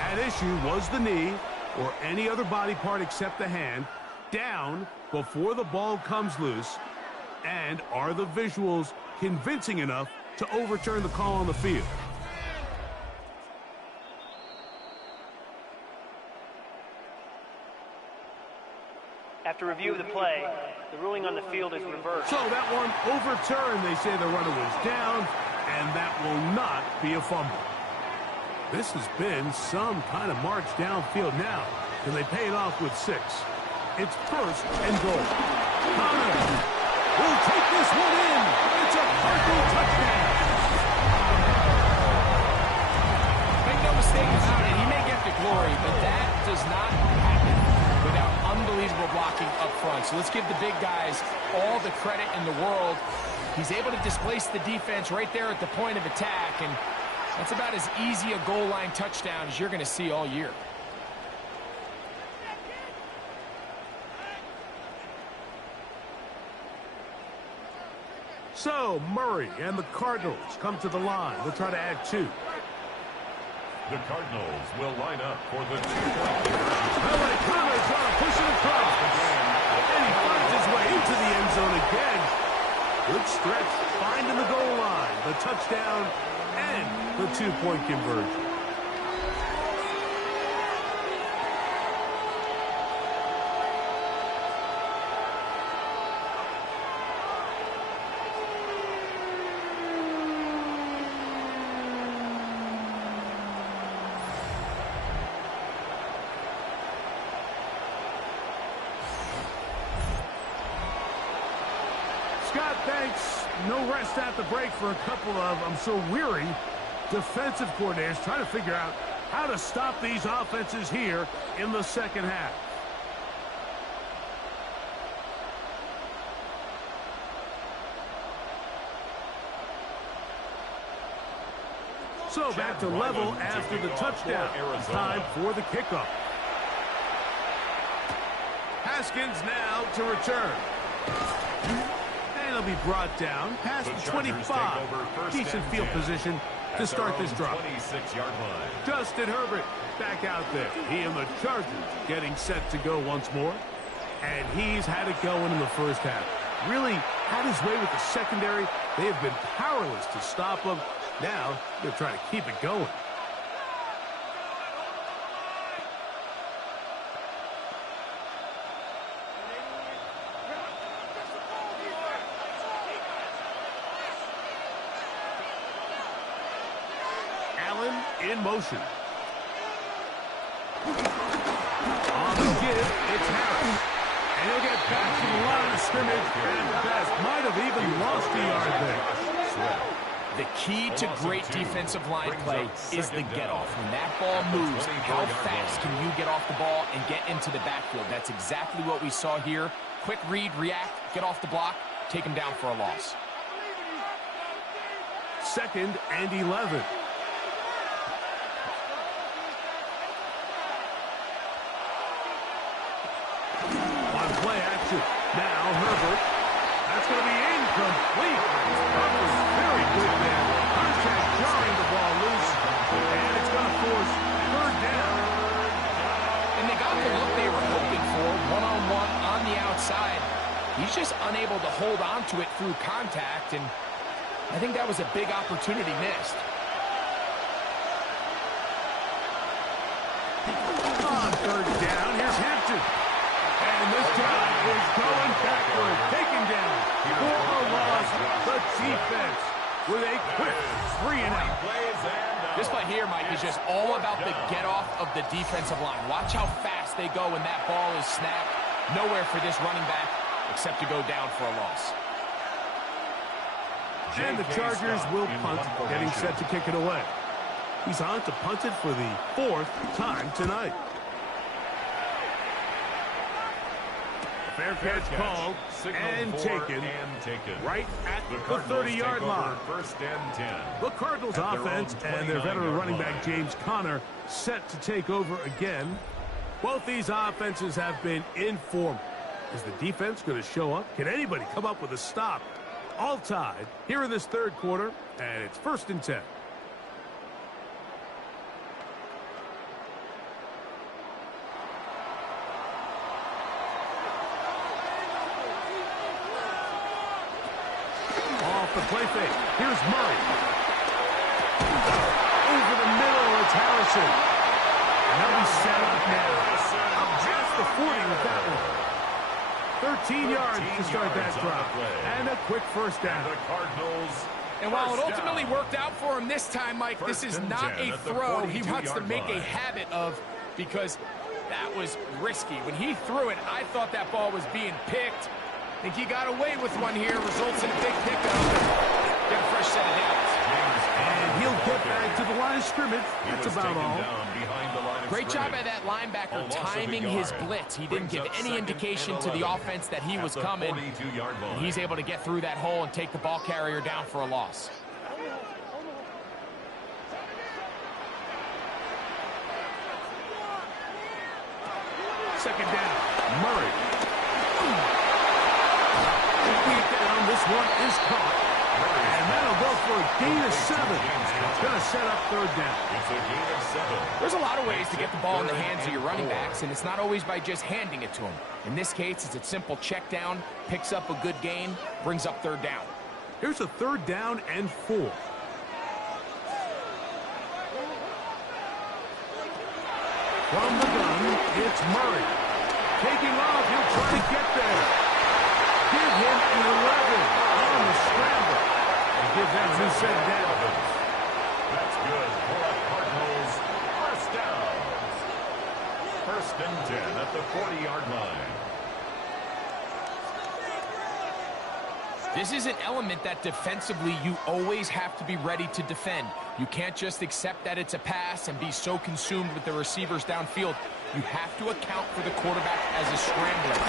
At issue was the knee or any other body part except the hand down before the ball comes loose. And are the visuals convincing enough to overturn the call on the field? After review of the play, the ruling on the field is reversed. So that one overturned. They say the runner was down, and that will not be a fumble. This has been some kind of march downfield now. Can they pay it off with 6? It's 1st and goal. Connor will take this one in. It's a Cardinal touchdown. Make no mistake about it, he may get the glory, but that does not happen without unbelievable blocking up front. So let's give the big guys all the credit in the world. He's able to displace the defense right there at the point of attack, and that's about as easy a goal line touchdown as you're going to see all year. So Murray and the Cardinals come to the line. They'll try to add 2. The Cardinals will line up for the 2-point LA Connor trying to push it across. And he finds his way into the end zone again. Good stretch, finding the goal line, the touchdown, and the 2-point conversion. Scott, thanks. No rest at the break for a couple of, I'm so weary, defensive coordinators trying to figure out how to stop these offenses here in the 2nd half. So back to level after the touchdown. Time for the kickoff. Haskins now to return. And he'll be brought down past the 25. Decent field position to start this drive. 26-yard line. Justin Herbert back out there. He and the Chargers getting set to go once more. And he's had it going in the 1st half. Really had his way with the secondary. They have been powerless to stop him. Now they're trying to keep it going. Allen in motion. On the give, it's Harris. And he'll get back to the line of scrimmage and best. Might have even lost a yard there. The key to great defensive line play is the get-off. When that ball moves, how fast can you get off the ball and get into the backfield? That's exactly what we saw here. Quick read, react, get off the block, take him down for a loss. 2nd and 11. On play action. Now Herbert. That's going to be incomplete. That was very good there. Contact jarring the ball loose. And it's going to force 3rd down. And they got the look they were hoping for, one-on-one on the outside. He's just unable to hold on to it through contact, and I think that was a big opportunity missed. On 3rd down, here's Hampton. And this time is going backward, taken down for a loss. The defense with a quick 3-and-out. This play here, Mike, is just all about the get-off of the defensive line. Watch how fast they go when that ball is snapped. Nowhere for this running back except to go down for a loss. And the Chargers will punt, getting set to kick it away. He's on to punt it for the 4th time tonight. Fair catch called and taken right at the 30-yard line. 1st and 10. The Cardinals offense and their veteran running back James Conner set to take over again. Both these offenses have been in form. Is the defense going to show up? Can anybody come up with a stop? All tied here in this 3rd quarter, and it's 1st and 10. Off the play fake. Here's Murray. Over the middle, it's Harrison. And they'll be set up now. Up just the 40 with that one. 13 yards to start that drive. And a quick 1st down. The Cardinals. And while it ultimately worked out for him this time, Mike, this is not a throw he wants to make a habit of, because that was risky. When he threw it, I thought that ball was being picked. I think he got away with one here. Results in a big pickup. Get a fresh set of downs. And he'll get back to the line of scrimmage. That's about all. Great job by that linebacker timing his blitz. He didn't give any indication to the offense that he was coming. And he's able to get through that hole and take the ball carrier down for a loss. 2nd down. Murray. This one is caught. And that'll go for a gain of 7. It's going to set up 3rd down. It's a gain of 7. There's a lot of ways to get the ball in the hands of your running backs, and it's not always by just handing it to them. In this case, it's a simple check down, picks up a good gain, brings up 3rd down. Here's a 3rd down and 4. From the gun, it's Murray. Taking off, he'll try to get there. Give him 11 on the scramble. And give them a new set down. That's good for the Cardinals. 1st down. 1st and 10 at the 40-yard line. This is an element that defensively you always have to be ready to defend. You can't just accept that it's a pass and be so consumed with the receivers downfield. You have to account for the quarterback as a scrambler.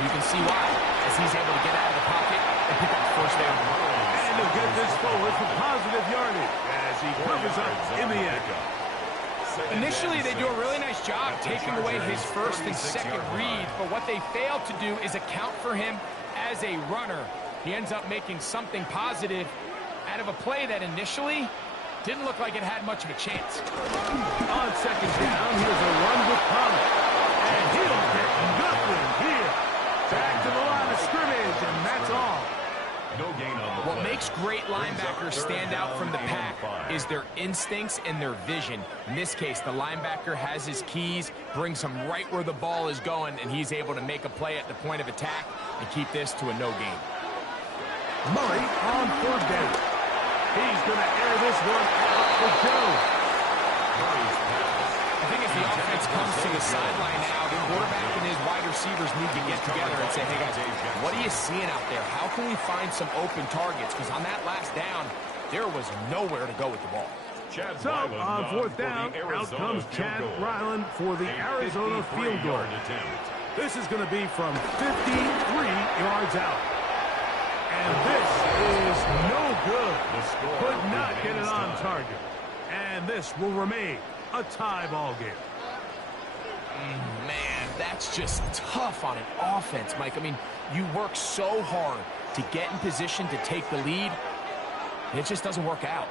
You can see why, as he's able to get out of the pocket and pick up the 1st down. And he'll get this forward for positive yardage as he covers up in the end. Initially, they do a really nice job taking away his 1st and 2nd read, but what they fail to do is account for him as a runner. He ends up making something positive out of a play that initially didn't look like it had much of a chance. On 2nd down, here's a run with Conner. And he'll get nothing here. Back to the line of scrimmage, and that's all. No gain on the What play. makes great linebackers stand out from the pack is their instincts and their vision. In this case, the linebacker has his keys, brings him right where the ball is going, and he's able to make a play at the point of attack and keep this to a no gain. Murray on 3rd down. He's going to air this one out for Jones. I think as the offense comes to the sideline now, the quarterback and his wide receivers need to get together and say, hey guys, what are you seeing out there? How can we find some open targets? Because on that last down, There was nowhere to go with the ball. So, on fourth down, out comes Chad Ryland for the Arizona field goal. This is going to be from 53 yards out. And this is no good. Could not get it on target. And this will remain a tie ball game. Man, that's just tough on an offense, Mike. I mean, you work so hard to get in position to take the lead, and it just doesn't work out.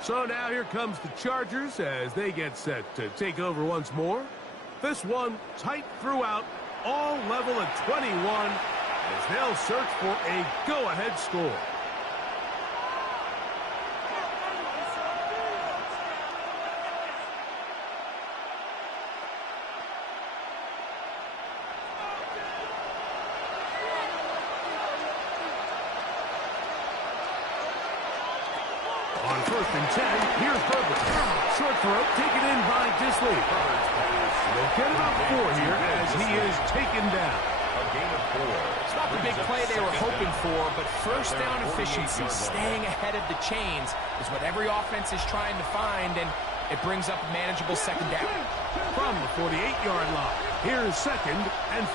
So now here comes the Chargers as they get set to take over once more. This one tight throughout, all level at 21 as they'll search for a go-ahead score. On 1st and 10, here's Herbert. Short throw, taken in by Disley. They'll get about 4 here as he is taken down. A gain of 4. It's not the big play they were hoping for, but first down efficiency, staying ahead of the chains, is what every offense is trying to find, and it brings up a manageable second down. From the 48-yard line, here's 2nd and 5.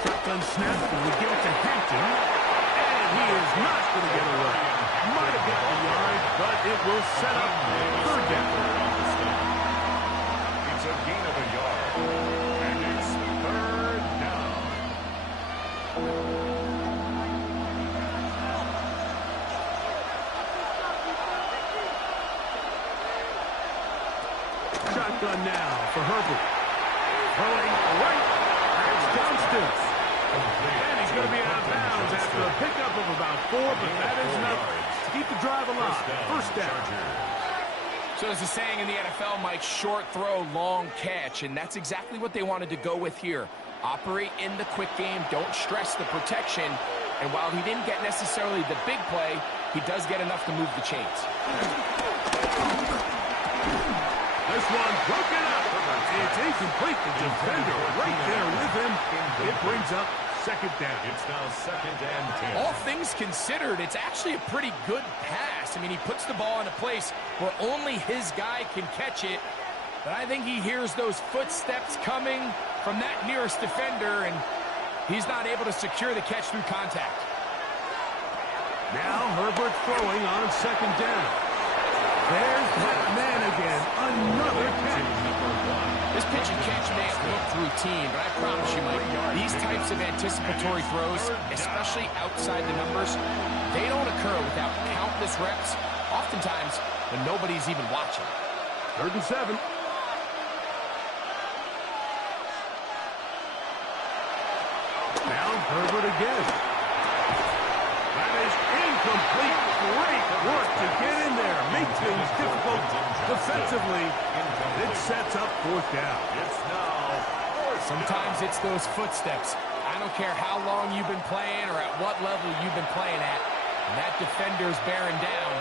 Shotgun snap, and we give it to Hampton. He is not going to get away. Might have got the yard, but it will set up 3rd down. It's a gain of a yard, and it's 3rd down. Shotgun now for Herbert. Throwing right. That's Johnston. And he's going to be out of bounds after a pickup of about 4, but that is enough to keep the drive alive. 1st down. So there's a saying in the NFL, Mike, short throw, long catch, and that's exactly what they wanted to go with here. Operate in the quick game, don't stress the protection, and while he didn't get necessarily the big play, he does get enough to move the chains. This one broken up. It's incomplete. The defender right there with him. It brings up 2nd down. It's now 2nd and 10. All things considered, it's actually a pretty good pass. I mean, he puts the ball in a place where only his guy can catch it. But I think he hears those footsteps coming from that nearest defender, and he's not able to secure the catch through contact. Now Herbert throwing on 2nd down. There's that man again. Another catch. This pitch and catch may have looked routine, but I promise you, Mike, these types of anticipatory throws, especially outside the numbers, they don't occur without countless reps, oftentimes when nobody's even watching. 3rd and 7. Now Herbert again. That is incomplete. Great work to get in there. Make things difficult defensively. It sets up 4th down. It's now 4th. Sometimes it's those footsteps. I don't care how long you've been playing or at what level you've been playing at. When that defender's bearing down,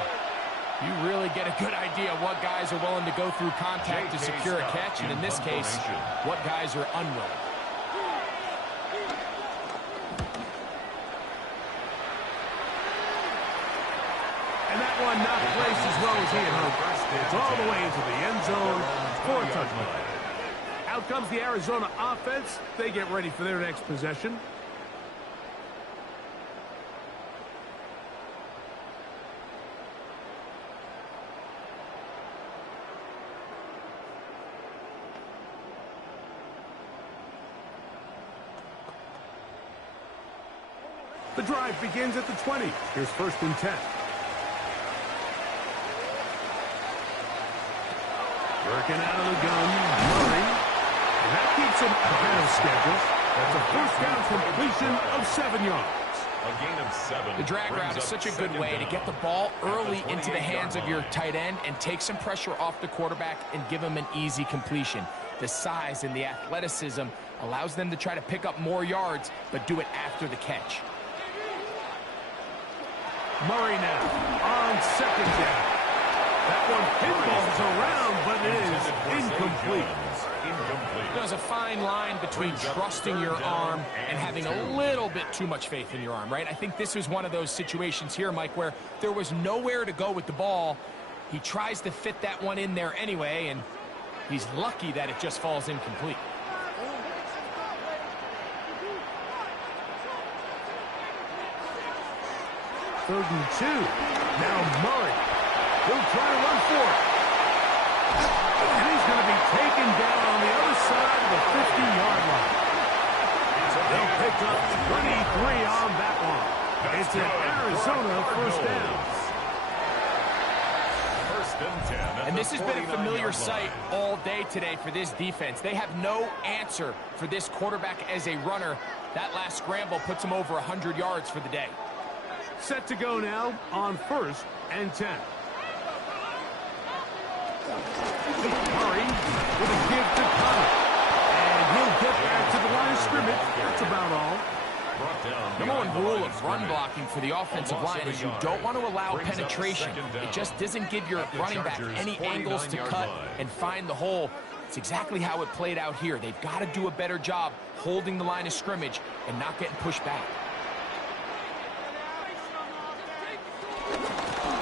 you really get a good idea of what guys are willing to go through contact to secure a catch, and in this case, what guys are unwilling. And that one not placed as well as he had hoped. It's all the way into the end zone for a touchdown. Out comes the Arizona offense. They get ready for their next possession. The drive begins at the 20. Here's 1st and 10. Working out of the gun, Murray. And that keeps him ahead of schedule. That's a 1st down completion of 7 yards. A gain of 7. The drag route is such a good way to get the ball early into the hands of your tight end and take some pressure off the quarterback and give him an easy completion. The size and the athleticism allows them to try to pick up more yards, but do it after the catch. Murray now on 2nd down. That one pinballs around, but it is incomplete. There's a fine line between trusting your arm and having a little bit too much faith in your arm, right? I think this was one of those situations here, Mike, where there was nowhere to go with the ball. He tries to fit that one in there anyway, and he's lucky that it just falls incomplete. Third and 2. Now Murray. He'll try to run for it. And he's going to be taken down on the other side of the 50-yard line. They'll pick up 23 on that one. It's an Arizona first down. And this has been a familiar sight all day today for this defense. They have no answer for this quarterback as a runner. That last scramble puts him over 100 yards for the day. Set to go now on 1st and 10. Murray with a give to Connor. And he'll get back to the line of scrimmage. That's about all. Number one rule of run blocking for the offensive line is you don't want to allow penetration. It just doesn't give your running back any angles to cut and find the hole. It's exactly how it played out here. They've got to do a better job holding the line of scrimmage and not getting pushed back.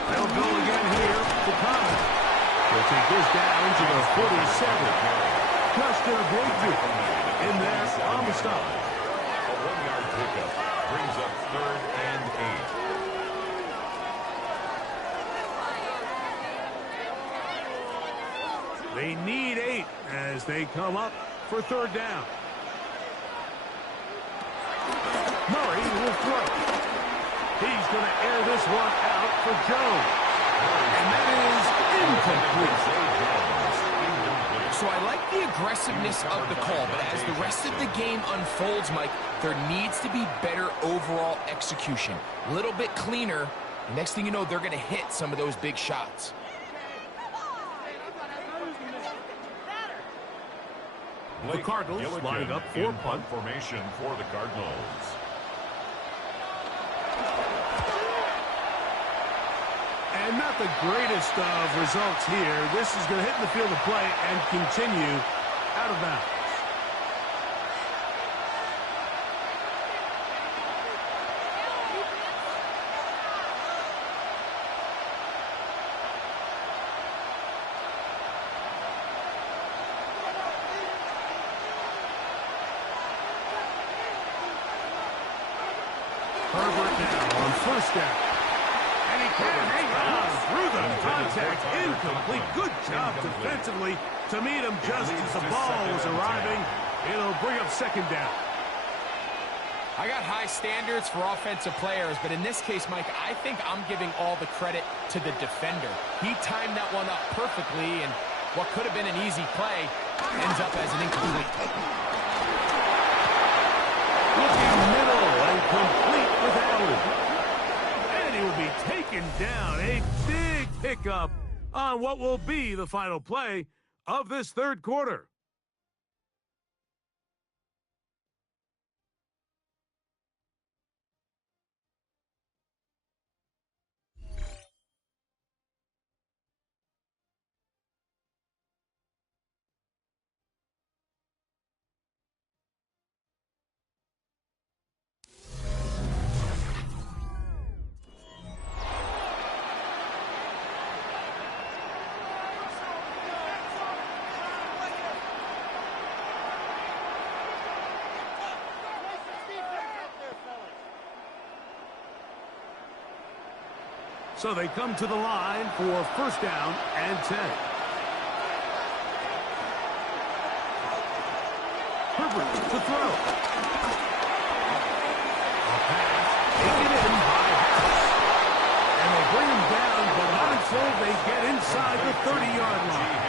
They'll go again here to Connor. They'll take this down to the 47. Justin Abreu in there on the stop. A 1-yard pickup brings up 3rd and 8. They need 8 as they come up for 3rd down. Murray will throw. He's going to air this one out for Jones. And that is incomplete. So I like the aggressiveness of the call, but as the rest of the game unfolds, Mike, there needs to be better overall execution. A little bit cleaner. The next thing you know, they're going to hit some of those big shots. The Cardinals lining up for punt formation for the Cardinals. And not the greatest of results here. This is going to hit in the field of play and continue out of bounds. Herbert now on 1st down. And he can't hang on through the contact. Incomplete. Good job defensively to meet him just as the ball was arriving. It'll bring up 2nd down. I got high standards for offensive players, but in this case, Mike, I think I'm giving all the credit to the defender. He timed that one up perfectly, and what could have been an easy play ends up as an incomplete. Looking middle and complete with Allen. And he will be taken down. A big pickup on what will be the final play of this 3rd quarter. So they come to the line for 1st down and 10. Herbert to throw. A pass taken in by Harris. And they bring him down, but not until they get inside the 30-yard line.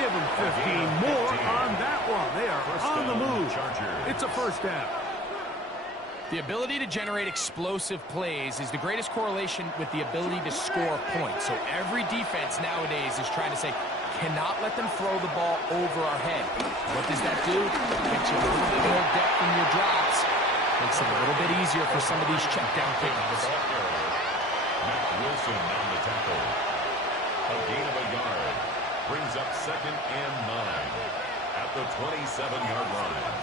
Give him 15 more on that one. They are on the move. It's a 1st down. The ability to generate explosive plays is the greatest correlation with the ability to score points. So every defense nowadays is trying to say, cannot let them throw the ball over our head. What does that do? Gets you a little bit more depth in your drops. Makes it a little bit easier for some of these check down pickups. Matt Wilson on the tackle. A gain of a yard. Brings up 2nd and 9 at the 27-yard line.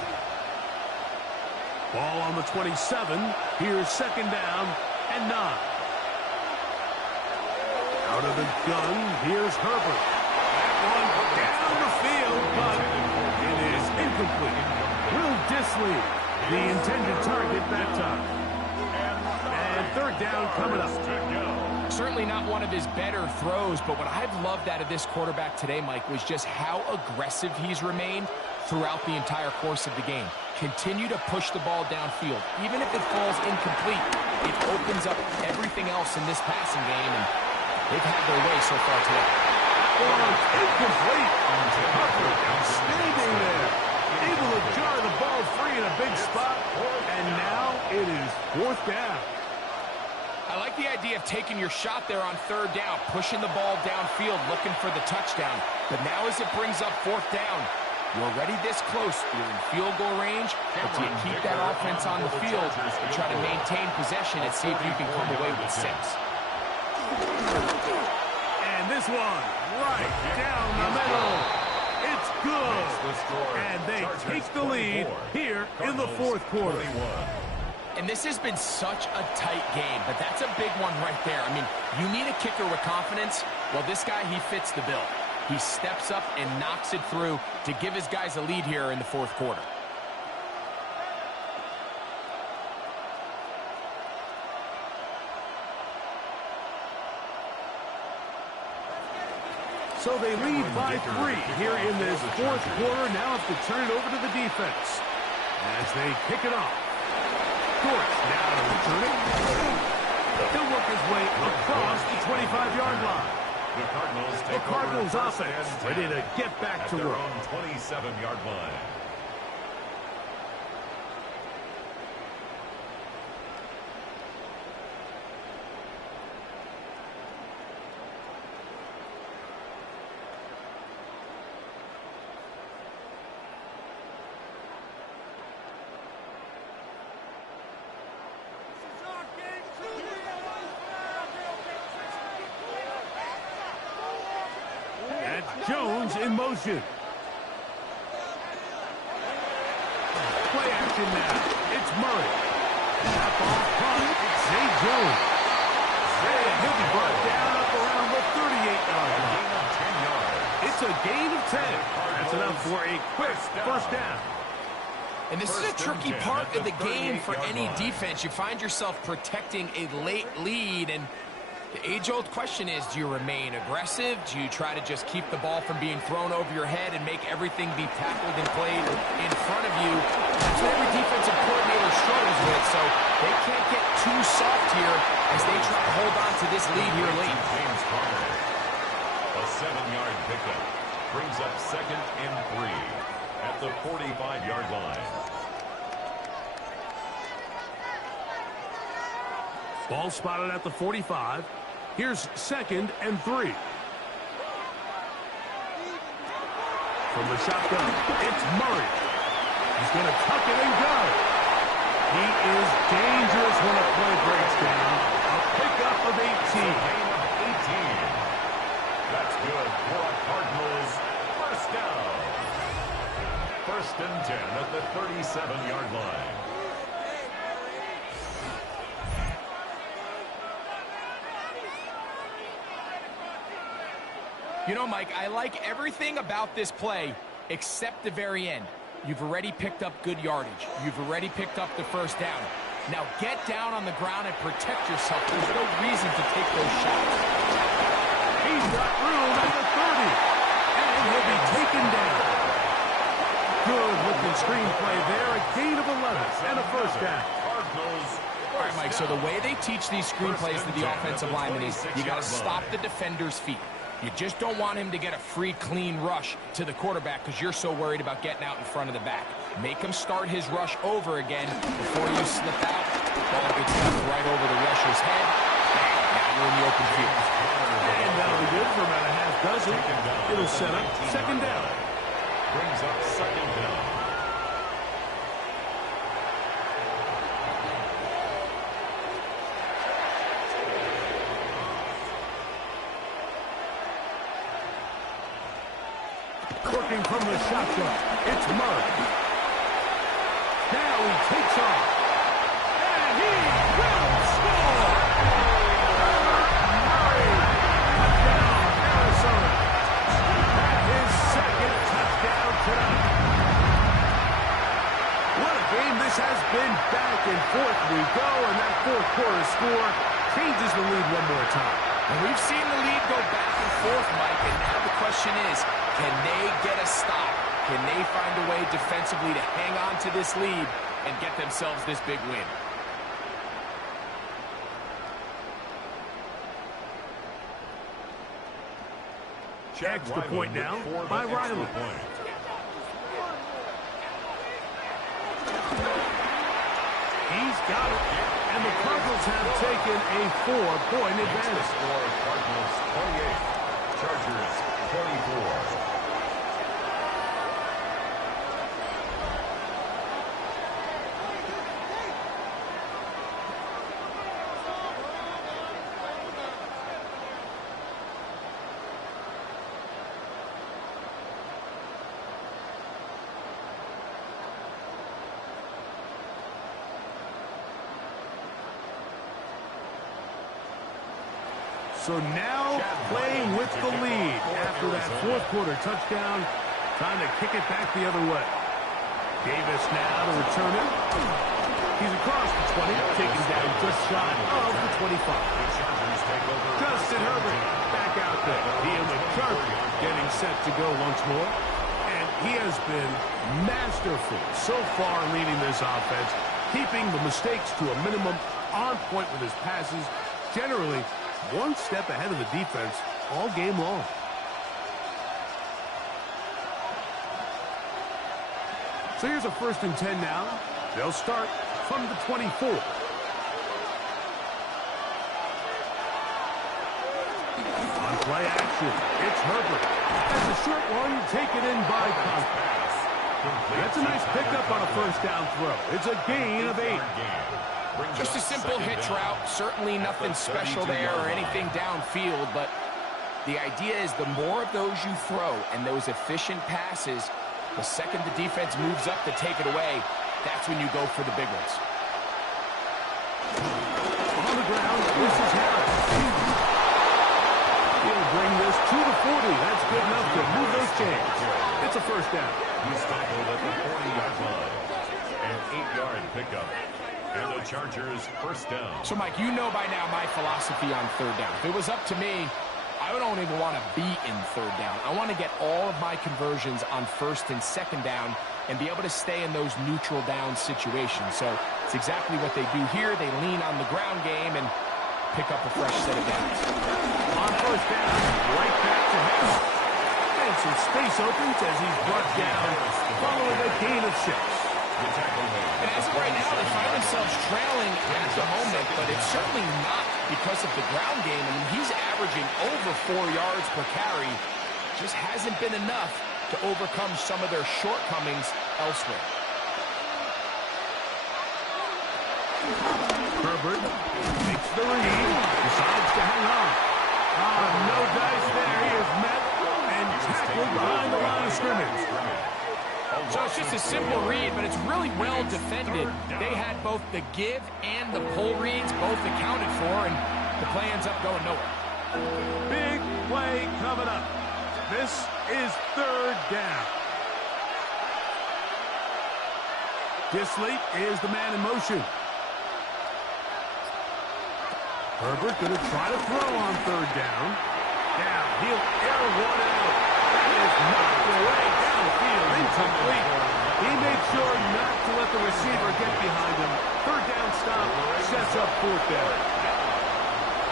Ball on the 27. Here's 2nd down and 9. Out of the gun, here's Herbert. That one down the field, but it is incomplete. Will Disley, the intended target that time. And 3rd down coming up. Certainly not one of his better throws, but what I've loved out of this quarterback today, Mike, was just how aggressive he's remained throughout the entire course of the game. Continue to push the ball downfield. Even if it falls incomplete, it opens up everything else in this passing game, and they've had their way so far today. Incomplete. Outstanding there. Able to jar the ball free in a big spot, and now it is 4th down. I like the idea of taking your shot there on 3rd down, pushing the ball downfield, looking for the touchdown. But now as it brings up 4th down, you're already this close. You're in field goal range, but do you keep that offense on the field and try to maintain possession and see if you can come away with 6? And this one, right down the middle. It's good. And they take the lead here in the 4th quarter. And this has been such a tight game, but that's a big one right there. I mean, you need a kicker with confidence. Well, this guy, he fits the bill. He steps up and knocks it through to give his guys a lead here in the 4th quarter. So they lead by 3 here in this 4th quarter. Now have to turn it over to the defense as they kick it off. Dortch now to return it. He'll work his way across the 25-yard line. The Cardinals offense ready to get back to work. 27-yard line. Jones in motion. Play action now. It's Murray. Snap off punt. It's Zay Jones. And he'll be brought down up around the 38-yard line. It's a gain of 10. That's enough for a quick 1st down. And this is a tricky part of the game for any defense. You find yourself protecting a late lead, and the age-old question is, do you remain aggressive? Do you try to just keep the ball from being thrown over your head and make everything be tackled and played in front of you? That's what every defensive coordinator struggles with, so they can't get too soft here as they try to hold on to this lead here late. James Conner. A 7-yard pickup brings up 2nd and 3 at the 45-yard line. Ball spotted at the 45. Here's 2nd and 3. From the shotgun, it's Murray. He's going to tuck it and go. He is dangerous when a play breaks down. A pickup of 18. That's good for a Cardinals 1st down. 1st and 10 at the 37-yard line. You know, Mike, I like everything about this play except the very end. You've already picked up good yardage. You've already picked up the 1st down. Now get down on the ground and protect yourself. There's no reason to take those shots. He's got room at the 30. And he'll be taken down. Good looking screenplay there. A gain of 11 and a 1st down. All right, Mike, so the way they teach these screenplays to the offensive linemen is you got to stop the defender's feet. You just don't want him to get a free, clean rush to the quarterback because you're so worried about getting out in front of the back. Make him start his rush over again before you slip out. Ball gets left right over the rusher's head. Now you're in the open field. And that'll be good for about a half dozen. It'll set up 2nd down. Brings up 2nd down. Working from the shotgun. It's Murray. Now he takes off. And he will score! Murray! Touchdown, Arizona. That's his second touchdown tonight. What a game this has been. Back and forth we go, and that fourth quarter score changes the lead one more time. And we've seen the lead go back and forth, Mike, and now the question is, can they get a stop? Can they find a way defensively to hang on to this lead and get themselves this big win? Extra point now by Riley. He's got it. And the Cardinals have taken a 4-point advantage. Score Cardinals 28, Chargers 24. So now playing with the lead after that fourth quarter touchdown, trying to kick it back the other way. Davis now to return it. He's across the 20, taken down just shy of the 25. Justin Herbert back out there. He and the Kirk getting set to go once more. And he has been masterful so far leading this offense, keeping the mistakes to a minimum, on point with his passes, generally one step ahead of the defense all game long. So here's a 1st and 10 now. They'll start from the 24. On play action, it's Herbert. That's a short one taken in by Conklin. That's a nice pickup on a 1st down throw. It's a gain of 8. Just a simple hitch route. Certainly nothing special there or anything downfield, but the idea is the more of those you throw and those efficient passes, the second the defense moves up to take it away, that's when you go for the big ones. On the ground, this is Harris. He'll bring this to the 40. That's good enough to move those chains. It's a 1st down. He's tackled at the 40-yard line. An 8-yard pickup. And the Chargers 1st down. So, Mike, you know by now my philosophy on 3rd down. If it was up to me, I don't even want to be in 3rd down. I want to get all of my conversions on 1st and 2nd down and be able to stay in those neutral down situations. So it's exactly what they do here. They lean on the ground game and pick up a fresh set of downs. On 1st down, right back to Harris. And some space opens as he's brought down following a gain of 6. And as of right now, they find themselves trailing at the moment, but it's certainly not because of the ground game. I mean, he's averaging over 4 yards per carry. Just hasn't been enough to overcome some of their shortcomings elsewhere. Herbert makes the read, decides to hang on. No dice there. He is met and tackled behind the line of scrimmage. So it's just a simple read, but it's really well defended. They had both the give and the pull reads both accounted for, and the play ends up going nowhere. Big play coming up. This is 3rd down. Disley is the man in motion. Herbert going to try to throw on 3rd down. Now he'll air one out. That is knocked away downfield, incomplete. He made sure not to let the receiver get behind him. 3rd down stop sets up 4th down.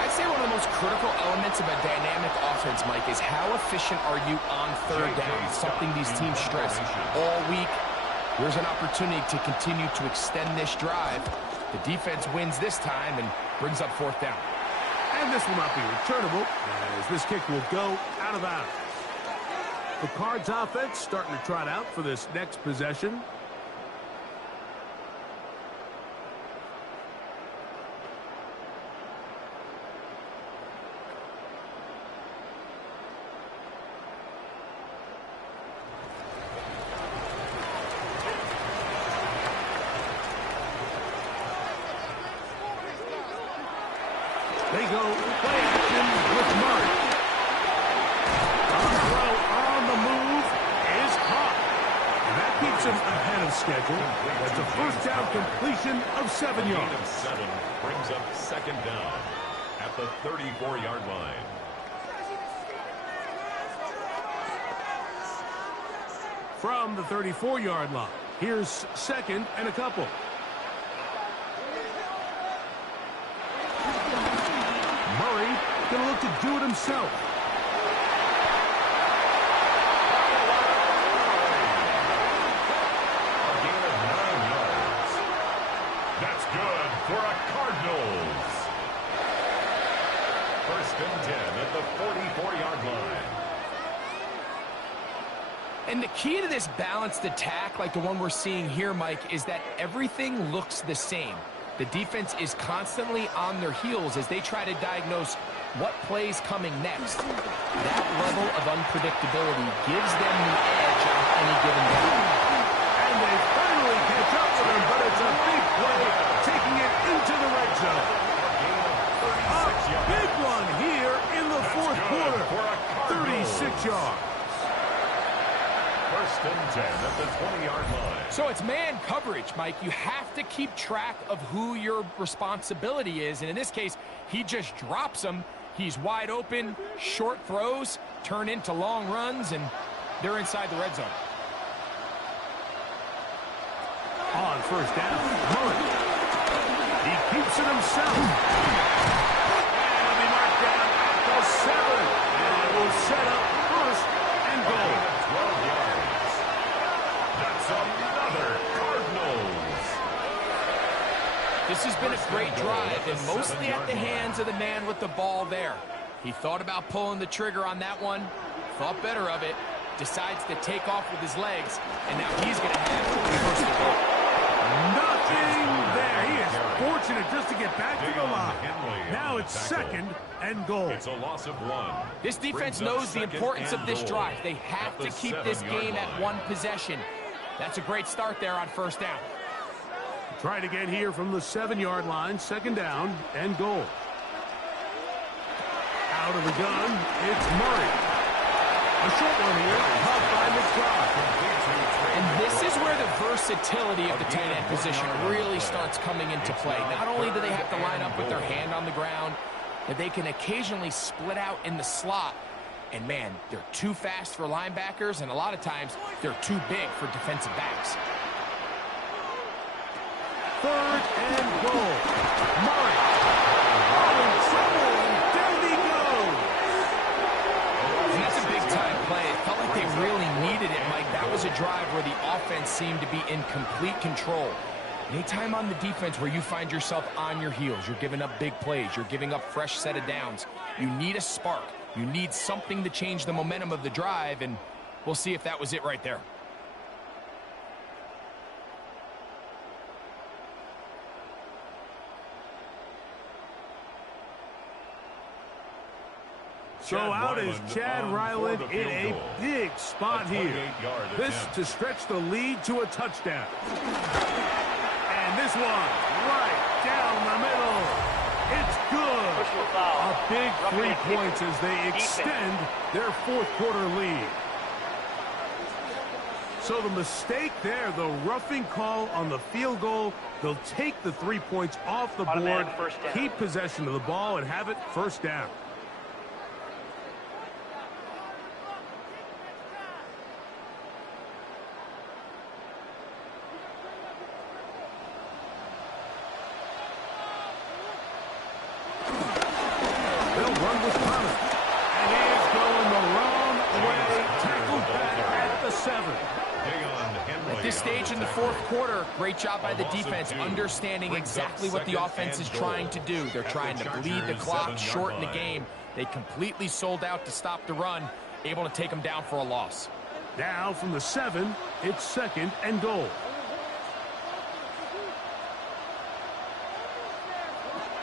I'd say one of the most critical elements of a dynamic offense, Mike, is how efficient are you on 3rd down? It's something these teams stress all week. Here's an opportunity to continue to extend this drive. The defense wins this time and brings up 4th down. And this will not be returnable, as this kick will go out of bounds. The Cards offense starting to trot out for this next possession. schedule. That's a first down completion of 7 yards. Gain of 7 brings up second down at the 34-yard line. From the 34-yard line, here's second and a couple. Murray going to look to do it himself. A gain of 9 yards. That's good for a Cardinals. First and 10 at the 44-yard line. And the key to this balanced attack, like the one we're seeing here, Mike, is that everything looks the same. The defense is constantly on their heels as they try to diagnose what play's coming next. That level of unpredictability gives them the edge on any given down. And they finally catch up with him, but it's a big play, taking it into the red zone. A big one here in the fourth quarter. 36 yards. First and 10 at the 20-yard line. So it's man coverage, Mike. You have to keep track of who your responsibility is. And in this case, he just drops him. He's wide open. Short throws turn into long runs, and they're inside the red zone. On first down, Murray. He keeps it himself. And he'll be marked down at the 7. And it will set up first and goal. 12 yards. That's another Cardinals. This has been a great drive, and mostly at the hands of the man with the ball there. He thought about pulling the trigger on that one, thought better of it, decides to take off with his legs, and now he's going to have the first and goal. Nothing there. He is fortunate just to get back to the line. Now it's second and goal. It's a loss of 1. This defense knows the importance of this drive. They have to keep this game at one possession. That's a great start there on first down. Try it again here from the 7-yard line. Second down and goal. Out of the gun, it's Murray. A short one here, caught by McBride. And this is where the versatility of the tight end position really starts coming into play. Not only do they have to line up with their hand on the ground, but they can occasionally split out in the slot. And man, they're too fast for linebackers, and a lot of times they're too big for defensive backs. Third and goal. Murray. Oh, in trouble, and down he goes. And that's a big-time play. It felt like they really needed it, Mike. That was a drive where the offense seemed to be in complete control. Anytime on the defense where you find yourself on your heels, you're giving up big plays, you're giving up fresh set of downs, you need a spark. You need something to change the momentum of the drive, and we'll see if that was it right there. So out is Chad Ryland in a big spot here. This to stretch the lead to a touchdown. And this one right down the middle. It's good. A big 3 points as they extend their fourth quarter lead. So the mistake there, the roughing call on the field goal, they'll take the 3 points off the board, keep possession of the ball, and have it first down. Great job by the defense, understanding exactly what the offense is trying to do. They're trying to bleed the clock, shorten the game. They completely sold out to stop the run, able to take them down for a loss. Now from the 7, it's second and goal.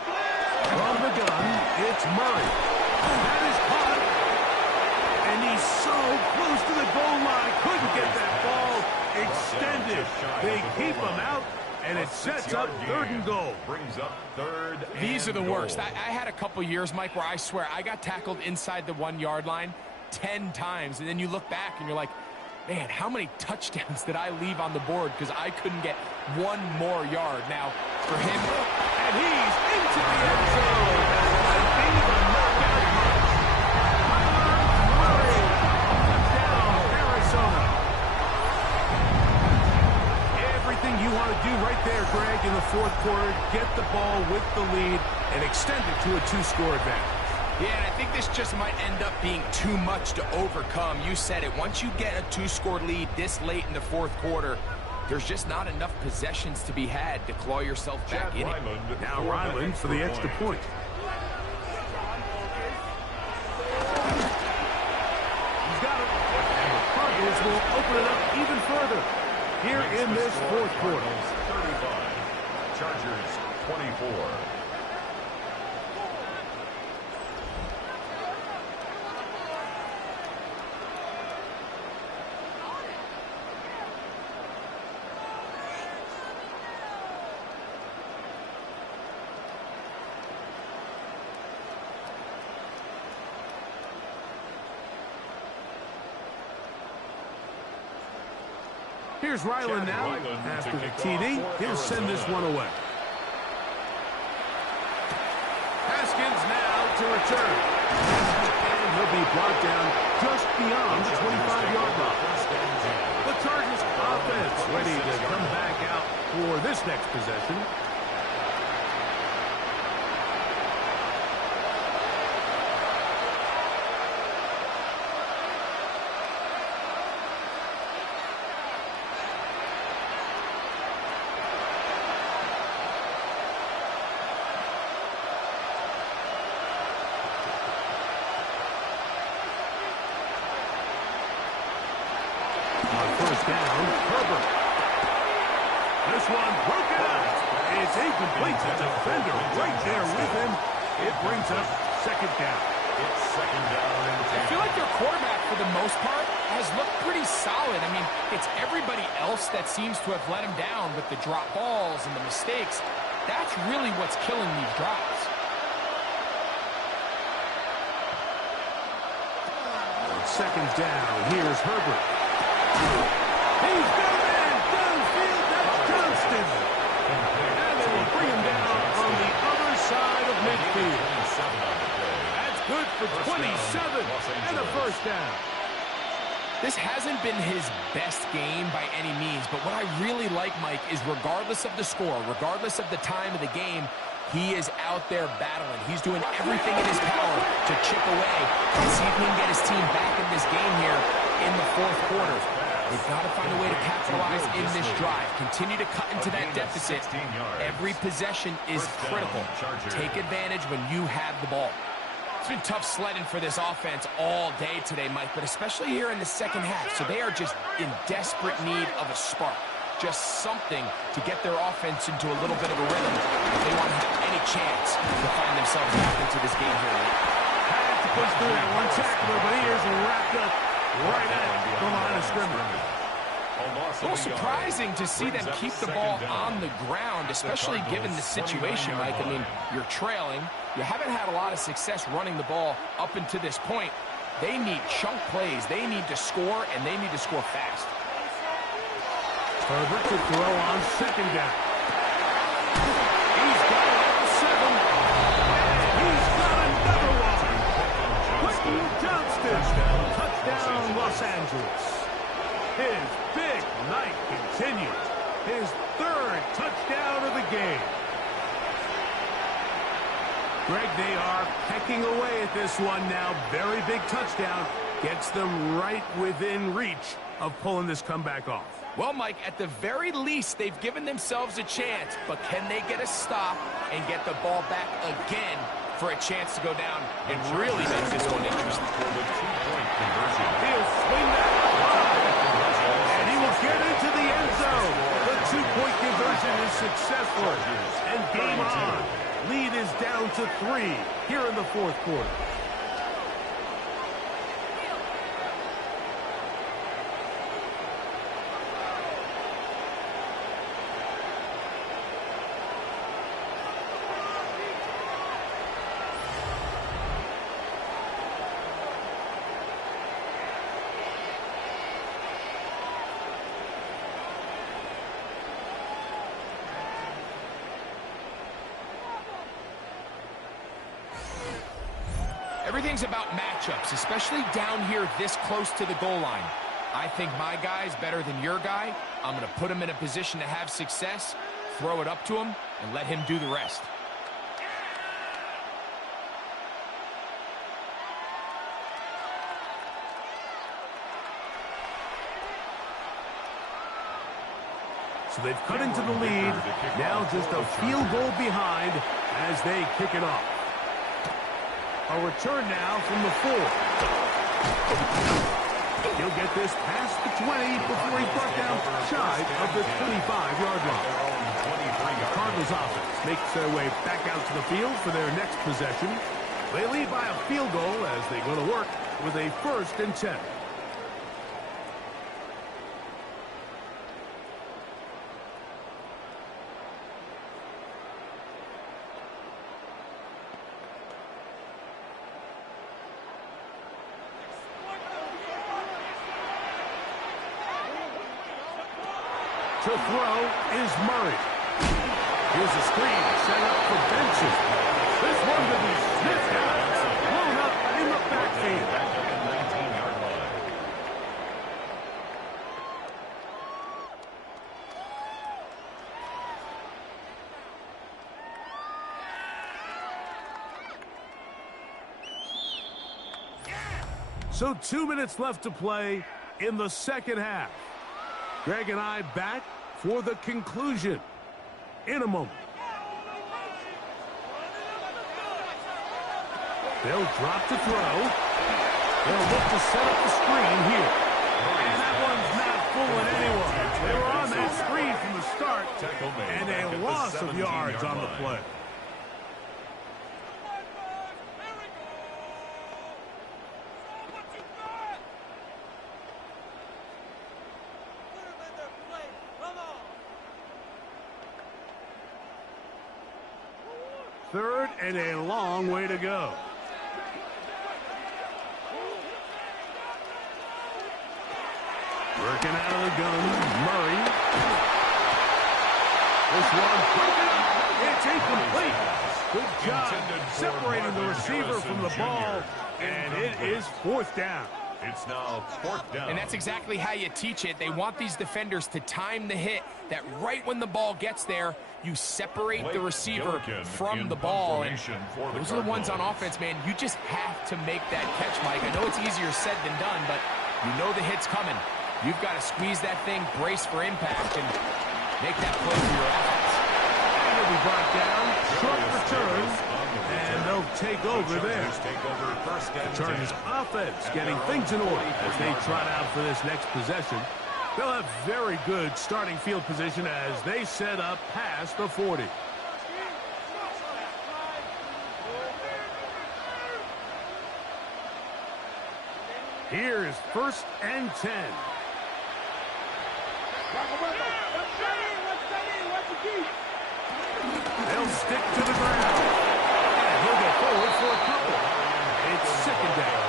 From the gun, it's Murray. That is caught. And he's so close to the goal line. Couldn't get that ball extended. They keep him out, and it sets up third and goal. Brings up third. These are the worst. I had a couple years, Mike, where I swear I got tackled inside the 1 yard line 10 times, and then you look back and you're like, Man, how many touchdowns did I leave on the board because I couldn't get one more yard? Now, for him, and he's into the end zone. Touchdown, Arizona. Everything you want to do right there, Greg, in the fourth quarter, get the ball with the lead and extend it to a 2-score advantage. Yeah, and I think this just might end up being too much to overcome. You said it. Once you get a 2-score lead this late in the fourth quarter, there's just not enough possessions to be had to claw yourself back in it. Now Ryland for the extra point. He's got it. And the Cardinals will open it up even further here in this fourth quarter. 35, Chargers 24. Here's Ryland now. After the TD, he'll send this one away. Haskins now to return. And he'll be brought down just beyond the 25-yard line. The Chargers offense ready to come back out for this next possession. Down, Herbert. This one broken up. It's incomplete. The defender right there with him. It brings up second down. It's second down. I feel like their quarterback, for the most part, has looked pretty solid. I mean, it's everybody else that seems to have let him down with the drop balls and the mistakes. That's really what's killing these drives. Second down. Here's Herbert. He's got a man downfield. That's Johnston. And they will bring him down on the other side of midfield. That's good for 27 and a first down. This hasn't been his best game by any means, but what I really like, Mike, is regardless of the score, regardless of the time of the game, he is out there battling. He's doing everything in his power to chip away and see if he can get his team back in this game here in the fourth quarter. They've got to find a way to capitalize in this drive. Continue to cut into that deficit. Every possession is critical. Take advantage when you have the ball. It's been tough sledding for this offense all day today, Mike, but especially here in the second half. So they are just in desperate need of a spark. Just something to get their offense into a little bit of a rhythm if they want to have any chance to find themselves back into this game here. Had to push through that one tackler, but he is wrapped up right at the line of scrimmage. A little surprising to see them keep the ball on the ground, especially given the situation, Mike. I mean, you're trailing. You haven't had a lot of success running the ball up until this point. They need chunk plays. They need to score, and they need to score fast. Herbert to throw on second down. He's got it at the 7. And he's got another one. Quentin Johnston. Touchdown, Los Angeles. His big night continues. His third touchdown of the game. Greg, they are pecking away at this one now. Very big touchdown. Gets them right within reach of pulling this comeback off. Well, Mike, at the very least, they've given themselves a chance, but can they get a stop and get the ball back again for a chance to go down and really make this one interesting? He'll swing that high, and he will get into the end zone. The two-point conversion is successful, and game on. Lead is down to 3 here in the fourth quarter. Everything's about matchups, especially down here this close to the goal line. I think my guy's better than your guy. I'm going to put him in a position to have success, throw it up to him, and let him do the rest. So they've cut into the lead. Now just a field goal behind as they kick it off. A return now from the 4. He'll get this past the 20 before he's brought down shy of the 25-yard line. The Cardinals offense makes their way back out to the field for their next possession. They lead by a field goal as they go to work with a 1st and 10. To throw is Murray. Here's a screen set up for Benson. This one to be sniffed out. Blown up in the backfield. Back at the 19-yard line. So 2 minutes left to play in the second half. Greg and I back for the conclusion in a moment. They'll drop to throw. They'll look to set up the screen here. And that one's not fooling anyone. They were on that screen from the start, and a loss of yards on the play. Third and a long way to go. Working out of the gun, Murray. This one, it's incomplete. Good job separating the receiver from the ball, and it is 4th down. It's now 4th down. And that's exactly how you teach it. They want these defenders to time the hit, that right when the ball gets there, you separate the receiver from the ball. And those are the ones on offense, man. You just have to make that catch, Mike. I know it's easier said than done, but you know the hit's coming. You've got to squeeze that thing, brace for impact, and make that play for your offense. And he'll be brought down, short return, and they'll take over there. The Chargers offense getting things in order as they trot out for this next possession. They'll have very good starting field position as they set up past the 40. Here's 1st and 10. They'll stick to the ground. And he'll go forward for a couple. It's 2nd down.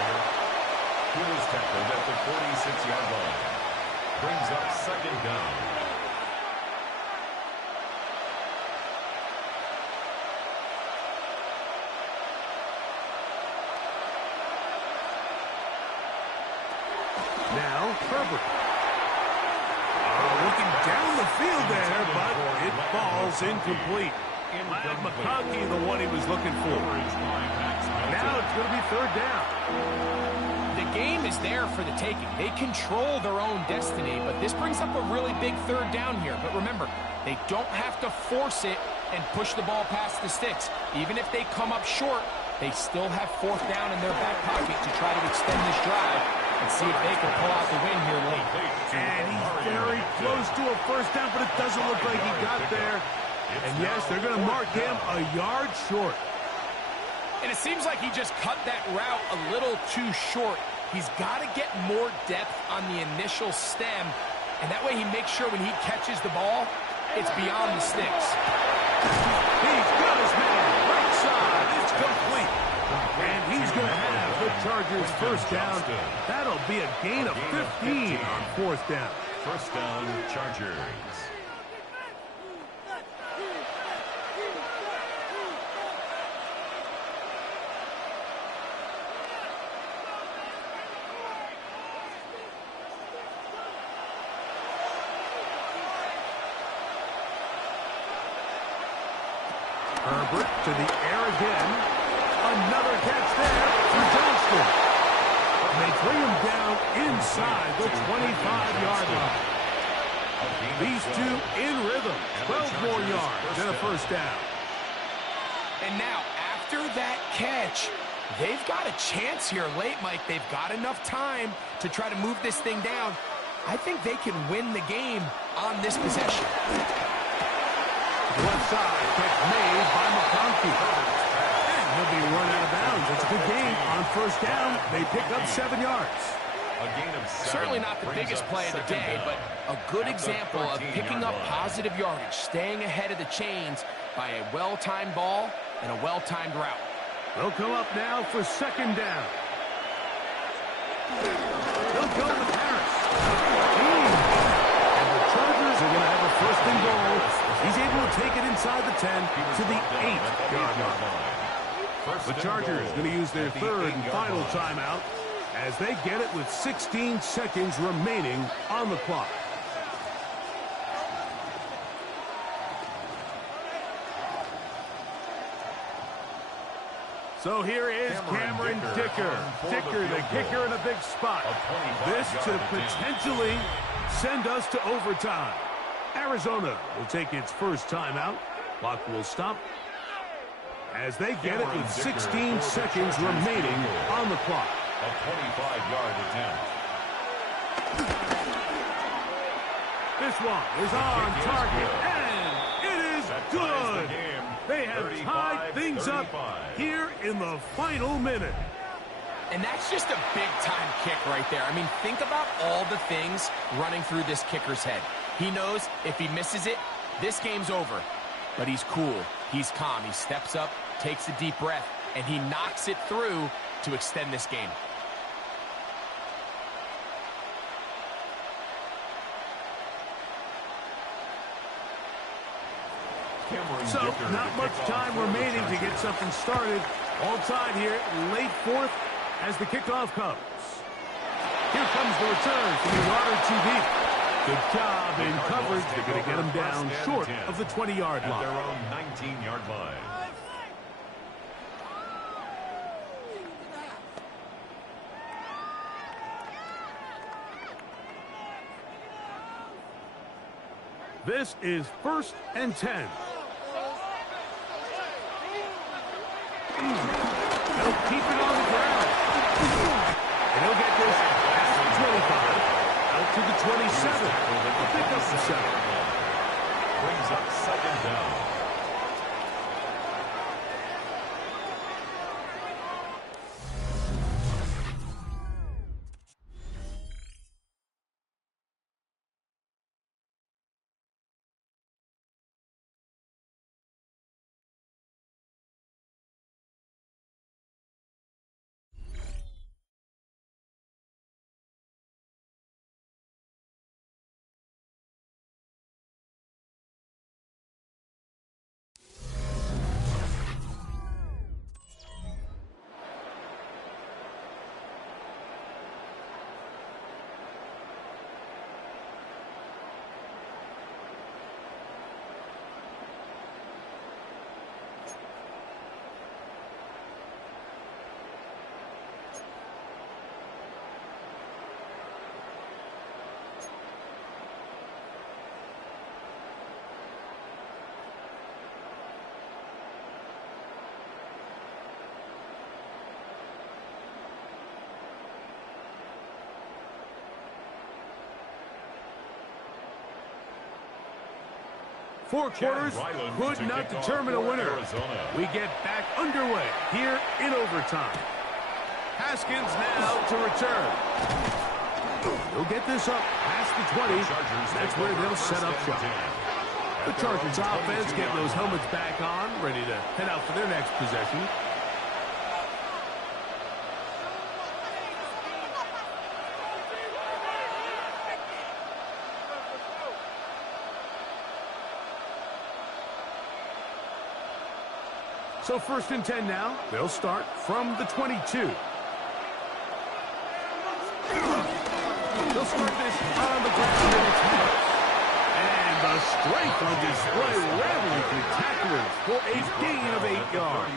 He was tackled at the 46-yard line. Brings up 2nd down. Now, Herbert. Looking down the field there, but it falls incomplete. McConkey, the one he was looking for. Now it's going to be 3rd down. The game is there for the taking. They control their own destiny, but this brings up a really big 3rd down here. But remember, they don't have to force it and push the ball past the sticks. Even if they come up short, they still have 4th down in their back pocket to try to extend this drive and see if they can pull out the win here late. And he's very close to a 1st down, but it doesn't look like he got there. And yes, they're going to mark him a yard short. And it seems like he just cut that route a little too short. He's got to get more depth on the initial stem, and that way he makes sure when he catches the ball, it's beyond the sticks. He's got his man right side. It's complete. And he's going to have the Chargers 1st down. That'll be a gain of 15 on 4th down. 1st down, Chargers. Herbert to the air again. Another catch there for Johnston. They bring him down inside the 25-yard line. These two in rhythm. 12 more yards and a first down. And now, after that catch, they've got a chance here late, Mike. They've got enough time to try to move this thing down. I think they can win the game on this possession. Left side, catch made by McConkey. And he'll be run out of bounds. It's a good game. On first down, they pick up 7 yards. Certainly not the biggest play of the day, but a good example of picking up positive yardage, staying ahead of the chains by a well-timed ball and a well-timed route. They'll come up now for second down. They'll go with Harris. And the Chargers are going to have a first and goal. He's able to take it inside the 10 to the 8-yard line. The Chargers are going to use their third and final timeout as they get it with 16 seconds remaining on the clock. So here is Cameron Dicker. Dicker, the kicker, in a big spot. This to potentially send us to overtime. Arizona will take its first timeout. Clock will stop as they get it with 16 seconds remaining on the clock. A 25-yard attempt. This one is on target, and it is good. They have tied things up here in the final minute. And that's just a big-time kick right there. I mean, think about all the things running through this kicker's head. He knows if he misses it, this game's over. But he's cool. He's calm. He steps up, takes a deep breath, and he knocks it through to extend this game. So, not much time remaining to get something started. All tied here, late fourth, as the kickoff comes. Here comes the return from the water too deep. Good job in coverage. They're going to get him down short of the 20-yard line. At their own 19-yard line. This is 1st and 10. They'll keep it on the ground. And he'll get this past the 25, out to the 27. They'll pick up the 7. Brings up second down. Four quarters could not determine a winner. We get back underway here in overtime. Haskins now to return. He'll get this up past the 20. That's where they'll set up shop. The Chargers offense getting those helmets back on, ready to head out for their next possession. So 1st and 10 now. They'll start from the 22. They'll start this on the ground. And And the strength on display, rambling through tacklers for a gain of 8 yards.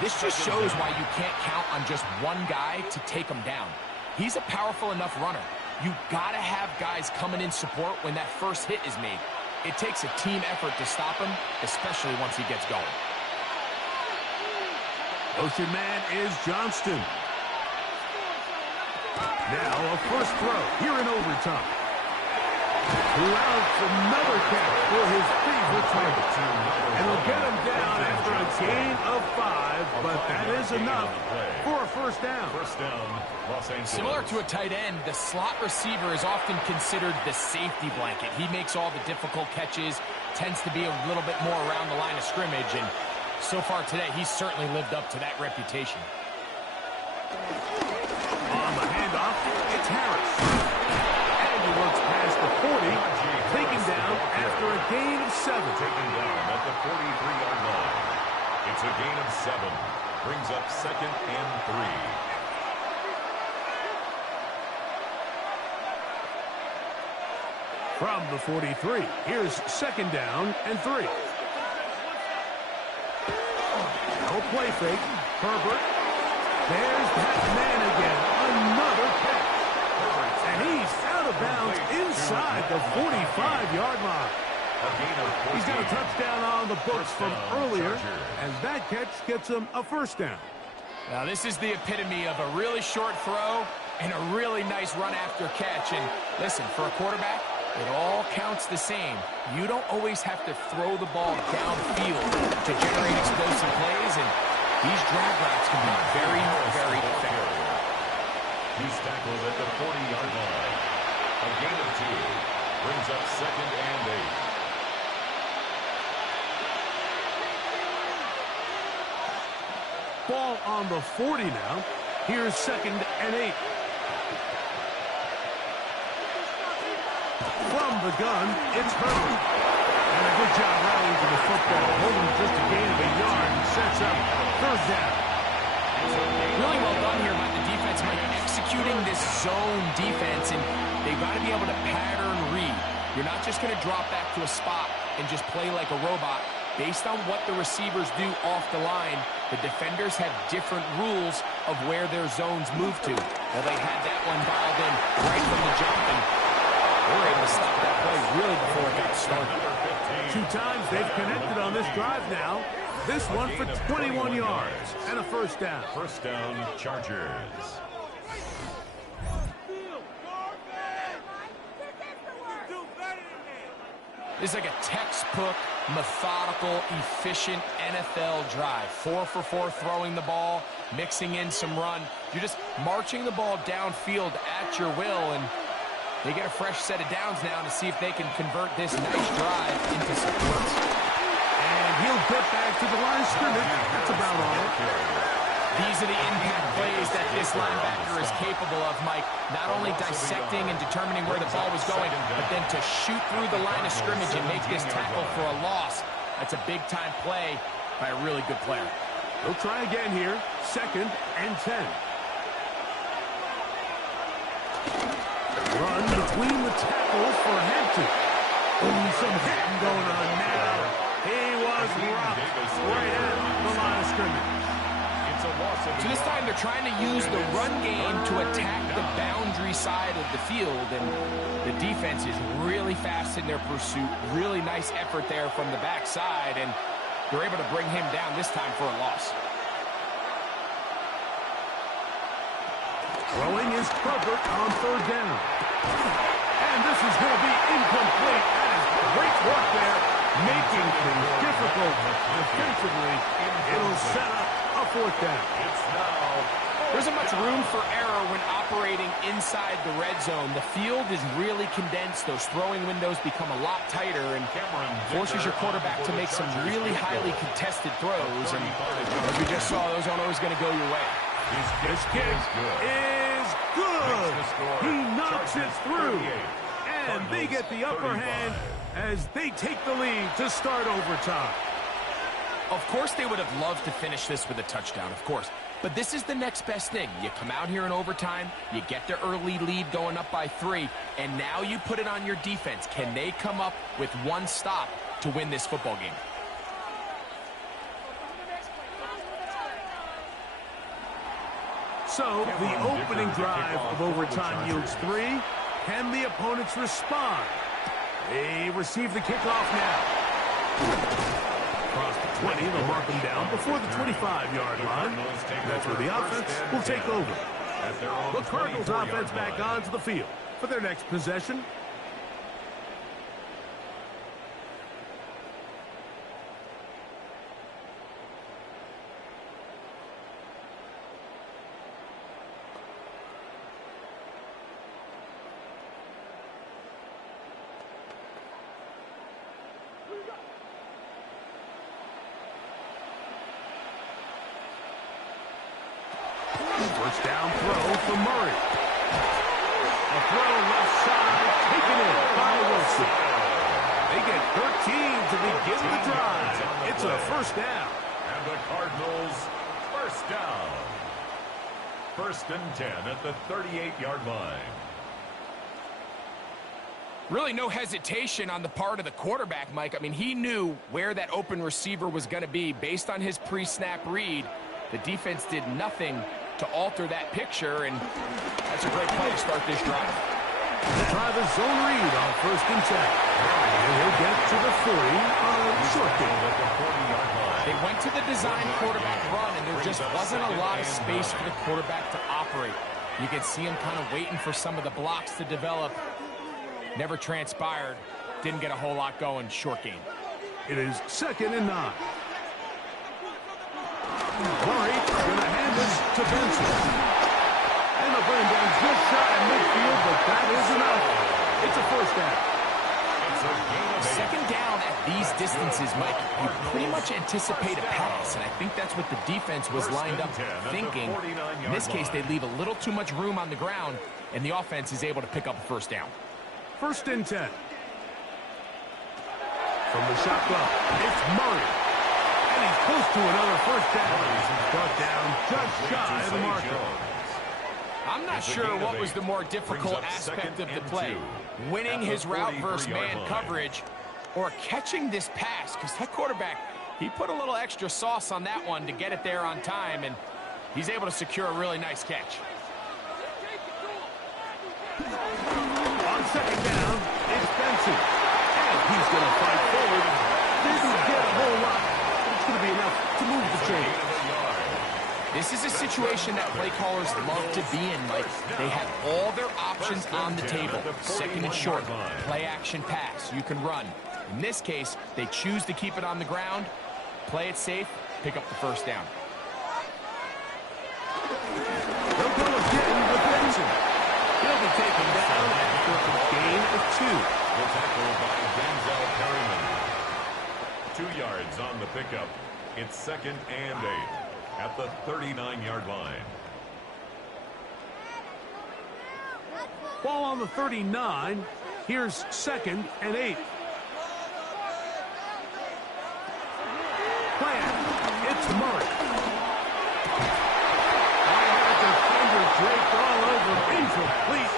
This just shows why you can't count on just one guy to take him down. He's a powerful enough runner. You gotta have guys coming in support when that first hit is made. It takes a team effort to stop him, especially once he gets going. Motion man is Johnston. Now a first throw here in overtime. Routes another catch for his favorite target. And he'll get him down after a gain of 5, but that is enough for a first down. First down, Los Angeles. Similar to a tight end, the slot receiver is often considered the safety blanket. He makes all the difficult catches, tends to be a little bit more around the line of scrimmage, and so far today, he's certainly lived up to that reputation. On the handoff, it's Harris. And he looks past the 40, taken down after a gain of 7. Taken down at the 43-yard line. It's a gain of 7. Brings up 2nd and 3. From the 43, here's 2nd down and 3. No play fake. Herbert. There's that man again. Another catch. And he's out of bounds inside the 45-yard line. He's got a touchdown on the books from earlier, and that catch gets him a first down. Now, this is the epitome of a really short throw and a really nice run after catch. And listen, for a quarterback, it all counts the same. You don't always have to throw the ball downfield to generate explosive plays, and these drag routes can be very, very effective. He's tackled at the 40-yard line. A gain of 2. Brings up 2nd and 8. Ball on the 40 now. Here's 2nd and 8. From the gun, it's Herbert. And a good job rallying to the football, holding just a gain of 1 yard and sets up 3rd down. Really well done here by the defense, Mike, executing this zone defense, and they've got to be able to pattern read. You're not just going to drop back to a spot and just play like a robot. Based on what the receivers do off the line, the defenders have different rules of where their zones move to. Well, they had that one dialed in right from the jump, and they were able to stop that play really before it got started. 2 times they've connected on this drive now. This one for 21 yards and a first down. First down, Chargers. This is like a textbook, methodical, efficient NFL drive. 4 for 4 throwing the ball, mixing in some run. You're just marching the ball downfield at your will, and they get a fresh set of downs now to see if they can convert this nice drive into some points. And he'll get back to the line of scrimmage. That's about all. These are the impact plays that this linebacker is capable of, Mike. Not only dissecting and determining where the ball was going, but then to shoot through the line of scrimmage and make this tackle for a loss. That's a big-time play by a really good player. We'll try again here. 2nd and 10. Run between the tackles for Hampton. Ooh, some hitting going on now. He was rocked right at the line of scrimmage. So this time they're trying to use the run game to attack the boundary side of the field, and the defense is really fast in their pursuit. Really nice effort there from the backside, and they're able to bring him down this time for a loss. Throwing is Herbert on 3rd down. And this is going to be incomplete. That is great work there, making things difficult defensively. It'll set up a 4th down. There isn't much room for error when operating inside the red zone. The field is really condensed. Those throwing windows become a lot tighter and forces your quarterback to make some really highly contested throws. And as we just saw, those aren't always going to go your way. This kick is good. He knocks it through. And they get the upper hand as they take the lead to start overtime. Of course they would have loved to finish this with a touchdown, of course. But this is the next best thing. You come out here in overtime, you get the early lead going up by 3, and now you put it on your defense. Can they come up with one stop to win this football game? So, the opening drive of overtime yields 3. Can the opponents respond? They receive the kickoff now. Across the 20, they'll mark them down before the 25-yard line. That's where the offense will take over. The Cardinals offense back onto the field for their next possession. First down throw for Murray. A throw left side, taken in by Wilson. They get 13 to begin the drive. It's a first down. And the Cardinals, first down. 1st and 10 at the 38-yard line. Really no hesitation on the part of the quarterback, Mike. I mean, he knew where that open receiver was going to be based on his pre-snap read. The defense did nothing to alter that picture, and that's a great play to start this drive. The drive is zone read on 1st and 10. And he'll get to the 40 on a short game at the 40-yard line. They went to the design quarterback run, and there just wasn't a lot of space for the quarterback to operate. You could see him kind of waiting for some of the blocks to develop. Never transpired. Didn't get a whole lot going. Short game. It is 2nd and 9. Murray going to hand this to Benson. And they'll bring him down just shy of midfield, but that is enough. It's a first down. Second down at these distances, Mike, you pretty much anticipate a pass, and I think that's what the defense was lined up thinking. In this case, they leave a little too much room on the ground, and the offense is able to pick up a first down. 1st and 10. From the shotgun, it's Murray. And he's close to another first down. He's brought down just shy of the marker. I'm not sure what was the more difficult aspect of the play. Winning his route versus man coverage or catching this pass, because that quarterback, he put a little extra sauce on that one to get it there on time, and he's able to secure a really nice catch. On 2nd down, it's Benson. And he's going to fight forward. Didn't get a whole lot, but it's going to be enough to move the chain. This is a situation that play callers love to be in, Mike. They have all their options on the table. 2nd and short, play action pass, you can run. In this case, they choose to keep it on the ground, play it safe, pick up the first down. They'll go again with Benson. He'll be taken down after a gain of 2. The tackle by Denzel Perryman. 2 yards on the pickup. It's 2nd and 8 at the 39-yard line. Ball on the 39. Here's 2nd and 8. Plan. It's Murray. Defender draped all over. Incomplete.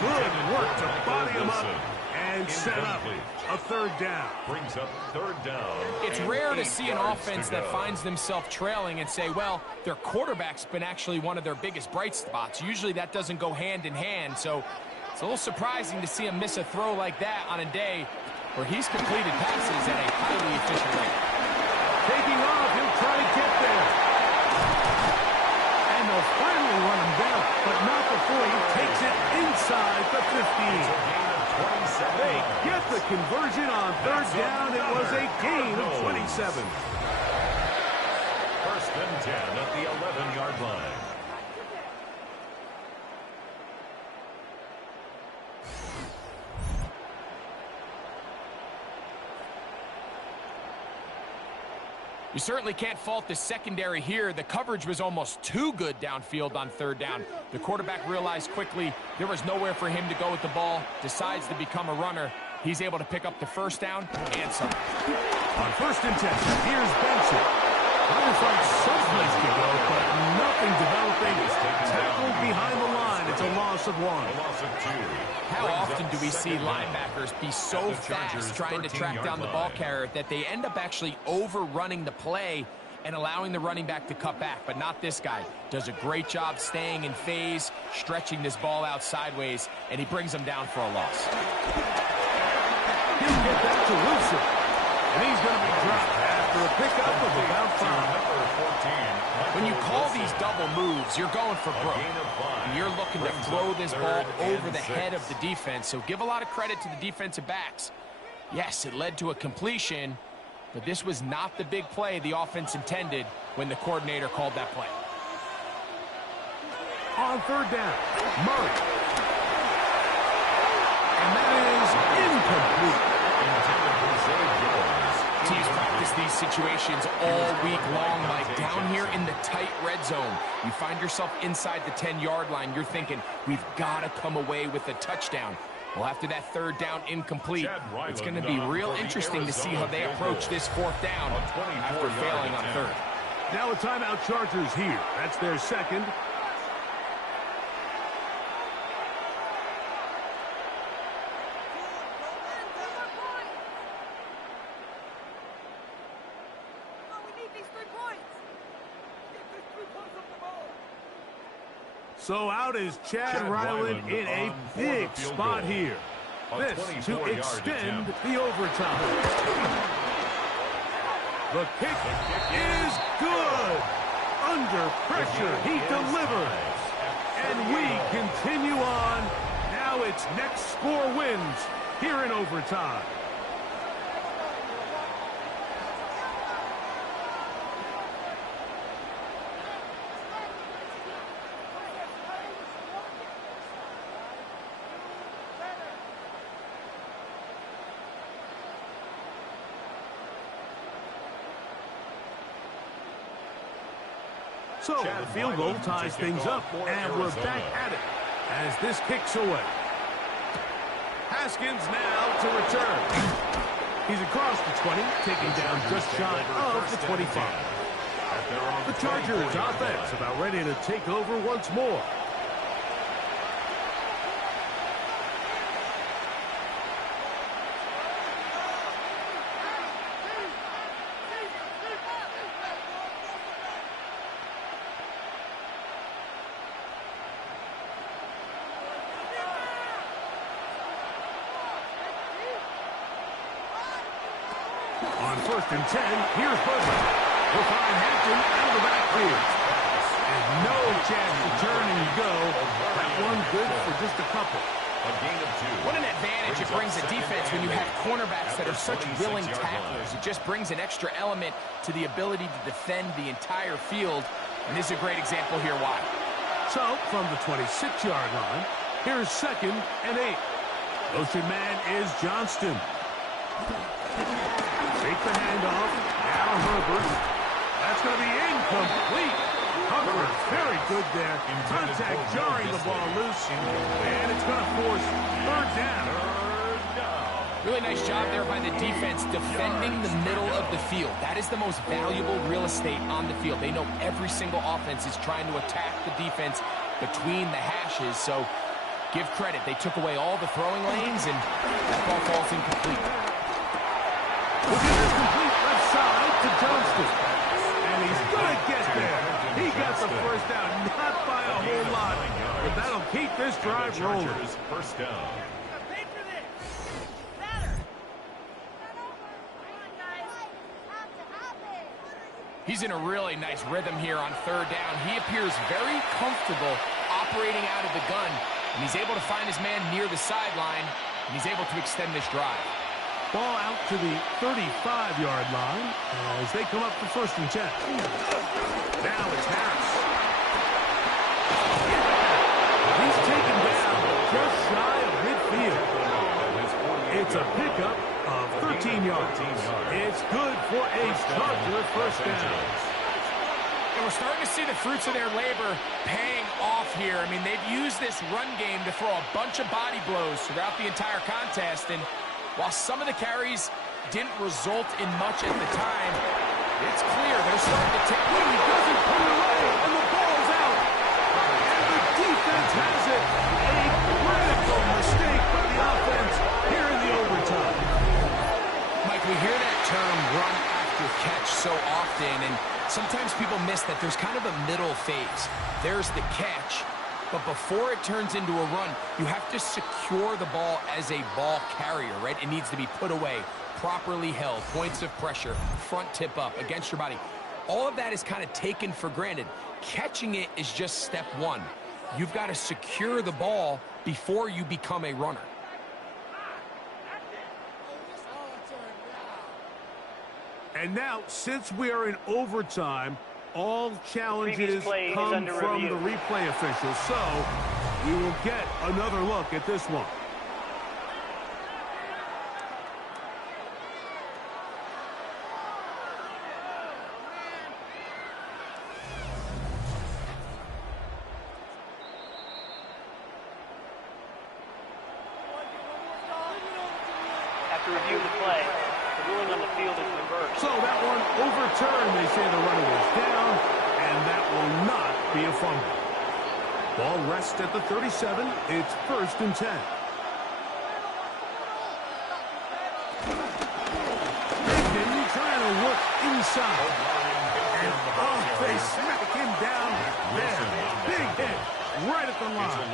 Good work to body him up and set up a 3rd down. Brings up 3rd down. It's rare to see an offense that finds themselves trailing and say, well, their quarterback's been actually one of their biggest bright spots. Usually that doesn't go hand in hand, so it's a little surprising to see him miss a throw like that on a day where he's completed passes at a highly efficient rate. Taking off, he'll try to get there. And they'll finally run him down, but not before he takes it inside the 15. They get the conversion on 3rd down. It was a gain of 27. 1st and 10 at the 11-yard line. You certainly can't fault the secondary here. The coverage was almost too good downfield on 3rd down. The quarterback realized quickly there was nowhere for him to go with the ball, decides to become a runner. He's able to pick up the first down and some. On 1st and 10, here's Benson. Looks like someplace to go, but nothing developing. Tackled behind the line. It's a loss of 1. A loss of 2. How often do we see linebackers be so fast trying to track down the ball carrier that they end up actually overrunning the play and allowing the running back to cut back? But not this guy. Does a great job staying in phase, stretching this ball out sideways, and he brings them down for a loss. He'll get that to Wilson. And he's going to be dropped after a pickup of about 5. When you call these double moves, you're going for broke. And you're looking to throw this ball over the head of the defense. So give a lot of credit to the defensive backs. Yes, it led to a completion, but this was not the big play the offense intended when the coordinator called that play. On 3rd down, Murray. And that is incomplete. Teams practice these situations all week long, like down here in the tight red zone. You find yourself inside the 10-yard line. You're thinking, we've got to come away with a touchdown. Well, after that 3rd down incomplete, it's going to be real interesting to see how they approach this 4th down after failing on 3rd. Now a timeout Chargers here. That's their 2nd. So out is Chad Ryland in a big spot here. This to extend the overtime. The kick is good. Under pressure, he delivers. And we continue on. Now it's next score wins here in overtime. So the field goal ties things up, and we're back at it as this kicks away. Haskins now to return. He's across the 20, taking down just shy of the 25. The Chargers offense about ready to take over once more. On 1st and 10, here's Butler. We'll find Hampton out of the backfield. And no chance to turn and go. That one good for just a couple. A gain of 2. What an advantage it brings the defense when you have cornerbacks that are such willing tacklers. It just brings an extra element to the ability to defend the entire field. And this is a great example here why. So, from the 26-yard line, here's 2nd and 8. Motion man is Johnston. Take the handoff. Now Herbert. That's going to be incomplete. Hubbard, very good there. Contact jarring the ball loose. And it's going to force 3rd down. Really nice job there by the defense defending the middle of the field. That is the most valuable real estate on the field. They know every single offense is trying to attack the defense between the hashes. So give credit. They took away all the throwing lanes, and that ball falls incomplete. Look at this complete left side to Johnston. And he's going to get there. He got the 1st down, not by a whole lot. But that'll keep this drive rolling. 1st down. He's in a really nice rhythm here on 3rd down. He appears very comfortable operating out of the gun. And he's able to find his man near the sideline. And he's able to extend this drive. Ball out to the 35-yard line as they come up for 1st and 10. Now it's Harris. He's taken down just shy of midfield. It's a pickup of 13 yards. It's good for a Charger 1st down. And we're starting to see the fruits of their labor paying off here. I mean, they've used this run game to throw a bunch of body blows throughout the entire contest. And while some of the carries didn't result in much at the time, It's clear they're starting to take. He doesn't put it away, and the ball's out. And the defense has it. A critical mistake by the offense here in the overtime. Mike, we hear that term run after catch so often, and sometimes people miss that there's kind of a middle phase. There's the catch, but before it turns into a run, you have to secure the ball as a ball carrier, right? It needs to be put away, properly held, points of pressure, front tip up against your body. All of that is kind of taken for granted. Catching it is just step one. You've got to secure the ball before you become a runner. And now, since we are in overtime, all challenges come from the replay officials. So we will get another look at this one. After review of the play, the ruling on the field is reversed. So that one overturned. They say the runner was down, and that will not be a fumble. Ball rests at the 37. It's 1st and 10. Aiken trying to work inside. And they smack him down there. Big hit right at the line.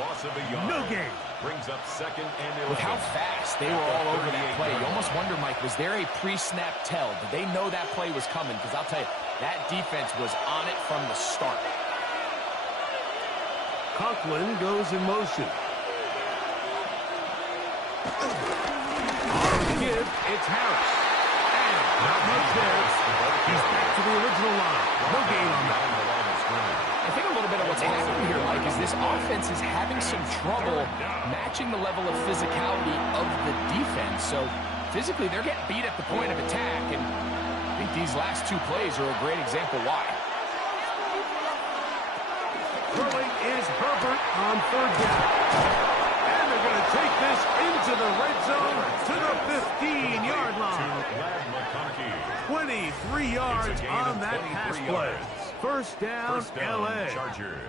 No gain. Brings up 2nd and 11. With how fast they were all over that play, you almost wonder, Mike, was there a pre-snap tell? Did they know that play was coming? Because I'll tell you, that defense was on it from the start. Conklin goes in motion. On the give, it's Harris. And not much there. He's back to the original line. No gain on that. I think a little bit of what's happening here, Mike, is this offense is having some trouble matching the level of physicality of the defense. So physically, they're getting beat at the point of attack, and I think these last 2 plays are a great example why. Throwing is Herbert on 3rd down. And they're going to take this into the red zone to the 15-yard line. 23 yards on that pass play. First down, LA. Chargers.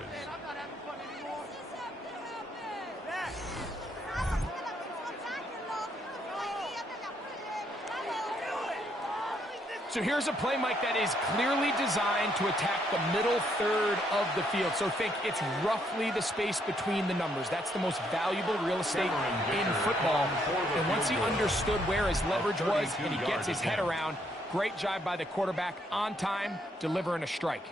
So here's a play, Mike, that is clearly designed to attack the middle third of the field. So think it's roughly the space between the numbers. That's the most valuable real estate in football. And once he understood where his leverage was and he gets his head around, great job by the quarterback on time, delivering a strike.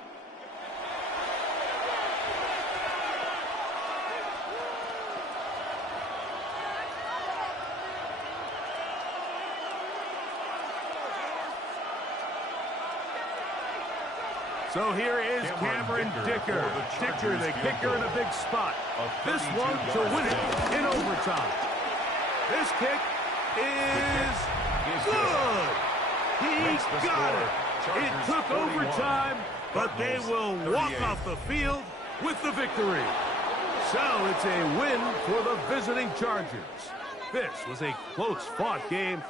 So here is Cameron Dicker. Dicker, the kicker in a big spot. This one to win it in overtime. This kick is good. He got it. It took overtime, but they will walk off the field with the victory. So it's a win for the visiting Chargers. This was a close-fought game.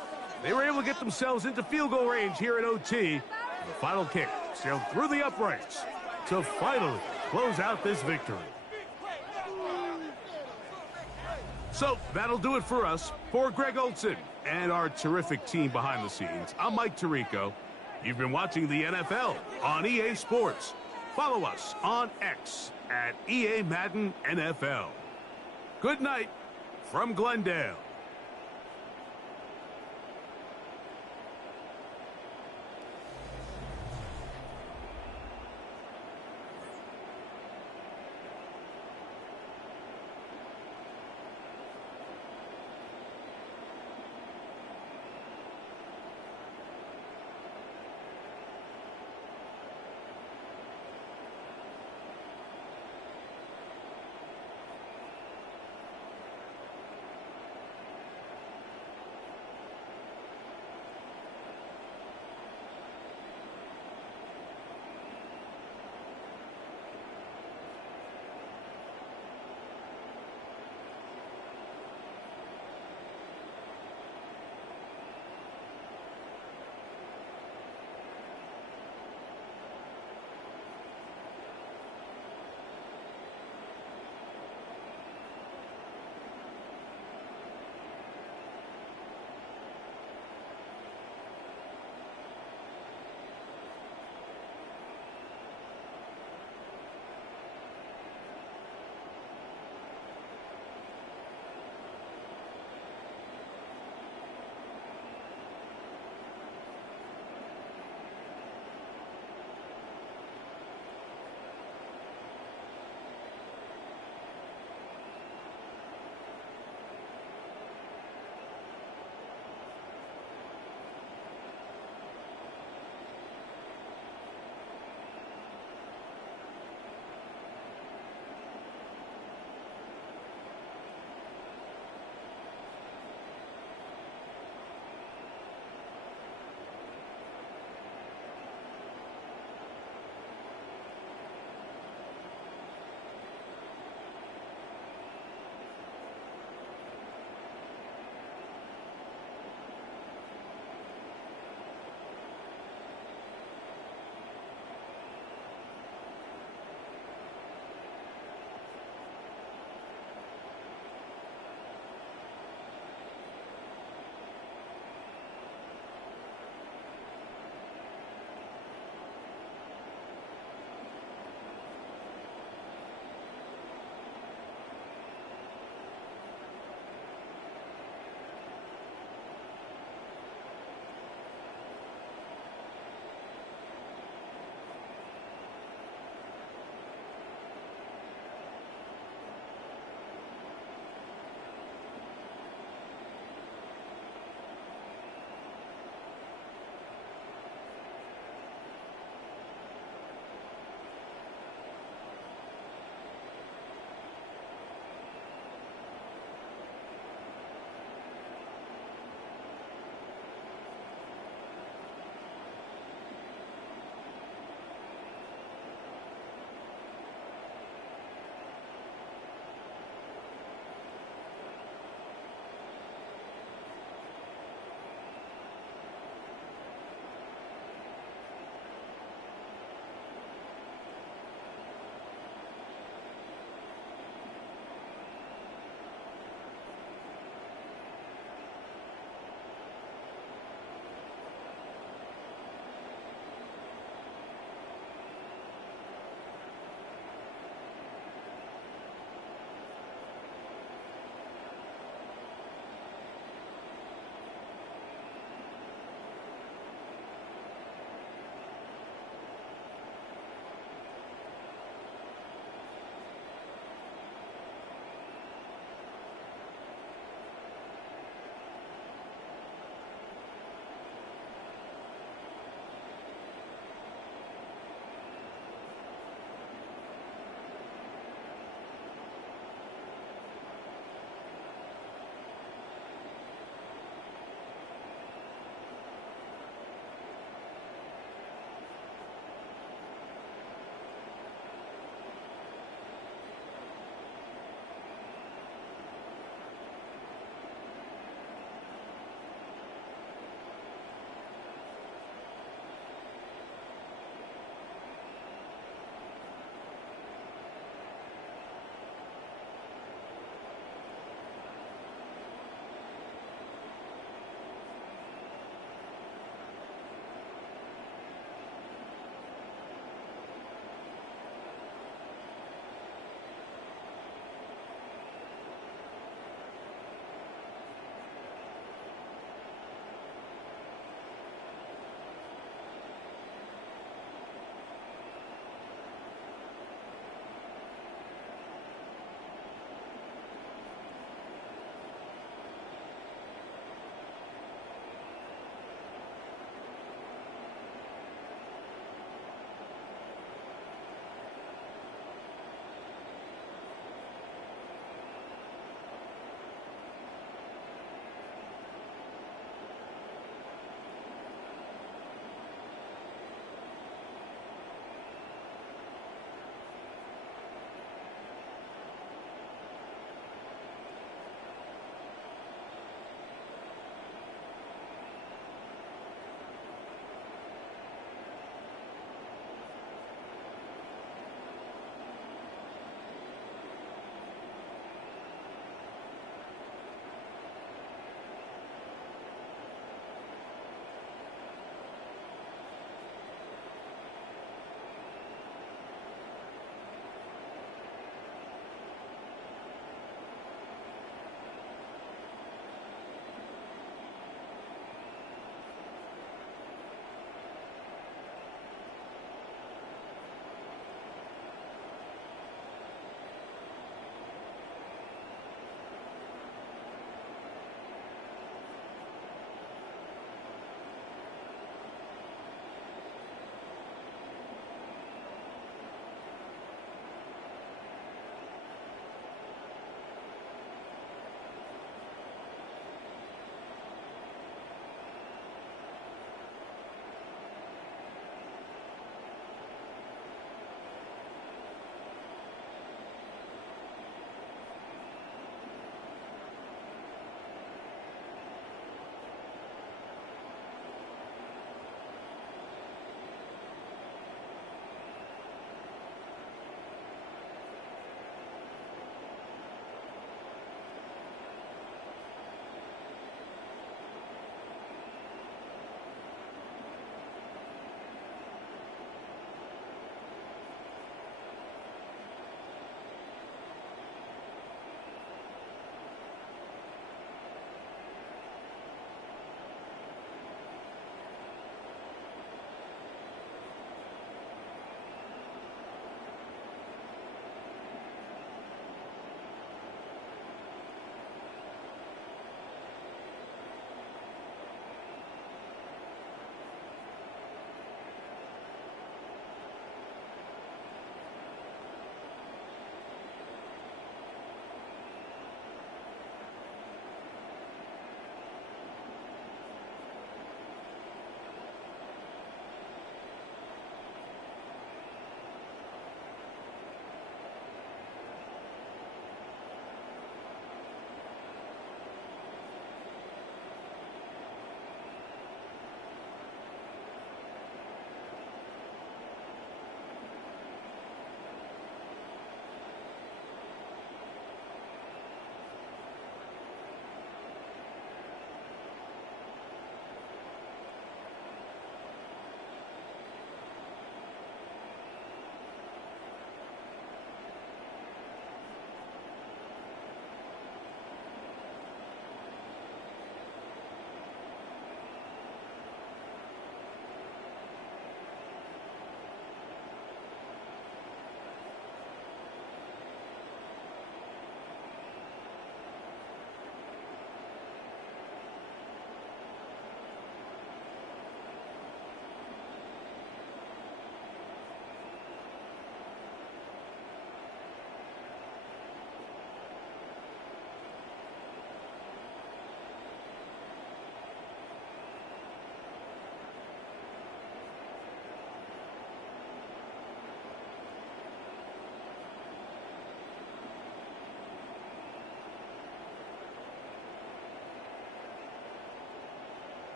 They were able to get themselves into field goal range here in OT. The final kick sailed through the uprights to finally close out this victory. So that'll do it for us. For Greg Olson and our terrific team behind the scenes, I'm Mike Tirico. You've been watching the NFL on EA Sports. Follow us on X at EA Madden NFL. Good night from Glendale.